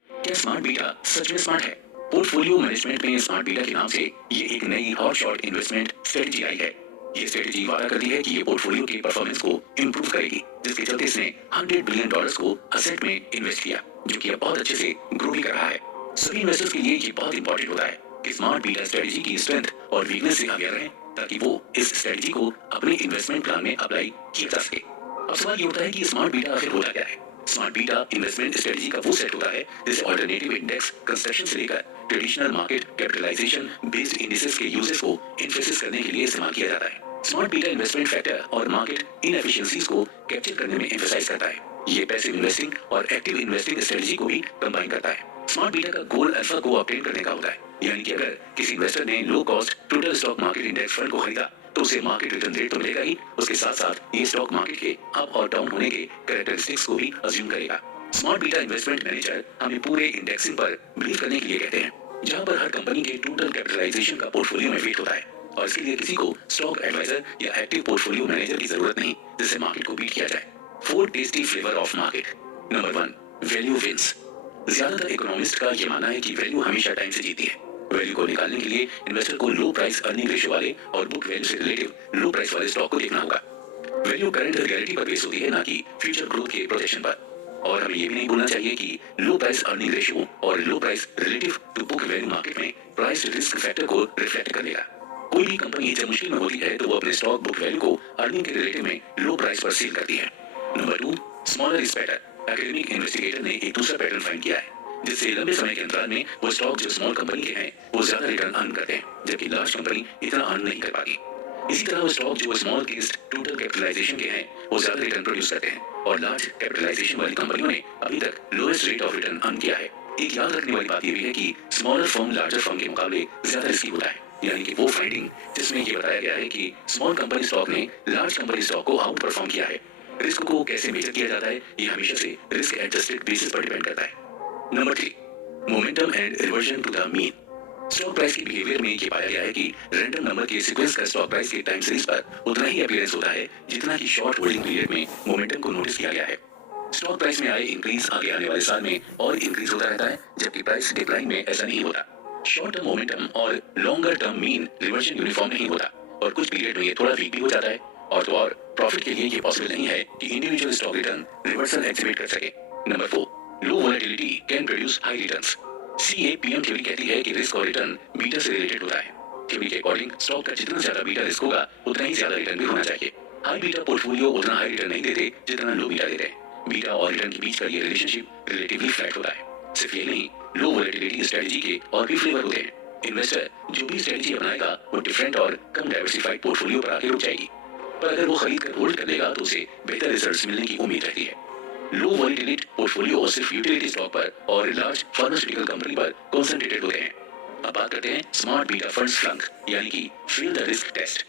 क्या स्मार्ट बीटा सच में स्मार्ट है? पोर्टफोलियो मैनेजमेंट में स्मार्ट बीटा के नाम से ये एक नई हॉट शॉट इन्वेस्टमेंट स्ट्रेटजी आई है। ये स्ट्रेटजी वादा करती है कि ये पोर्टफोलियो के परफॉर्मेंस को इंप्रूव करेगी, जिसके चलते इसने $100 बिलियन को असेट में इन्वेस्ट किया, जो कि अब बहुत अच्छे से ग्रो भी कर रहा है। सभी इन्वेस्टर्स के लिए ये बहुत इंपॉर्टेंट होता है कि स्मार्ट बीटा स्ट्रेटजी की स्ट्रेंथ और वीकनेस से अवेयर रहें ताकि वो इस स्ट्रेटजी को अपने इन्वेस्टमेंट प्लान में अप्लाई किया जा सके। अब सवाल ये होता है कि स्मार्ट बीटा आखिर होता क्या है? स्मार्ट बीटा इन्वेस्टमेंट स्ट्रेटजी का वो सेट होता है जिसे ऑल्टरनेटिव इंडेक्स कंस्ट्रक्शन से लेकर traditional market capitalization based indices के यूजेस को एम्फेसिस करने के लिए इस्तेमाल किया जाता है। स्मार्ट बीटा इन्वेस्टमेंट फैक्टर और मार्केट इनएफिशिएंसीज को कैप्चर करने में एम्फसाइज करता है। ये पैसिव इन्वेस्टिंग और एक्टिव इन्वेस्टिंग स्ट्रेटजी को भी कंबाइन करता है। स्मार्ट बीटा का गोल अल्फा को ऑब्टेन करने का होता है, यानी कि अगर किसी इन्वेस्टर ने low cost total stock market index fund को खरीदा तो उसे मार्केट रिटर्न रेट तो मिलेगा ही, उसके साथ साथ ये स्टॉक मार्केट के अप और डाउन होने के कैरेक्टरिस्टिक्स को भी अज्यूम करेगा। स्मार्ट बीटा इन्वेस्टमेंट मैनेजर हमें पूरे इंडेक्सिंग पर बिलीव करने के लिए कहते हैं, जहां पर हर कंपनी के टोटल कैपिटलाइजेशन का पोर्टफोलियो में वेट होता है और इसके लिए किसी को स्टॉक एडवाइजर या एक्टिव पोर्टफोलियो मैनेजर की जरूरत नहीं जिससे मार्केट को बीट किया जाए। 4 tasty flavour of market. Number 1, value wins. ज्यादातर इकोनॉमिस्ट का यह मानना है कि वैल्यू हमेशा टाइम से जीती है। वैल्यू को निकालने के लिए इन्वेस्टर को लो प्राइस अर्निंग रेशियो वाले और बुक वैल्यू से रिलेटिव लो प्राइस वाले स्टॉक को देखना होगा। वैल्यू करंट रियलिटी पर बेस होती है, ना कि फ्यूचर ग्रोथ के प्रोजेक्शन पर। और हमें यह भी नहीं भूलना चाहिए कि लो प्राइस अर्निंग रेशियो और low price relative to book value market में प्राइस रिस्क फैक्टर को रिफ्लेक्ट करेगा। कोई भी कंपनी जब मुश्किल में होती है तो वो अपने स्टॉक बुक वैल्यू को अर्निंग के रिलेटिव में लो प्राइस पर सेल करती है। Number 2, smaller is better. Academic investigator ने एक दूसरा पैटर्न फाइंड किया है जिससे लंबे समय के अंतराल में वो स्टॉक जो स्मॉल कंपनी के हैं वो ज्यादा रिटर्न अर्न करते हैं, जबकि लार्ज कंपनी इतना अर्न नहीं कर पाती। इसी तरह वो स्टॉक जो स्मॉल केस टोटल कैपिटलाइजेशन के हैं वो ज्यादा रिटर्न प्रोड्यूस करते हैं और लार्ज कैपिटलाइजेशन वाली कंपनियों ने अभी तक lowest rate of return earn किया है। एक याद रखने वाली बात यह भी है कि स्मॉलर फर्म लार्जर फर्म के मुकाबले ज्यादा रिस्की होता है, यानी कि वो फाइंडिंग जिसमें ये बताया गया है कि स्मॉल कंपनी स्टॉक ने लार्ज कंपनी स्टॉक को आउट परफॉर्म किया है। रिस्क को कैसे मेजर किया जाता है ये हमेशा से रिस्क एडजस्टेड बेसिस पर डिपेंड करता है। Number 3, momentum and reversion to the mean. Stock price के बिहेवियर में ये पाया गया है कि रैंडम नंबर के सीक्वेंस का स्टॉक प्राइस के टाइम सीरीज पर उतना ही अपीयरेंस होता है जितना कि शॉर्ट होल्डिंग पीरियड में मोमेंटम को नोटिस किया गया है। स्टॉक प्राइस में आए इंक्रीज आगे आने वाले साल में और इंक्रीज होता रहता है, जबकि प्राइस डिक्लाइन में ऐसा नहीं होता। शॉर्ट टर्म मोमेंटम और longer term mean reversion uniform नहीं होता और कुछ पीरियड में ये थोड़ा वीक भी हो जाता है। और तो और प्रॉफिट के लिए ये पॉसिबल नहीं है कि individual stock return reversal exhibit कर सके। Number 4, low volatility can produce high returns. CAPM theory कहती है कि रिस्क और रिटर्न बीटा से रिलेटेड होता है। थ्योरी के अकॉर्डिंग स्टॉक का जितना ज्यादा बीटा रिस्क होगा उतना ही ज्यादा रिटर्न भी होना चाहिए। हाई बीटा पोर्टफोलियो उतना हाई रिटर्न नहीं देते जितना लो बीटा देते हैं। बीटा और रिटर्न के बीच का ये रिलेशनशिप रिलेटिवली फ्लैट होता है। सिर्फ ये नहीं, लो वोलेटिलिटी स्ट्रेटजी के और भी फ्लेवर होते हैं। इन्वेस्टर जो भी स्ट्रेटजी अपनाएगा वो डिफरेंट और कम डाइवर्सिफाइड पोर्टफोलियो पर आके रुक जाएगी, पर अगर वो खरीद कर होल्ड कर लेगा तो उसे बेहतर रिजल्ट्स मिलने की उम्मीद रहती है। लो वोलेटिलिटी पोर्टफोलियो सिर्फ यूटिलिटी स्टॉक पर और लार्ज फार्मास्यूटिकल कंपनी पर कॉन्सेंट्रेटेड होते हैं। अब बात करते हैं स्मार्ट बीटा फंड्स फ्लंक यानी कि fail the risk test.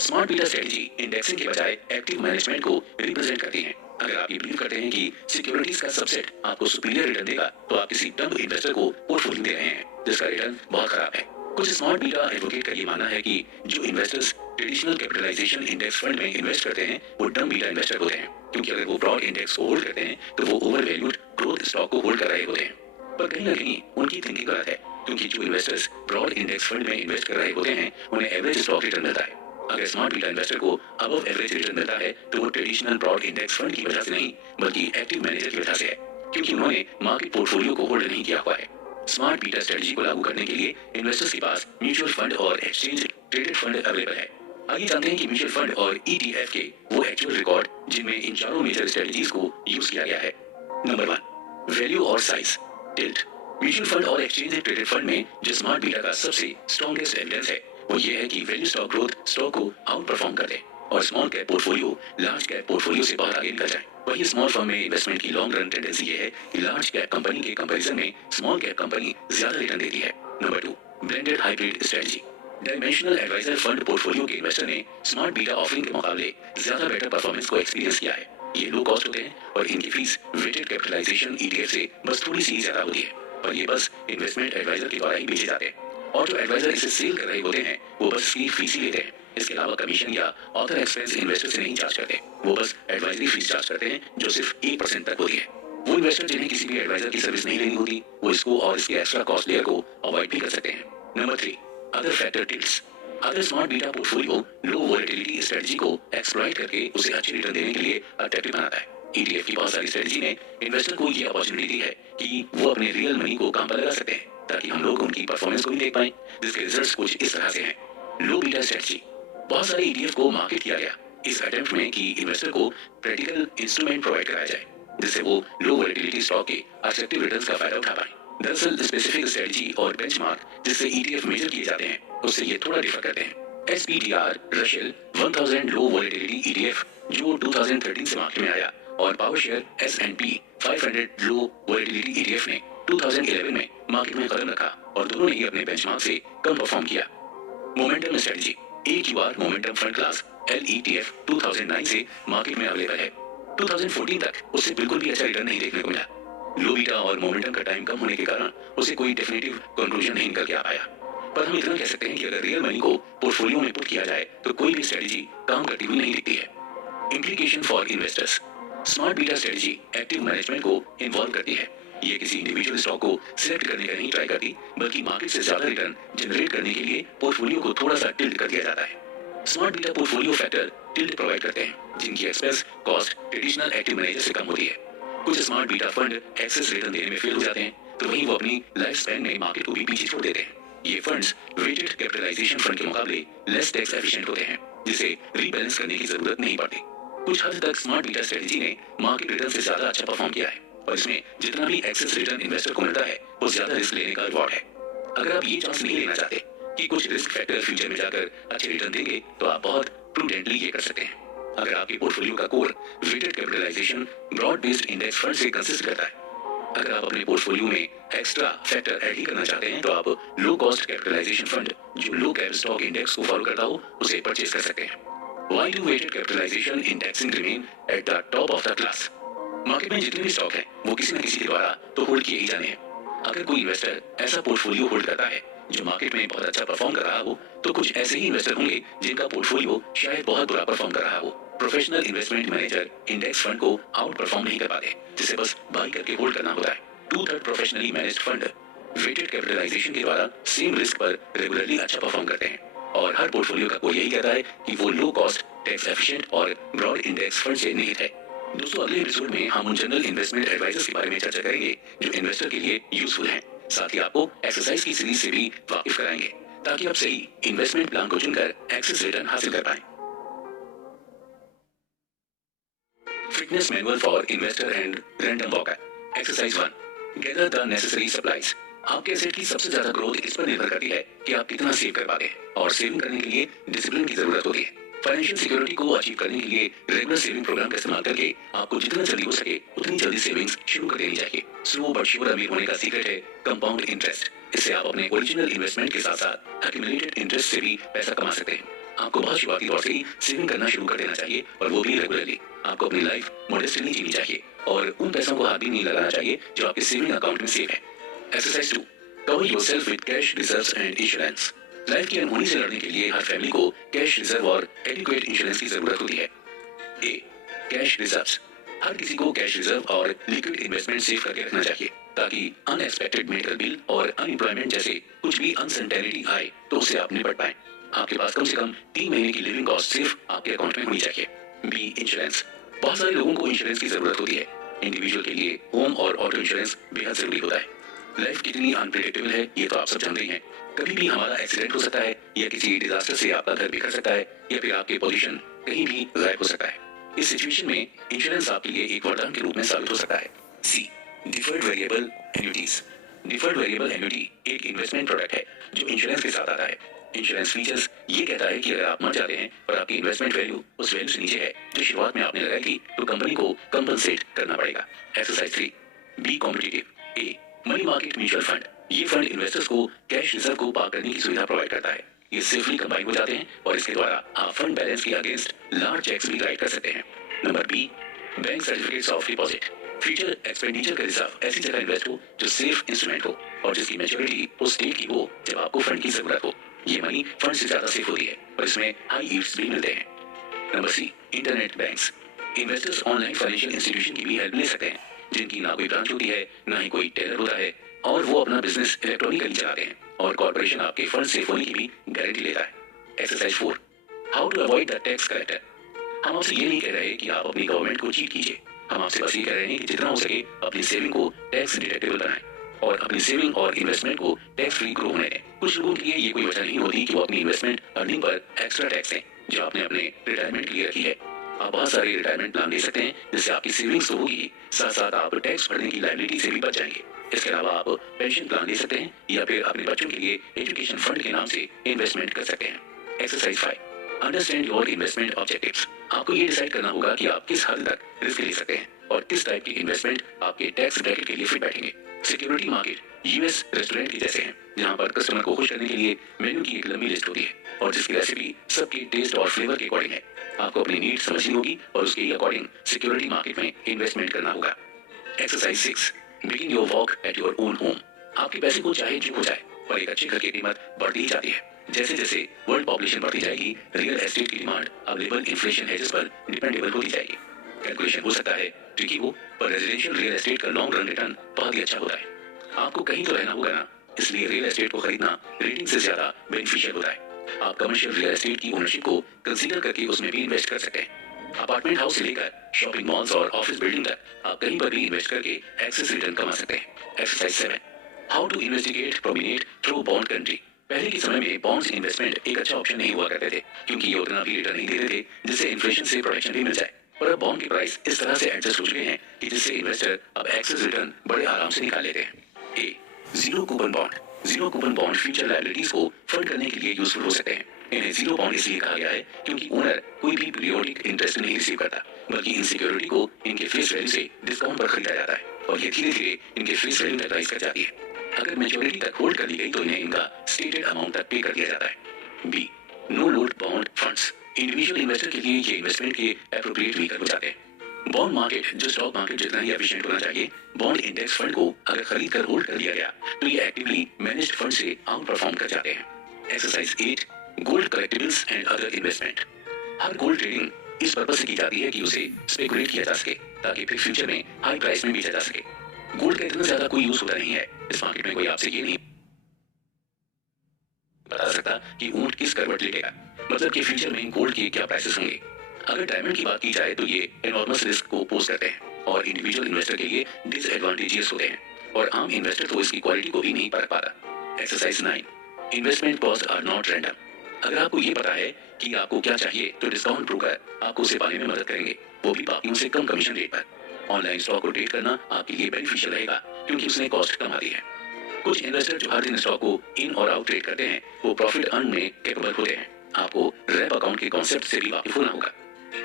Smart beta strategy indexing के बजाय एक्टिव मैनेजमेंट को रिप्रेजेंट करती है। अगर आप ये बिलीव करते हैं कि सिक्योरिटीज का सबसेट आपको सुपीरियर रिटर्न देगा तो आप किसी डम्ब इन्वेस्टर को पोर्टफोलियो दे रहे हैं जिसका रिटर्न बहुत खराब है। कुछ स्मार्ट बीटा एडवोकेट का ये मानना है कि जो investors traditional capitalization index fund में इन्वेस्ट करते हैं वो डम्ब बीटा इन्वेस्टर होते हैं, क्योंकि अगर वो ब्रॉड इंडेक्स को होल्ड करते हैं तो वो ओवर वैल्यूड ग्रोथ स्टॉक को होल्ड कर रहे होते हैं। पर कहीं ना कहीं उनकी थिंकिंग गलत है, क्योंकि जो इन्वेस्टर्स ब्रॉड इंडेक्स फंड में इन्वेस्ट कर रहे होते हैं उन्हें एवरेज स्टॉक रिटर्न मिलता है। अगर स्मार्ट बीटा इन्वेस्टर को अबव एवरेज रिटर्न मिलता है तो वो ट्रेडिशनल ब्रॉड इंडेक्स फंड की वजह से नहीं बल्कि एक्टिव मैनेजर की वजह से है, क्योंकि उन्होंने मार्केट पोर्टफोलियो को होल्ड नहीं किया हुआ है। स्मार्ट बीटा स्ट्रेटजी को लागू करने के लिए इन्वेस्टर्स के पास म्यूचुअल फंड और एक्सचेंज ट्रेडेड फंड अवेलेबल है। आइए जानते हैं कि म्यूचुअल फंड और ETF के वो एक्चुअल रिकॉर्ड जिनमें इन चारों मेजर स्ट्रेटजीज को यूज किया गया है। नंबर 1, वैल्यू और साइज टिल्ट। म्यूचुअल फंड और एक्सचेंज ट्रेडेड फंड में जो स्मार्ट बीटा का सबसे स्ट्रॉन्गेस्ट एविडेंस है वो ये है कि वैल्यू स्टॉक ग्रोथ स्टॉक को आउट परफॉर्म कर दे और small cap portfolio large cap portfolio से बहुत आगे निकल जाए। वही स्मॉल फर्म में इन्वेस्टमेंट की लॉन्ग रन टेंडेंसी ये है कि लार्ज कैप कंपनी के कंपैरिजन में स्मॉल कैप कंपनी ज्यादा रिटर्न देती है। Number 2, blended hybrid strategy. Dimensional advisor fund portfolio के इन्वेस्टर ने स्मार्ट बीटा ऑफरिंग के मुकाबले ज्यादा बेटर परफॉर्मेंस को एक्सपीरियंस किया है। ये लो कॉस्ट होते हैं और इनकी फीस वेटेड कैपिटलाइजेशन ETF से बस थोड़ी सी ज्यादा होती है, पर ये बस इन्वेस्टमेंट एडवाइजर के द्वारा ही बेचे जाते हैं और जो एडवाइजर इसे सेल कर रहे होते हैं वो बस इसकी फीस ही लेते हैं। इसके अलावा कमीशन या ऑथर एक्सपेंस इन्वेस्टर से नहीं चार्ज करते, वो बस एडवाइजरी फीस चार्ज करते हैं जो सिर्फ 1% तक होती है। वो इन्वेस्टर जिन्हें किसी भी एडवाइजर की सर्विस नहीं लेनी होती वो इसको और इसके एक्स्ट्रा कॉस्ट लेयर को अवॉइड भी कर सकते हैं। Number 3, other factor tilts. अगर स्मार्ट बीटा पोर्टफोलियो लो वोलेटिलिटी स्ट्रेटजी को एक्सप्लॉइट करके उसे अच्छे रिटर्न देने के लिए अट्रैक्टिव बनाता है। ETF की बहुत सारी स्ट्रेटजी ने इन्वेस्टर को ये अपॉर्चुनिटी दी है कि वो अपने रियल मनी को काम पर लगा सकते हैं ताकि हम लोग उनकी परफॉर्मेंस को भी देख पाएं, जिसके रिजल्ट्स कुछ इस तरह से हैं। Low beta strategy. बहुत सारे ETF को मार्केट किया गया इस अटेम्प्ट में कि इन्वेस्टर को प्रैक्टिकल इंस्ट्रूमेंट प्रोवाइड कराया जाए जिससे वो लो वोलेटिलिटी स्टॉक के अट्रैक्टिव रिटर्न्स का फायदा उठा पाए। दरअसल स्पेसिफिक स्ट्रेटजी और बेंचमार्क जिससे ETF मेजर किए जाते हैं उससे ये थोड़ा डिफर करते हैं। SPDR रशियल 1000 लो वोलेटिलिटी ETF जो 2013 से मार्केट में आया और पावरशेयर S&P 500 लो वोलेटिलिटी ETF ने 2011 में मार्केट में कदम रखा और दोनों ने ही अपने बेंचमार्क से कम परफॉर्म किया। Momentum strategy AQR momentum fund class LETF 2009 से मार्केट में अवेलेबल है। 2014 तक उससे बिल्कुल भी अच्छा रिटर्न नहीं देखने को मिला। लो बीटा और मोमेंटम का टाइम कम होने के कारण उसे कोई डेफिनेटिव कंक्लूजन नहीं निकल के आ पाया, पर हम इतना कह सकते हैं कि अगर रियल मनी को पोर्टफोलियो में पुट किया जाए तो कोई भी स्ट्रेटजी काम करती हुई नहीं दिखती है। Implication for investors. Smart beta strategy active management को इन्वॉल्व करती है। ये किसी इंडिविजुअल स्टॉक को सिलेक्ट करने का नहीं ट्राई करती, बल्कि मार्केट से ज्यादा रिटर्न जनरेट करने के लिए पोर्टफोलियो को थोड़ा सा टिल्ट कर दिया जाता है। Smart beta portfolio factor tilt provide करते हैं जिनकी expense cost traditional active manager से कम होती है। कुछ smart beta fund excess return देने में फेल हो जाते हैं तो वहीं वो अपनी लाइफ स्पैन में मार्केट को भी पीछे छोड़ देते हैं। ये फंड्स वेटेड कैपिटलाइजेशन फंड के मुकाबले लेस टैक्स एफिशिएंट होते हैं जिसे रीबैलेंस करने की जरूरत नहीं पड़ती। कुछ हद तक स्मार्ट बीटा स्ट्रेटजी ने मार्केट रिटर्न से ज्यादा अच्छा परफॉर्म किया है और इसमें जितना भी एक्सेस रिटर्न इन्वेस्टर को मिलता है वो ज्यादा रिस्क लेने का रिवॉर्ड है। अगर आप ये चांस नहीं लेना चाहते कि कुछ रिस्क फैक्टर फ्यूचर में जाकर अच्छे रिटर्न देंगे तो आप बहुत प्रूडेंटली ये कर सकते हैं। अगर आपके पोर्टफोलियो का core weighted capitalization broad based index fund से कंसिस्ट करता है, अगर आप अपने पोर्टफोलियो में एक्स्ट्रा फैक्टर ऐड ही करना चाहते हैं तो आप लो कॉस्ट कैपिटलाइजेशन फंड जो लो कैप स्टॉक इंडेक्स को फॉलो करता हो उसे परचेज कर सकते हैं। Why do weighted capitalization indexing remain at the top of the class? Market में जितने भी स्टॉक हैं वो किसी न किसी के द्वारा तो होल्ड किए ही जाने हैं। अगर कोई इन्वेस्टर ऐसा पोर्टफोलियो होल्ड करता है जो मार्केट में बहुत अच्छा परफॉर्म कर रहा हो, तो कुछ ऐसे ही इन्वेस्टर होंगे जिनका पोर्टफोलियो शायद बहुत बुरा परफॉर्म कर रहा हो। Professional investment manager index fund को आउट परफॉर्म नहीं कर पाते, जिसे बस बाई करके होल्ड करना होता है। 2/3 professionally managed fund weighted capitalization के द्वारा सेम रिस्क पर रेगुलरली अच्छा परफॉर्म करते हैं, और हर पोर्टफोलियो का कोई यही कहता है कि वो लो कॉस्ट, टैक्स एफिशिएंट और ब्रॉड इंडेक्स फंड से निहित है। दोस्तों, अगले एपिसोड में हम उन जनरल इन्वेस्टमेंट एडवाइजर्स के बारे में चर्चा करेंगे जो इन्वेस्टर के लिए यूजफुल हैं। साथ ही आपको एक्सरसाइज की सीरीज से भी वाकिफ कराएंगे ताकि आप सही इन्वेस्टमेंट प्लान को चुनकर एक्सेस रिटर्न हासिल कर पाएं। Fitness manual for investor and random walker. Exercise 1, gather the necessary supplies. आपके एसेट की सबसे ज्यादा ग्रोथ इस पर निर्भर करती है कि आप कितना सेव कर पाते हैं, और सेविंग करने के लिए डिसिप्लिन की जरूरत होती है। फाइनेंशियल सिक्योरिटी को अचीव करने के लिए रेगुलर सेविंग प्रोग्राम का इस्तेमाल करके आपको जितना जल्दी हो सके उतनी जल्दी सेविंग्स शुरू कर देनी चाहिए। स्लो बट श्योर अमीर होने का सीक्रेट है कंपाउंड इंटरेस्ट। इससे आप अपने ओरिजिनल इन्वेस्टमेंट के साथ साथ एक्यूमुलेटेड इंटरेस्ट से भी पैसा कमा सकते हैं। आपको बहुत शुरुआती तौर से ही सेविंग करना शुरू कर देना चाहिए, और वो भी रेगुलरली। आपको अपनी लाइफ मॉडेस्टली जीनी चाहिए और उन पैसों को हाथ भी नहीं लगाना चाहिए जो आपके सेविंग अकाउंट में सेव है। Exercise 2, cover yourself with cash reserves and insurance. Life की अनहोनी से लड़ने के लिए हर फैमिली को कैश रिजर्व और एडिक्वेट इंश्योरेंस की जरूरत होती है। ए, कैश रिजर्व्स। हर किसी को कैश रिजर्व और लिक्विड इन्वेस्टमेंट सेव करके रखना चाहिए ताकि अनएक्सपेक्टेड मेडिकल बिल और अनएम्प्लॉयमेंट जैसे कुछ भी अनसर्टेनिटी आए तो उससे आप निपट पाएं। आपके पास कम से कम 3 महीने की लिविंग कॉस्ट सिर्फ आपके अकाउंट में होनी चाहिए। B, insurance. बहुत सारे लोगों को इंश्योरेंस की जरूरत होती है। इंडिविजुअल के लिए होम और ऑटो इंश्योरेंस बेहद जरूरी होता है। लाइफ कितनी अनप्रेडिक्टेबल है ये तो आप सब जानते ही हैं। कभी भी हमारा एक्सीडेंट हो सकता है, या किसी डिजास्टर से आपका घर बिखर सकता है, या फिर आपकी पोजीशन कहीं भी गायब हो सकता है। इस सिचुएशन में इंश्योरेंस आपके लिए एक वरदान के रूप में साबित हो सकता है। C, deferred variable annuities. Deferred variable annuity एक इन्वेस्टमेंट प्रोडक्ट है जो इंश्योरेंस के साथ आता है। इंश्योरेंस फीचर्स ये कहता है कि अगर आप मर जाते हैं और आपकी इन्वेस्टमेंट वैल्यू उस वैल्यू से नीचे है जो शुरुआत में आपने लगाई थी, तो कंपनी को कंपनसेट करना पड़ेगा। Exercise 3, B competitive. A, money market mutual fund. ये फंड इन्वेस्टर्स को कैश रिजर्व को पार्क करने की सुविधा प्रोवाइड करता है। ये सेफली कंबाइन हो जाते हैं और इसके द्वारा आप फंड बैलेंस के अगेंस्ट लार्ज चेक्स भी राइट कर सकते हैं। Number B, bank certificates of deposit. Future expenditure का रिजर्व ऐसी जगह इन्वेस्ट हो जो सेफ इंस्ट्रूमेंट हो और जिसकी मैच्योरिटी उस डेट की हो जब आपको फंड की जरूरत हो। ये मनी फंड से ज्यादा सेफ होती है और इसमें हाई यील्ड्स भी मिलते हैं। Number C, internet banks. Investors online financial institution की भी हेल्प ले सकते हैं जिनकी ना कोई ब्रांच होती है, ना ही कोई टेलर होता है, और वो अपना बिजनेस इलेक्ट्रॉनिकली चलाते हैं, और कॉर्पोरेशन आपके फंड सेफ होने की भी गारंटी लेता है। Exercise 4, how to avoid the tax collector. हम आपसे ये नहीं कह रहे कि आप अपनी गवर्नमेंट को चीट कीजिए। हम आपसे बस ये कह रहे हैं कि जितना हो सके अपनी सेविंग को टैक्स डिडक्टेबल बनाएं और अपनी सेविंग और इन्वेस्टमेंट को टैक्स फ्री ग्रो होने दें। कुछ लोगों के लिए ये कोई वजह नहीं होती कि वो अपनी investment earning per extra tax दें जो आपने अपने रिटायरमेंट के लिए रखी है। आप बहुत सारे रिटायरमेंट प्लान ले सकते हैं जिससे आपकी सेविंग्स तो होगी, साथ साथ आप टैक्स भरने की लायबिलिटी से भी बच जाएंगे। इसके अलावा आप पेंशन प्लान ले सकते हैं या फिर अपने बच्चों के लिए एजुकेशन फंड के नाम से इन्वेस्टमेंट कर सकते हैं। Exercise 5, understand your investment objectives. आपको ये डिसाइड करना होगा कि आप किस हद तक रिस्क ले सकते हैं और किस टाइप की इन्वेस्टमेंट आपके टैक्स ब्रैकेट के लिए फिट बैठेंगे। सिक्योरिटी मार्केट यूएस रेस्टोरेंट के जैसे हैं जहां पर कस्टमर को खुश करने के लिए मेन्यू की एक लंबी लिस्ट होती है और जिसकी रेसिपी सबके टेस्ट और फ्लेवर के अकॉर्डिंग है। आपको अपनी नीड समझनी होगी और उसके ही अकॉर्डिंग सिक्योरिटी मार्केट में इन्वेस्टमेंट करना होगा। Exercise 6, begin your walk at your own home. आपके पैसे को चाहे जो हो जाए पर एक अच्छे घर की कीमत बढ़ती ही जाती है। जैसे जैसे वर्ल्ड पॉपुलेशन बढ़ती जाएगी, रियल एस्टेट की डिमांड अवेलेबल इन्फ्लेशन हेजेस पर डिपेंडेबल होती जाएगी। कैलकुलेशन हो सकता है ट्रिकी हो, पर रेजिडेंशियल रियल एस्टेट का लॉन्ग रन रिटर्न बहुत ही अच्छा होता है। आपको कहीं तो रहना होगा ना, इसलिए रियल एस्टेट को खरीदना रेटिंग से ज्यादा बेनिफिशियल होता है। आप कमर्शियल रियल एस्टेट की ओनरशिप को कंसीडर करके उसमें भी इन्वेस्ट कर सकते हैं। अपार्टमेंट हाउस से लेकर शॉपिंग मॉल्स और ऑफिस बिल्डिंग तक आप कहीं पर भी इन्वेस्ट करके एक्सेस रिटर्न कमा सकते हैं। Exercise 7, how to investigate prominent through bond country. पहले के समय में बॉन्ड्स इन्वेस्टमेंट एक अच्छा ऑप्शन नहीं हुआ करते थे क्योंकि ये उतना भी रिटर्न नहीं देते थे जिससे इन्फ्लेशन से प्रोटेक्शन भी मिल जाए। पर अब बॉन्ड के प्राइस इस तरह से एडजस्ट हो चुके हैं कि जिससे इन्वेस्टर अब एक्सेस रिटर्न बड़े आराम से निकाल लेते हैं। A, zero coupon bond. Zero coupon bond future liabilities को फंड करने के लिए यूजफुल हो सकते हैं। इन्हें जीरो बॉन्ड इसलिए कहा गया है क्योंकि ओनर कोई भी पीरियोडिक इंटरेस्ट नहीं रिसीव करता, बल्कि इन सिक्योरिटी को इनके फेस वैल्यू से डिस्काउंट पर खरीदा जाता है और ये धीरे धीरे इनके फेस वैल्यू तक राइज कर जाती है। अगर मैच्योरिटी तक होल्ड कर ली गई तो इन्हें इनका स्टेटेड अमाउंट तक पे कर दिया जाता है। B, no load bond funds. Individual investor के लिए ये इन्वेस्टमेंट के एप्रोप्रिएट व्हीकल हो जाते हैं। बॉन्ड मार्केट जो स्टॉक मार्केट जितना ही एफिशिएंट होना चाहिए, बॉन्ड इंडेक्स फंड को अगर खरीद कर होल्ड कर लिया गया तो ये एक्टिवली मैनेज्ड फंड से आउट परफॉर्म कर जाते हैं। Exercise 8, gold collectibles and other investment. Her gold trading इस पर्पज से की जाती है कि उसे स्पेकुलेट किया जा सके ताकि फिर फ्यूचर में हाई प्राइस में बेचा जा सके। गोल्ड का इतना ज्यादा कोई यूज होता नहीं है इस मार्केट में, कोई आपसे ये नहीं बता सकता कि ऊंट किस करवट लेटेगा, मतलब कि फ्यूचर में गोल्ड के क्या प्राइसेस होंगे। अगर डायमंड की बात की जाए तो ये एनॉर्मस रिस्क को पोज करते हैं और इंडिविजुअल इन्वेस्टर के लिए डिसएडवांटेजेस होते हैं और आम इन्वेस्टर तो इसकी क्वालिटी को भी नहीं परख पाता। Exercise 9, investment cost are not random. अगर आपको ये पता है कि आपको क्या चाहिए तो डिस्काउंट ब्रोकर आपको उसे पाने में मदद करेंगे, वो भी बाकियों से कम कमीशन रेट पर। ऑनलाइन स्टॉक को ट्रेड करना आपके लिए बेनिफिशियल रहेगा क्योंकि उसने कॉस्ट कम आती है। कुछ इन्वेस्टर जो हर दिन स्टॉक को इन और आउट ट्रेड करते हैं वो प्रॉफिट अर्न में कैपेबल होते हैं। आपको रैप अकाउंट के कॉन्सेप्ट से भी वाकिफ होना होगा।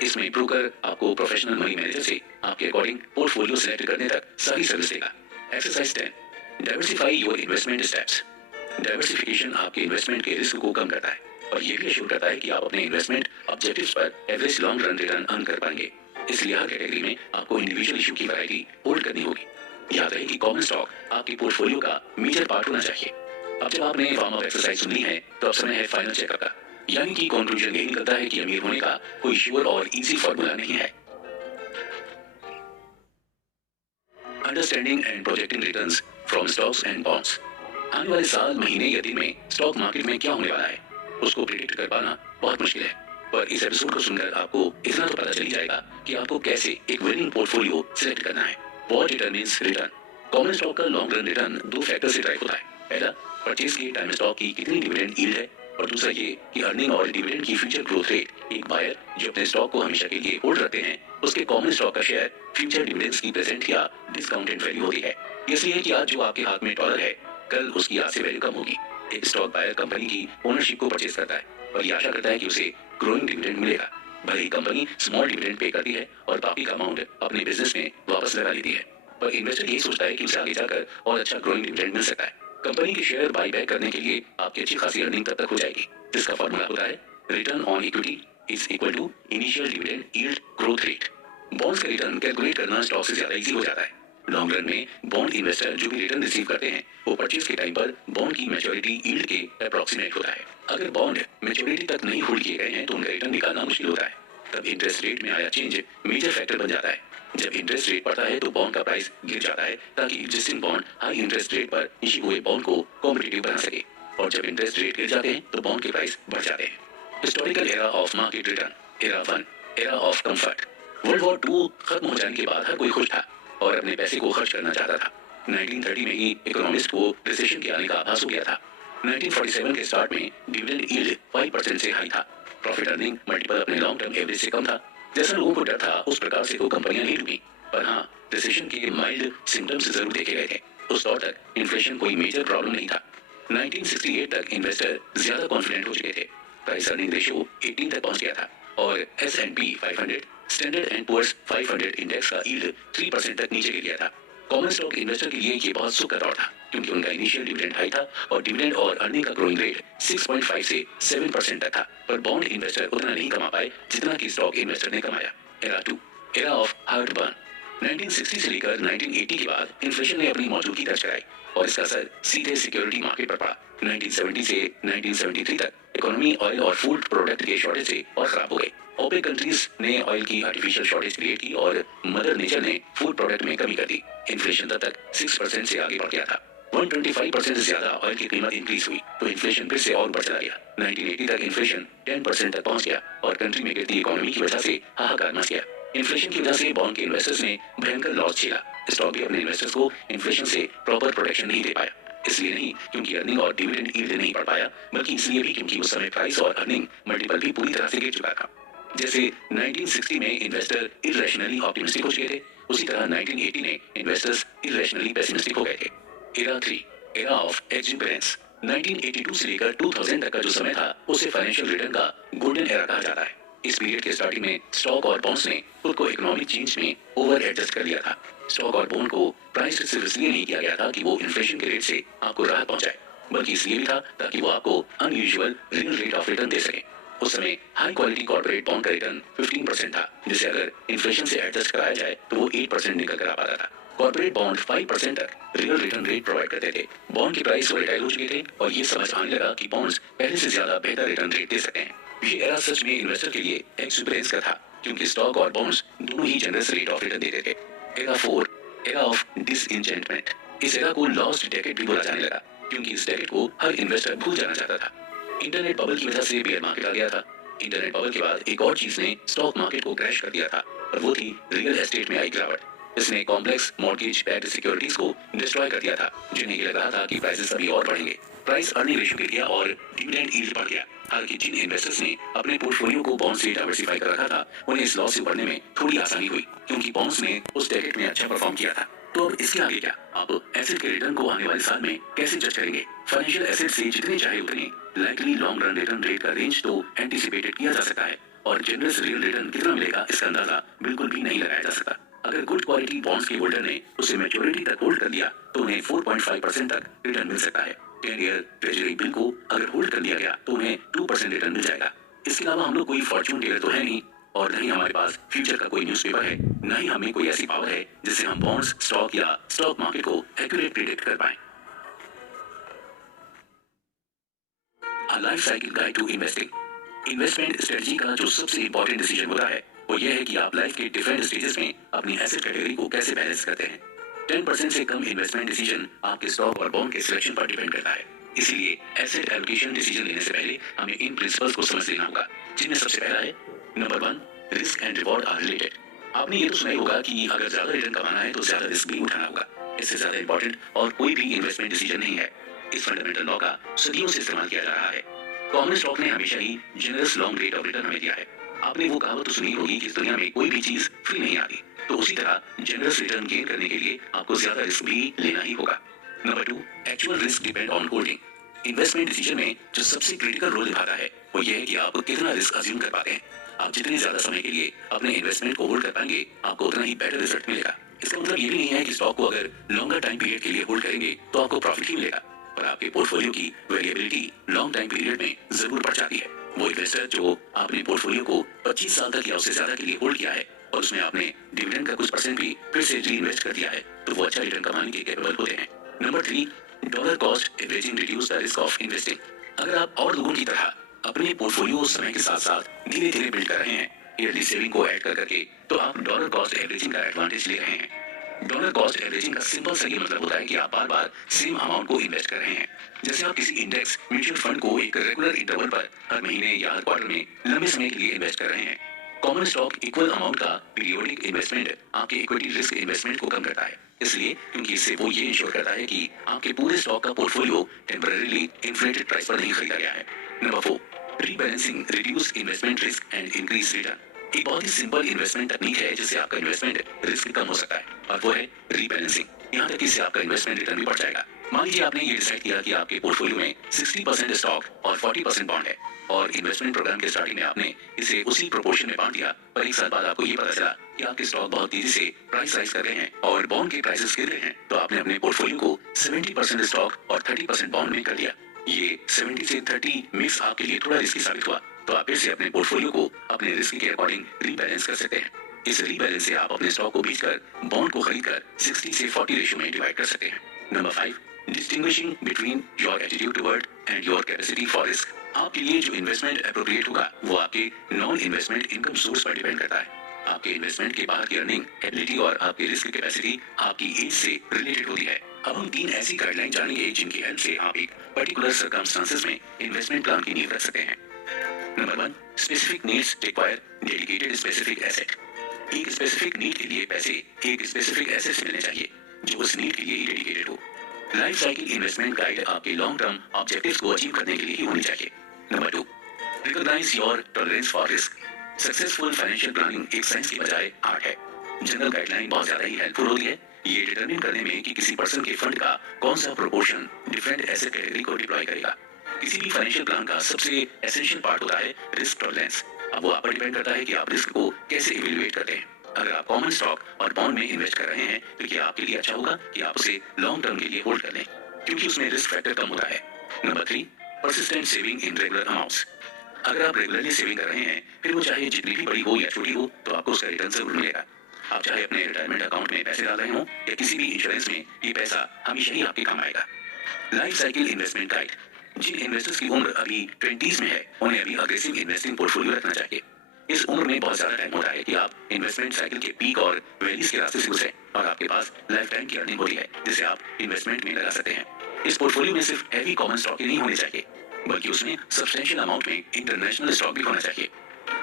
इसमें ब्रोकर आपको प्रोफेशनल मनी मैनेजर से आपके अकॉर्डिंग पोर्टफोलियो सिलेक्ट करने तक सारी सर्विस देगा। Exercise 10, diversify your investment steps. Diversification आपके इन्वेस्टमेंट के रिस्क को कम करता है और ये भी एश्योर करता है कि आप अपने इन्वेस्टमेंट ऑब्जेक्टिव्स पर average long run return earn कर पाएंगे। इसलिए हर कैटेगरी में आपको इंडिविजुअल इशू की वैरायटी होल्ड करनी होगी। याद रहे कि कॉमन स्टॉक आपके पोर्टफोलियो का मेजर पार्ट होना चाहिए। अब जब आपने वार्म अप एक्सरसाइज सुन ली है तो अब समय है फाइनल चेकअप का, यानी कि कंक्लूजन यही निकलता है कि अमीर होने का कोई श्योर और इजी फॉर्मूला नहीं है। Understanding and projecting returns from stocks and bonds. आने वाले साल, महीने या दिन में स्टॉक मार्केट में क्या होने वाला है उसको प्रिडिक्ट कर पाना बहुत मुश्किल है, पर इस एपिसोड को सुनकर आपको इतना तो पता चल ही जाएगा कि आपको कैसे एक विनिंग पोर्टफोलियो सिलेक्ट करना है। What determines return. Common stock का लॉन्ग रन रिटर्न दो फैक्टर से ड्राइव होता है। पहला, परचेज के टाइम स्टॉक की कितनी डिविडेंड यील्ड है और दूसरा ये कि अर्निंग और डिविडेंड की फ्यूचर ग्रोथ रेट। एक बायर जो अपने स्टॉक को हमेशा के लिए होल्ड रखते हैं उसके कॉमन स्टॉक का शेयर फ्यूचर डिविडेंड्स की प्रेजेंट या डिस्काउंटेड वैल्यू होती है। इसलिए कि आज जो आपके हाथ में डॉलर है कल उसकी आज से वैल्यू कम होगी। एक स्टॉक बायर कंपनी की ओनरशिप को परचेज करता है और ये आशा करता है कि उसे ग्रोइंग डिविडेंड मिलेगा। भले ही कंपनी स्मॉल डिविडेंड पे करती है और बाकी का अमाउंट अपने बिजनेस में वापस लगा लेती है, पर इन्वेस्टर यही सोचता है कि उसे आगे जाकर और अच्छा ग्रोइंग डिविडेंड मिल सकता है। कंपनी के शेयर बाई बैक करने के लिए आपकी अच्छी खासी अर्निंग तब तक हो जाएगी, जिसका फॉर्मूला होता है return on equity is equal to initial dividend yield growth rate. Bonds का रिटर्न कैलकुलेट करना स्टॉक से ज्यादा इजी हो जाता है। लॉन्ग रन में बॉन्ड इन्वेस्टर जो भी रिटर्न रिसीव करते हैं वो परचेज के टाइम पर बॉन्ड की मैच्योरिटी यील्ड के अप्रोक्सीमेट होता है। अगर बॉन्ड मैच्योरिटी तक नहीं होल्ड किए गए हैं तो उनका रिटर्न निकालना मुश्किल होता है। तब इंटरेस्ट रेट में आया चेंज मेजर फैक्टर बन जाता है। जब इंटरेस्ट रेट बढ़ता है तो बॉन्ड का प्राइस गिर जाता है ताकि existing bond high interest rate पर इश्यू हुए बॉन्ड को कॉम्पिटिटिव बना सके, और जब इंटरेस्ट रेट गिर जाते हैं तो बॉन्ड के प्राइस बढ़ जाते हैं। Historical era of market return. Era 1, era of comfort. World war 2 खत्म हो जाने के बाद हर कोई खुश था और अपने पैसे को खर्च करना चाहता था। 1930 में ही इकोनॉमिस्ट को रिसेशन के आने का आभास हो गया था। 1947 के स्टार्ट में डिविडेंड यील्ड 5% से हाई था। प्रॉफिट अर्निंग मल्टीपल अपने लॉन्ग टर्म एवरेज से कम था। जैसा लोगों को डर था उस प्रकार से तो कंपनियां नहीं डूबी, पर हाँ, रिसेशन के माइल्ड सिम्टम्स जरूर देखे गए थे। उस दौर तक इन्फ्लेशन कोई मेजर प्रॉब्लम नहीं था। 1968 तक इन्वेस्टर ज्यादा कॉन्फिडेंट हो चुके थे। प्राइस अर्निंग रेशियो 18 तक पहुंच गया था और S&P 500 standard and poor's 500 index का यील्ड 3% तक नीचे गिर गया था। कॉमन स्टॉक इन्वेस्टर के लिए ये बहुत सुख का दौर था क्योंकि उनका इनिशियल डिविडेंड हाई था और डिविडेंड और अर्निंग का ग्रोइंग रेट 6.5 से 7% तक था, पर बॉन्ड इन्वेस्टर उतना नहीं कमा पाए जितना कि स्टॉक इन्वेस्टर ने कमाया। Era 2, era of hard burn. 1960 से लेकर 1980 के बाद इन्फ्लेशन ने अपनी मौजूदगी दर्ज कराई और इसका असर सीधे सिक्योरिटी मार्केट पर पड़ा। 1970 से 1973 तक इकोनॉमी ऑयल और फूड प्रोडक्ट के शॉर्टेज से और खराब हो गई। ओपेक कंट्रीज ने ऑयल की आर्टिफिशियल शॉर्टेज क्रिएट की और मदर नेचर ने फूड प्रोडक्ट में कमी कर दी। इन्फ्लेशन तब तक 6% से आगे बढ़ गया था। 125% से ज्यादा ऑयल की कीमत इंक्रीज हुई तो इन्फ्लेशन फिर से और बढ़ चला गया। 1980 तक इन्फ्लेशन 10% तक पहुंच गया और कंट्री में गिरती इकोनॉमी की वजह से हाहाकार मच गया। इन्फ्लेशन की वजह से बॉन्ड के इन्वेस्टर्स ने भयंकर लॉस झेला। स्टॉक भी अपने इन्वेस्टर्स को इन्फ्लेशन से प्रॉपर प्रोटेक्शन नहीं दे पाया। इसलिए नहीं क्योंकि अर्निंग और डिविडेंड यील्ड नहीं बढ़ पाया, बल्कि इसलिए भी क्योंकि उस समय प्राइस और अर्निंग मल्टीपल भी पूरी तरह से गिर चुका था। जैसे 1960 में इन्वेस्टर इरेशनली ऑप्टिमिस्टिक हो चुके थे, उसी तरह 1980 में इन्वेस्टर्स इरेशनली पेसिमिस्टिक हो गए थे। Era 3, era of exuberance. 1982 से लेकर 2000 तक का जो समय था उसे फाइनेंशियल रिटर्न का गोल्डन एरा कहा जाता है। इस पीरियड के स्टार्टिंग में स्टॉक और बॉन्ड्स ने खुद को इकोनॉमिक चेंज में ओवर एडजस्ट कर लिया था। स्टॉक और बॉन्ड को प्राइस सिर्फ इसलिए नहीं किया गया था कि वो इन्फ्लेशन के रेट से आपको राहत पहुंचाए, बल्कि इसलिए भी था ताकि वो आपको unusual real rate of return दे सके। उस समय हाई क्वालिटी कॉर्पोरेट बॉन्ड का रिटर्न 15% था, जिसे अगर इन्फ्लेशन से एडजस्ट कराया जाए तो वो 8% निकल कर आ पाता था। कॉर्पोरेट बॉन्ड 5% तक रियल रिटर्न रेट प्रोवाइड करते थे। बॉन्ड के प्राइस वोलेटाइल हो चुके थे और ये समझ आने लगा कि बॉन्ड्स पहले से ज्यादा बेहतर रिटर्न रेट दे सकते हैं। ये एरा सच में इन्वेस्टर के लिए एक्सपीरियंस का था, क्योंकि स्टॉक और बॉन्ड्स दोनों ही जनरस रेट ऑफ रिटर्न देते थे। Era 4, era of डिसइंचेंटमेंट। इस एरा को लॉस्ट डेकेड भी बोला जाने लगा, क्योंकि इस डेकेड को हर इन्वेस्टर भूल जाना चाहता था। इंटरनेट बबल की वजह से बेयर मार्केट आ गया था। इंटरनेट बबल के बाद एक और चीज ने स्टॉक मार्केट को क्रैश कर दिया था, और वो थी रियल एस्टेट में आई गिरावट। इसने कॉम्प्लेक्स मॉर्गेज बैक्ड सिक्योरिटीज को डिस्ट्रॉय कर दिया था, जिन्हें ये लग रहा था कि प्राइसेस अभी और बढ़ेंगे। प्राइस अर्निंग रेशियो गिर गया और डिविडेंड यील्ड बढ़ गया। हालांकि जिन इन्वेस्टर्स ने अपने पोर्टफोलियो को बॉन्ड से डाइवर्सिफाई कर रखा था, उन्हें इस लॉस से उभरने में थोड़ी आसानी हुई, क्योंकि बॉन्ड्स ने उस डेकेड में अच्छा परफॉर्म किया था। तो अब इसके आगे क्या? आप एसेट के रिटर्न को आने वाले साल में कैसे जज करेंगे? फाइनेंशियल एसेट से जितने चाहे उतने likely long run return rate का रेंज तो एंटिसिपेटेड किया जा सकता है, और जनरस रियल रिटर्न कितना मिलेगा इसका अंदाजा बिल्कुल भी नहीं लगाया जा सकता। अगर गुड क्वालिटी बॉन्ड्स के होल्डर ने उसे मैच्योरिटी तक होल्ड कर लिया तो उन्हें 4.5% तक रिटर्न मिल सकता है। 10 ईयर ट्रेजरी बिल को अगर होल्ड कर लिया गया तो उन्हें 2% रिटर्न मिल जाएगा। इसके अलावा हम लोग कोई फॉर्च्यून टेलर तो है नहीं, और न ही हमारे पास फ्यूचर का कोई न्यूज़पेपर है, न ही हमें कोई ऐसी पावर है जिससे हम बॉन्ड्स, स्टॉक या स्टॉक मार्केट को एक्यूरेट प्रेडिक्ट कर पाए। A life cycle guide to investing। Investment strategy का जो सबसे इंपॉर्टेंट डिसीजन होता है वो ये है कि आप लाइफ के डिफरेंट स्टेजेस में अपनी एसेट कैटेगरी को कैसे बैलेंस करते हैं। 10% से कम इन्वेस्टमेंट डिसीजन आपके स्टॉक और बॉन्ड के सिलेक्शन पर डिपेंड करता है। इसीलिए एसेट एलोकेशन डिसीजन लेने से पहले हमें इन प्रिंसिपल्स को समझ लेना होगा, जिनमें सबसे पहला है number 1, risk and reward are related. आपने ये तो सुना ही होगा कि अगर ज्यादा रिटर्न कमाना है तो ज्यादा रिस्क भी उठाना होगा। इससे ज्यादा इंपॉर्टेंट और कोई भी इन्वेस्टमेंट डिसीजन नहीं है। इस फंडामेंटल लॉ का सदियों से इस्तेमाल किया जा रहा है। कॉमन स्टॉक ने हमेशा ही generous long rate of return हमें दिया है। आपने वो कहावत तो सुनी होगी कि इस दुनिया में कोई भी चीज फ्री नहीं आती, तो उसी तरह जनरस रिटर्न गेन करने के लिए आपको ज्यादा रिस्क भी लेना ही होगा। Number 2, actual risk depend on holding. Investment decision में जो सबसे क्रिटिकल रोल निभाता है वो ये है कि आप कितना रिस्क अज्यूम कर पाते हैं। आप जितने ज्यादा समय के लिए अपने इन्वेस्टमेंट को होल्ड कर पाएंगे, आपको उतना ही बेटर रिजल्ट मिलेगा। इसका मतलब ये भी नहीं है कि स्टॉक को अगर लॉन्गर टाइम पीरियड के लिए होल्ड करेंगे तो आपको प्रॉफिट ही मिलेगा, पर आपके पोर्टफोलियो की वेरिएबिलिटी लॉन्ग टाइम पीरियड में जरूर बढ़ जाती है। वो इन्वेस्टर जो आपने पोर्टफोलियो को 25 साल तक या उससे ज्यादा के लिए होल्ड किया है और उसमें आपने डिविडेंड का कुछ परसेंट भी फिर से री इन्वेस्ट कर दिया है, तो वो अच्छा रिटर्न कमाने के कैपेबल होते हैं। Number 3, dollar cost averaging reduce the risk of investing. अगर आप और लोगों की तरह अपने पोर्टफोलियो समय के साथ साथ धीरे धीरे बिल्ड कर रहे हैं, ईयरली सेविंग को ऐड कर करके, तो आप डॉलर कॉस्ट एवरेजिंग का एडवांटेज ले रहे हैं। डॉलर कॉस्ट एवरेजिंग का सिंपल सा ये मतलब होता है कि आप बार बार सेम अमाउंट को इन्वेस्ट कर रहे हैं। जैसे आप किसी इंडेक्स म्यूचुअल फंड को एक रेगुलर इंटरवल पर हर महीने या हर क्वार्टर में लंबे समय के लिए इन्वेस्ट कर रहे हैं। कॉमन स्टॉक इक्वल अमाउंट का पीरियोडिक इन्वेस्टमेंट आपके इक्विटी रिस्क इन्वेस्टमेंट को कम करता है, इसलिए क्योंकि इससे वो ये इंश्योर करता है कि आपके पूरे स्टॉक का पोर्टफोलियो टेम्परेरीली इन्फ्लेटेड प्राइस पर नहीं खरीदा गया है। Number 4, rebalancing reduce investment risk and increase return. एक बहुत ही सिंपल इन्वेस्टमेंट तकनीक है जिससे आपका इन्वेस्टमेंट रिस्क कम हो सकता है, और वो है रीबैलेंसिंग। यहाँ तक कि इससे आपका इन्वेस्टमेंट रिटर्न भी बढ़ जाएगा। मान लीजिए आपने ये डिसाइड किया कि आपके पोर्टफोलियो में 60% स्टॉक और 40% बॉन्ड है, और इन्वेस्टमेंट प्रोग्राम के स्टार्टिंग में आपने इसे उसी प्रोपोर्शन में बांट दिया, पर एक साल बाद आपको ये पता चला कि आपके स्टॉक बहुत तेजी से प्राइस राइज कर रहे हैं और बॉन्ड के प्राइसेस गिर रहे हैं, तो आपने अपने पोर्टफोलियो को 70% स्टॉक और 30% बॉन्ड में कर दिया। ये 70 से 30 मिक्स आपके लिए थोड़ा रिस्की साबित हुआ, तो आप फिर से अपने पोर्टफोलियो को अपने रिस्क के अकॉर्डिंग रीबैलेंस कर सकते हैं। इस रीबैलेंस से आप अपने स्टॉक को बेचकर बॉन्ड को खरीदकर 60 से 40 रेशियो में डिवाइड कर सकते हैं। Number 5, distinguishing between your attitude toward and your capacity for risk. आपके लिए जो इन्वेस्टमेंट एप्रोप्रिएट होगा वो आपके नॉन इन्वेस्टमेंट इनकम सोर्स पर डिपेंड करता है। आपके इन्वेस्टमेंट के बाहर की अर्निंग एबिलिटी और आपके रिस्क कैपेसिटी आपकी एज से रिलेटेड होती है। अब हम 3 ऐसी गाइडलाइन जानेंगे जिनकी हेल्प से आप एक पर्टिकुलर सर्कमस्टांसेस में इन्वेस्टमेंट प्लान की नींव रख सकते हैं। Number 1, specific needs require dedicated specific asset. एक स्पेसिफिक नीड के लिए पैसे एक स्पेसिफिक एसेट से मिलने चाहिए जो उस नीड के लिए ही डेडिकेटेड हो। लाइफ साइकिल इन्वेस्टमेंट गाइड आपके लॉन्ग टर्म ऑब्जेक्टिव्स को अचीव करने के लिए ही होनी चाहिए। Number 2, recognize your tolerance for risk. Successful financial planning एक साइंस की बजाय आर्ट है। जनरल गाइडलाइन बहुत ज्यादा ही हेल्पफुल होती है ये डिटरमिन करने में कि किसी पर्सन के फंड का कौन सा प्रोपोर्शन डिफरेंट एसेट कैटेगरी को डिप्लॉय करेगा। किसी भी फाइनेंशियल प्लान का सबसे एसेंशियल पार्ट होता है रिस्क टॉलरेंस। अब वो आप पर डिपेंड करता है कि आप रिस्क को कैसे इवैल्यूएट करते हैं। अगर आप कॉमन स्टॉक और बॉन्ड में इन्वेस्ट कर रहे हैं तो क्या आपके लिए अच्छा होगा कि आप उसे लॉन्ग टर्म के लिए होल्ड कर लें, क्योंकि उसमें रिस्क फैक्टर कम होता है। Number 3, persistent saving in regular amounts. अगर आप रेगुलरली सेविंग कर रहे हैं, फिर वो चाहे जितनी भी बड़ी हो या छोटी हो, तो आपको उसका रिटर्न जरूर मिलेगा। आप चाहे अपने रिटायरमेंट अकाउंट में पैसे डाल रहे हो या किसी भी इंश्योरेंस में, ये पैसा हमेशा ही आपके काम आएगा। Life cycle investment guide. जिन इन्वेस्टर्स की उम्र अभी 20s में है, उन्हें अभी अग्रेसिव इन्वेस्टिंग पोर्टफोलियो रखना चाहिए। इस उम्र में बहुत ज्यादा टाइम होता है कि आप इन्वेस्टमेंट साइकिल के पीक और वैलीज के रास्ते से गुजरे और आपके पास लाइफ टाइम की अर्निंग होती है जिसे आप इन्वेस्टमेंट में लगा सकते हैं। इस पोर्टफोलियो में सिर्फ हैवी कॉमन स्टॉक ही नहीं होने चाहिए, बल्कि उसमें सब्सटेंशियल अमाउंट में इंटरनेशनल स्टॉक भी होना चाहिए।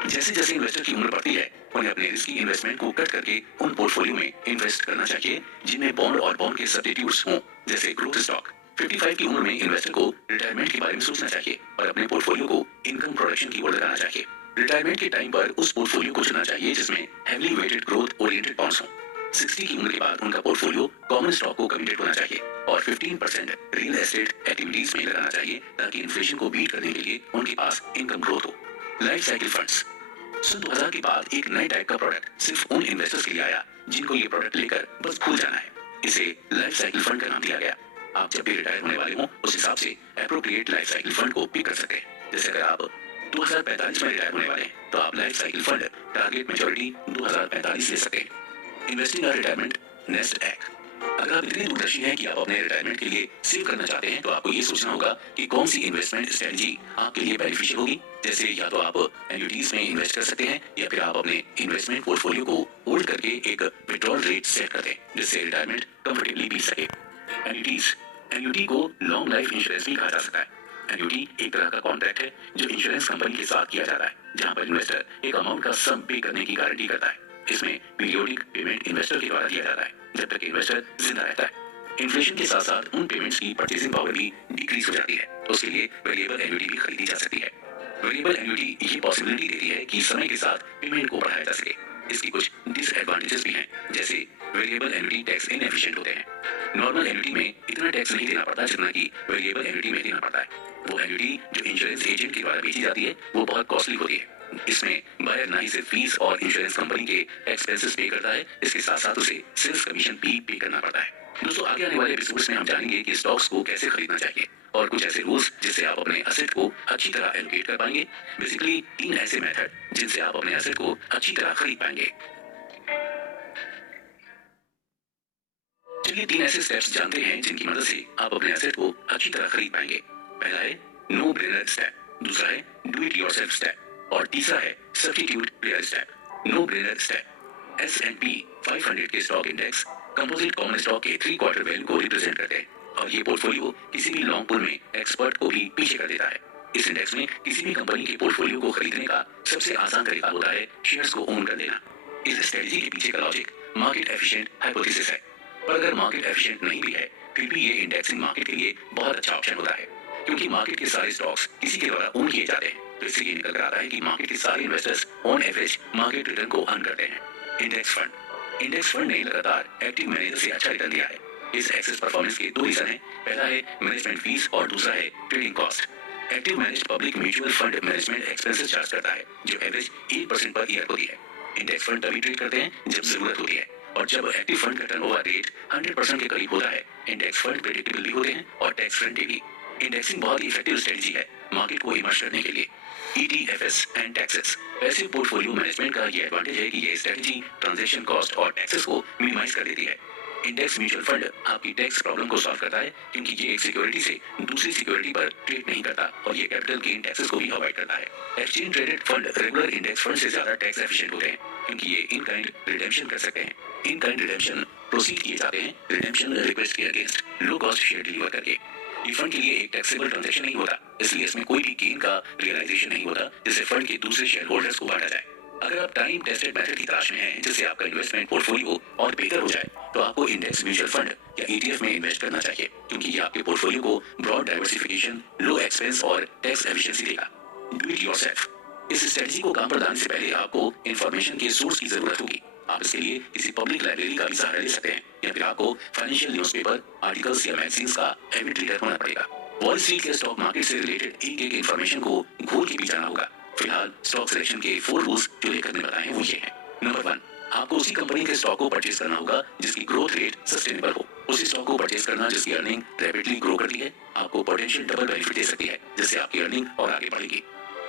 जैसे जैसे इन्वेस्टर की उम्र बढ़ती है, उन्हें अपने रिस्की इन्वेस्टमेंट को कट करके उन पोर्टफोलियो में इन्वेस्ट करना चाहिए जिनमें बॉन्ड और बॉन्ड के सब्स्टिट्यूट्स हों, जैसे ग्रोथ स्टॉक। 55 की उम्र में इन्वेस्टर को रिटायरमेंट के बारे में सोचना चाहिए और अपने पोर्टफोलियो को इनकम प्रोडक्शन की ओर लगाना चाहिए। रिटायरमेंट के टाइम पर उस पोर्टफोलियो को चुनना चाहिए जिसमें heavily weighted growth oriented bonds हों। 60 की उम्र के बाद उनका पोर्टफोलियो कॉमन स्टॉक को कमिटेड होना चाहिए और 15% रियल एस्टेट एक्टिविटीज में लगाना चाहिए ताकि इन्फ्लेशन को बीट करने के लिए उनके पास इनकम ग्रोथ हो। Life cycle funds. सन 2000 के बाद एक नए टाइप का प्रोडक्ट सिर्फ उन इन्वेस्टर्स के लिए आया जिनको ये प्रोडक्ट लेकर बस भूल जाना है। इसे लाइफ साइकिल फंड का नाम दिया गया। आप जब भी रिटायर होने वाले हो, उस हिसाब से एप्रोप्रिएट लाइफ साइकिल फंड को पिक कर सकते हैं। जैसे अगर आप 2045 में रिटायर होने वाले हैं, तो आप life cycle fund target maturity 2045 ले सकते हैं। इन्वेस्टिंग और रिटायरमेंट नेस्ट एग। अगर आप इतने दूरदर्शी हैं कि आप अपने रिटायरमेंट के लिए सेव करना चाहते हैं, तो आपको ये सोचना होगा कि कौन सी इन्वेस्टमेंट स्ट्रेटजी आपके लिए बेनिफिशियल होगी। जैसे या तो आप एन्युटीज में इन्वेस्ट कर सकते हैं या फिर आप अपने इन्वेस्टमेंट पोर्टफोलियो को होल्ड करके एक विड्रॉल रेट सेट करते हैं जिससे रिटायरमेंट कंफर्टेबली बीत सके। एन्युटीज। एन्युटी को लॉन्ग लाइफ इंश्योरेंस भी कहा जा सकता है। एन्युटी एक तरह का कॉन्ट्रैक्ट है जो इंश्योरेंस कंपनी के साथ किया जाता है, जहां पर इन्वेस्टर एक अमाउंट का सम पे करने की गारंटी करता है। इसमें पीरियोडिक पेमेंट इन्वेस्टर के द्वारा दिया जाता है जब तक इन्वेस्टर जिंदा रहता है। इन्फ्लेशन के साथ साथ उन पेमेंट्स की परचेसिंग पावर भी डिक्रीज हो जाती है, उसके लिए वेरिएबल एन्युटी भी खरीदी जा सकती है। वेरिएबल एन्युटी ये पॉसिबिलिटी देती है कि समय के साथ पेमेंट को बढ़ाया जा सके। इसकी कुछ डिसएडवांटेजेस भी हैं, जैसे वेरिएबल एन्युटी टैक्स इनएफिशिएंट होते हैं। नॉर्मल एन्युटी में इतना टैक्स नहीं देना पड़ता जितना कि वेरिएबल एन्युटी में देना पड़ता है। वो एन्युटी जो इंश्योरेंस एजेंट के द्वारा बेची जाती है, वो बहुत कॉस्टली होती है। इसमें बायर ना ही सिर्फ फीस और इंश्योरेंस कंपनी के एक्सपेंसेस पे करता है, इसके साथ साथ उसे सेल्स कमीशन भी पे करना पड़ता है। दोस्तों, आगे आने वाले एपिसोड्स में हम जानेंगे कि स्टॉक्स को कैसे खरीदना चाहिए और कुछ ऐसे रूल्स जिससे आप अपने एसेट को अच्छी तरह एलोकेट कर पाएंगे। बेसिकली 3 ऐसे मेथड जिनसे आप अपने एसेट को अच्छी तरह खरीद पाएंगे। चलिए 3 ऐसे स्टेप्स जानते हैं जिनकी मदद से आप अपने एसेट को अच्छी तरह खरीद पाएंगे। पहला है नो ब्रेनर स्टेप, दूसरा है डू इट योरसेल्फ स्टेप और तीसरा है substitute player step. No brainer step. S&P 500 के stock index composite common stock के 3 क्वार्टर वैल्यू को रिप्रेजेंट करते हैं और ये पोर्टफोलियो किसी भी लॉन्ग पुल में एक्सपर्ट को भी पीछे कर देता है। इस इंडेक्स में किसी भी कंपनी के पोर्टफोलियो को खरीदने का सबसे आसान तरीका होता है शेयर्स को ओन कर लेना। इस स्ट्रेटजी के पीछे का लॉजिक मार्केट एफिशिएंट हाइपोथेसिस है, पर अगर मार्केट एफिशिएंट नहीं भी है, फिर भी ये इंडेक्सिंग मार्केट के लिए बहुत अच्छा ऑप्शन होता है, क्योंकि मार्केट के सारे स्टॉक्स किसी के द्वारा ओन किए जाते हैं। तो इससे ये निकल कर आता है कि मार्केट के सारे investors on average market return को अर्न करते हैं। Index fund. इंडेक्स फंड ने लगातार एक्टिव मैनेजर से अच्छा रिटर्न दिया है। इस एक्सेस परफॉर्मेंस के 2 रीजन हैं। पहला है मैनेजमेंट फीस और दूसरा है trading cost. Active managed public mutual fund management expenses charge करता है जो एवरेज 8% पर ईयर होती है। इंडेक्स फंड तभी ट्रेड करते हैं जब जरूरत होती है और जब एक्टिव फंड का टर्नओवर रेट 100% के करीब होता है। इंडेक्स फंड प्रेडिक्टेबल भी होते हैं और टैक्स फ्रेंडली भी। इंडेक्सिंग बहुत ही इफेक्टिव स्ट्रेटजी है मार्केट को इमर्ज करने के लिए। ETFs and taxes. Passive portfolio management का ये एडवांटेज है कि ये स्ट्रेटजी ट्रांजैक्शन कॉस्ट और टैक्सेस को मिनिमाइज कर देती है। इंडेक्स म्यूचुअल फंड आपकी टैक्स प्रॉब्लम को सॉल्व करता है, क्योंकि ये एक सिक्योरिटी से दूसरी सिक्योरिटी पर ट्रेड नहीं करता और ये कैपिटल गेन टैक्सेस को भी अवॉइड करता है। Exchange traded fund regular index fund से ज्यादा टैक्स एफिशिएंट होते हैं, क्योंकि ये इन काइंड रिडेम्पशन कर सकते हैं। इन काइंड रिडेम्पशन प्रोसीड किए जाते हैं रिडेम्पशन रिक्वेस्ट के against low cost share deliver करके। ये फंड के लिए एक टैक्सेबल ट्रांजैक्शन नहीं होता, इसलिए इसमें कोई भी गेन का रियलाइजेशन नहीं होता जिससे फंड के दूसरे शेयर होल्डर्स को बांटा जाए। अगर आप टाइम टेस्टेड मेथड की तलाश में हैं जिससे आपका इन्वेस्टमेंट पोर्टफोलियो और बेहतर हो जाए, तो आपको इंडेक्स म्यूचुअल फंड या ETF में इन्वेस्ट करना चाहिए, क्योंकि ये आपके पोर्टफोलियो को ब्रॉड डाइवर्सिफिकेशन, लो एक्सपेंस और टैक्स एफिशिएंसी देगा। Do it yourself. इस स्ट्रेटजी को काम पर लाने से पहले आपको इंफॉर्मेशन के सोर्स की जरूरत होगी। आप इसके लिए किसी पब्लिक लाइब्रेरी का भी सहारा ले सकते हैं या फिर आपको फाइनेंशियल न्यूज़पेपर, आर्टिकल्स या मैगजीन्स का एविड रीडर होना पड़ेगा। वॉल स्ट्रीट के स्टॉक मार्केट से रिलेटेड एक इंफॉर्मेशन को घोल के भी जाना होगा। फिलहाल स्टॉक सिलेक्शन के 4 रूल्स जो लेखक ने बताए हैं वो ये हैं। नंबर 1, आपको उसी कंपनी के स्टॉक को परचेज करना होगा जिसकी ग्रोथ रेट सस्टेनेबल हो। उसी स्टॉक को परचेज करना जिसकी अर्निंग रैपिडली ग्रो करती है, आपको पोटेंशियल डबल बेनिफिट दे सकती है, जिससे आपकी अर्निंग और आगे बढ़ेगी।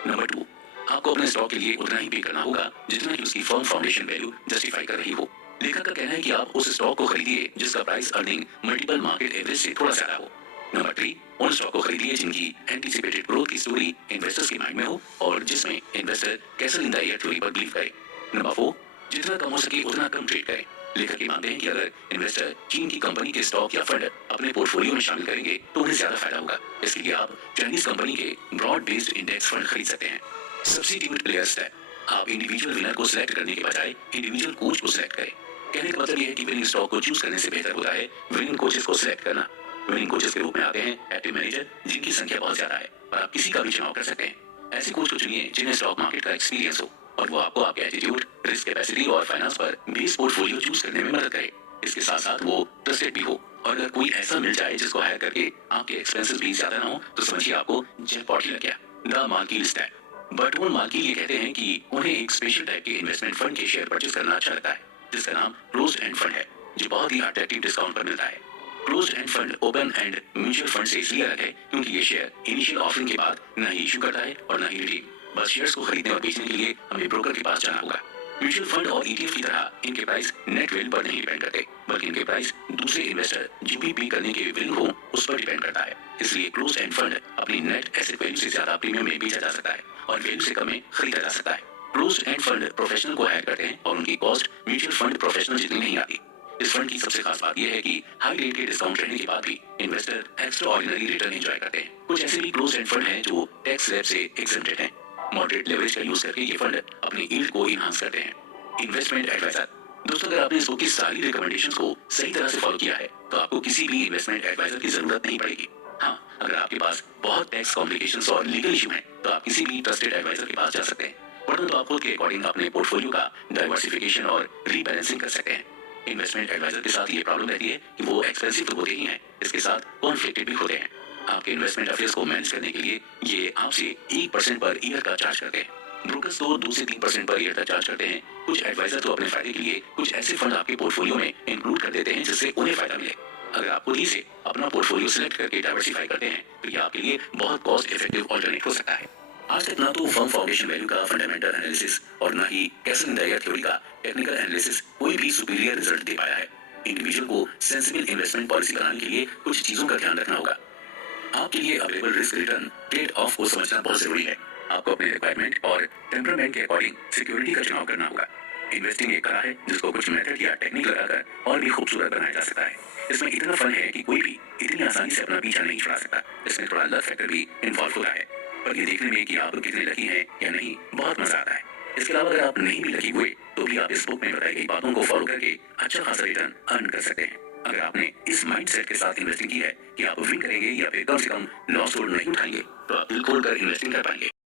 नंबर 2, आपको अपने स्टॉक के लिए उतना ही पे करना होगा जितना कि उसकी फर्म फाउंडेशन वैल्यू जस्टिफाई कर रही हो। लेखक का कहना है कि आप उस स्टॉक को खरीदिए जिसका price earning multiple market average से थोड़ा ज्यादा हो। नंबर 3, उन स्टॉक को खरीदिए जिनकी एंटीसिपेटेड ग्रोथ की स्टोरी इन्वेस्टर्स के माइंड में हो और जिसमें investor castle in the air theory पर बिलीव करे। नंबर 4, जितना कम हो सके उतना कम ट्रेड करें। लेखक ये मानते हैं कि अगर इन्वेस्टर चीन की कंपनी के स्टॉक या फंड अपने पोर्टफोलियो में शामिल करेंगे तो उन्हें ज्यादा फायदा होगा। इसलिए आप चाइनीज कंपनी के ब्रॉड बेस्ड इंडेक्स फंड खरीद सकते हैं। सब्स्टिट्यूट प्लेयर स्टैक, आप इंडिविजुअल विनर को सिलेक्ट करने के बजाय इंडिविजुअल कोच को सिलेक्ट करें। कहने का मतलब यह है कि विनिंग स्टॉक को चूज करने से बेहतर होता है विनिंग कोचेस को सिलेक्ट करना। विनिंग कोचेस के रूप में आते हैं एक्टिव मैनेजर जिनकी संख्या बहुत ज्यादा है और आप किसी का भी चुनाव कर सकते हैं। ऐसे कोच को चुनिए जिन्हें स्टॉक मार्केट का एक्सपीरियंस हो और वो आपको आपके एटीट्यूड, रिस्क कैपेसिटी और फाइनेंस पर बेस पोर्टफोलियो चूज करने में मदद करे। इसके साथ साथ वो ट्रस्टेड भी हो और अगर कोई ऐसा मिल जाए जिसको हायर करके आपके एक्सपेंसेस भी ज्यादा ना हो तो समझिए आपको जैकपॉट ही लग गया। द मार्किल स्टैक, बर्टोन मार्किल ये कहते हैं कि उन्हें एक स्पेशल टाइप के इन्वेस्टमेंट फंड के शेयर परचेज करना अच्छा लगता है जिसका नाम क्लोज्ड एंड फंड है, जो बहुत ही अट्रैक्टिव डिस्काउंट पर मिलता है। Closed end fund open and mutual fund से इसलिए अलग है क्योंकि ये शेयर इनिशियल ऑफरिंग के बाद न ही इशू करता है और न ही रिडीम। बस शेयर्स को खरीदने और बेचने के लिए हमें ब्रोकर के पास जाना होगा। म्यूचुअल फंड और ईटीएफ की तरह इनके प्राइस नेट वैल्यू पर नहीं डिपेंड करते, बल्कि इनके प्राइस दूसरे इन्वेस्टर जो भी पे करने के विलिंग हो उस पर डिपेंड करता है। इसलिए क्लोज्ड एंड फंड अपनी नेट एसेट वैल्यू से ज्यादा प्रीमियम में बेचा जा सकता है और वैल्यू से कम में खरीदा जा सकता है। क्लोज्ड एंड फंड प्रोफेशनल को हायर करते हैं और उनकी कॉस्ट म्यूचुअल फंड प्रोफेशनल जितनी नहीं आती। इस फंड की सबसे खास बात यह है कि हाई रेट के डिस्काउंट रहने के बाद भी investor extra ordinary return enjoy करते हैं। कुछ ऐसे भी क्लोज्ड एंड फंड हैं जो टैक्स स्लैब से एग्जेम्प्टेड हैं। मॉडरेट लेवरेज का यूज करके ये फंड अपनी यील्ड को इनहांस करते हैं। इन्वेस्टमेंट एडवाइजर, दोस्तों अगर आपने इस बुक की सारी रिकमेंडेशंस को सही तरह से फॉलो किया है तो आपको किसी भी इन्वेस्टमेंट एडवाइजर की जरूरत नहीं पड़ेगी। हाँ, अगर आपके पास बहुत टैक्स कॉम्प्लिकेशंस और लीगल इशू हैं तो आप किसी भी ट्रस्टेड एडवाइजर के पास जा सकते हैं, वरना तो आप खुद के अकॉर्डिंग अपने पोर्टफोलियो का डाइवर्सिफिकेशन और रीबैलेंसिंग कर सकते हैं। इन्वेस्टमेंट एडवाइजर के साथ ये प्रॉब्लम रहती है कि वो एक्सपेंसिव तो होते ही हैं, इसके साथ कॉन्फ्लिक्टेड भी होते हैं। आपके इन्वेस्टमेंट अफेयर्स को मैनेज करने के लिए ये आपसे 1% पर ईयर का चार्ज करते हैं। ब्रोकर्स तो 2 से 3% पर ईयर का चार्ज करते हैं। कुछ एडवाइजर तो अपने फायदे के लिए कुछ ऐसे फंड आपके पोर्टफोलियो में इंक्लूड कर देते हैं जिससे उन्हें फायदा मिले। अगर आप खुद ही से अपना पोर्टफोलियो सिलेक्ट करके डाइवर्सिफाई करते हैं तो ये आपके लिए बहुत कॉस्ट इफेक्टिव ऑल्टरनेट हो सकता है। आज तक ना तो फर्म फाउंडेशन वैल्यू का फंडामेंटल एनालिसिस और ना ही castle in the air theory का टेक्निकल एनालिसिस कोई भी सुपीरियर रिजल्ट दे पाया है। इंडिविजुअल को सेंसिबल इन्वेस्टमेंट पॉलिसी बनाने के लिए कुछ चीजों का ध्यान रखना होगा। आपके लिए available risk return trade off को समझना बहुत जरूरी है। आपको अपने रिक्वायरमेंट और टेम्परामेंट के अकॉर्डिंग सिक्योरिटी का चुनाव करना होगा। इन्वेस्टिंग एक कला है जिसको कुछ मेथड या टेक्निक लगाकर और भी खूबसूरत बनाया जा सकता है। इसमें इतना फन है कि कोई भी इतनी आसानी से अपना पीछा नहीं छुड़ा सकता। इसमें थोड़ा लक फैक्टर भी इन्वॉल्व होता है, पर ये देखने में कि आप कितने लकी हैं या नहीं बहुत मजा आता है। इसके अलावा अगर आप नहीं भी लकी हुए तो भी आप इस बुक में बताई गई बातों को फॉलो करके अच्छा खासा रिटर्न अर्न कर सकते हैं। अगर आपने इस माइंडसेट के साथ इन्वेस्टिंग की है कि आप विन करेंगे या फिर कम से कम लॉस होल्ड नहीं उठाएंगे तो आप दिल खोलकर इन्वेस्टिंग कर पाएंगे।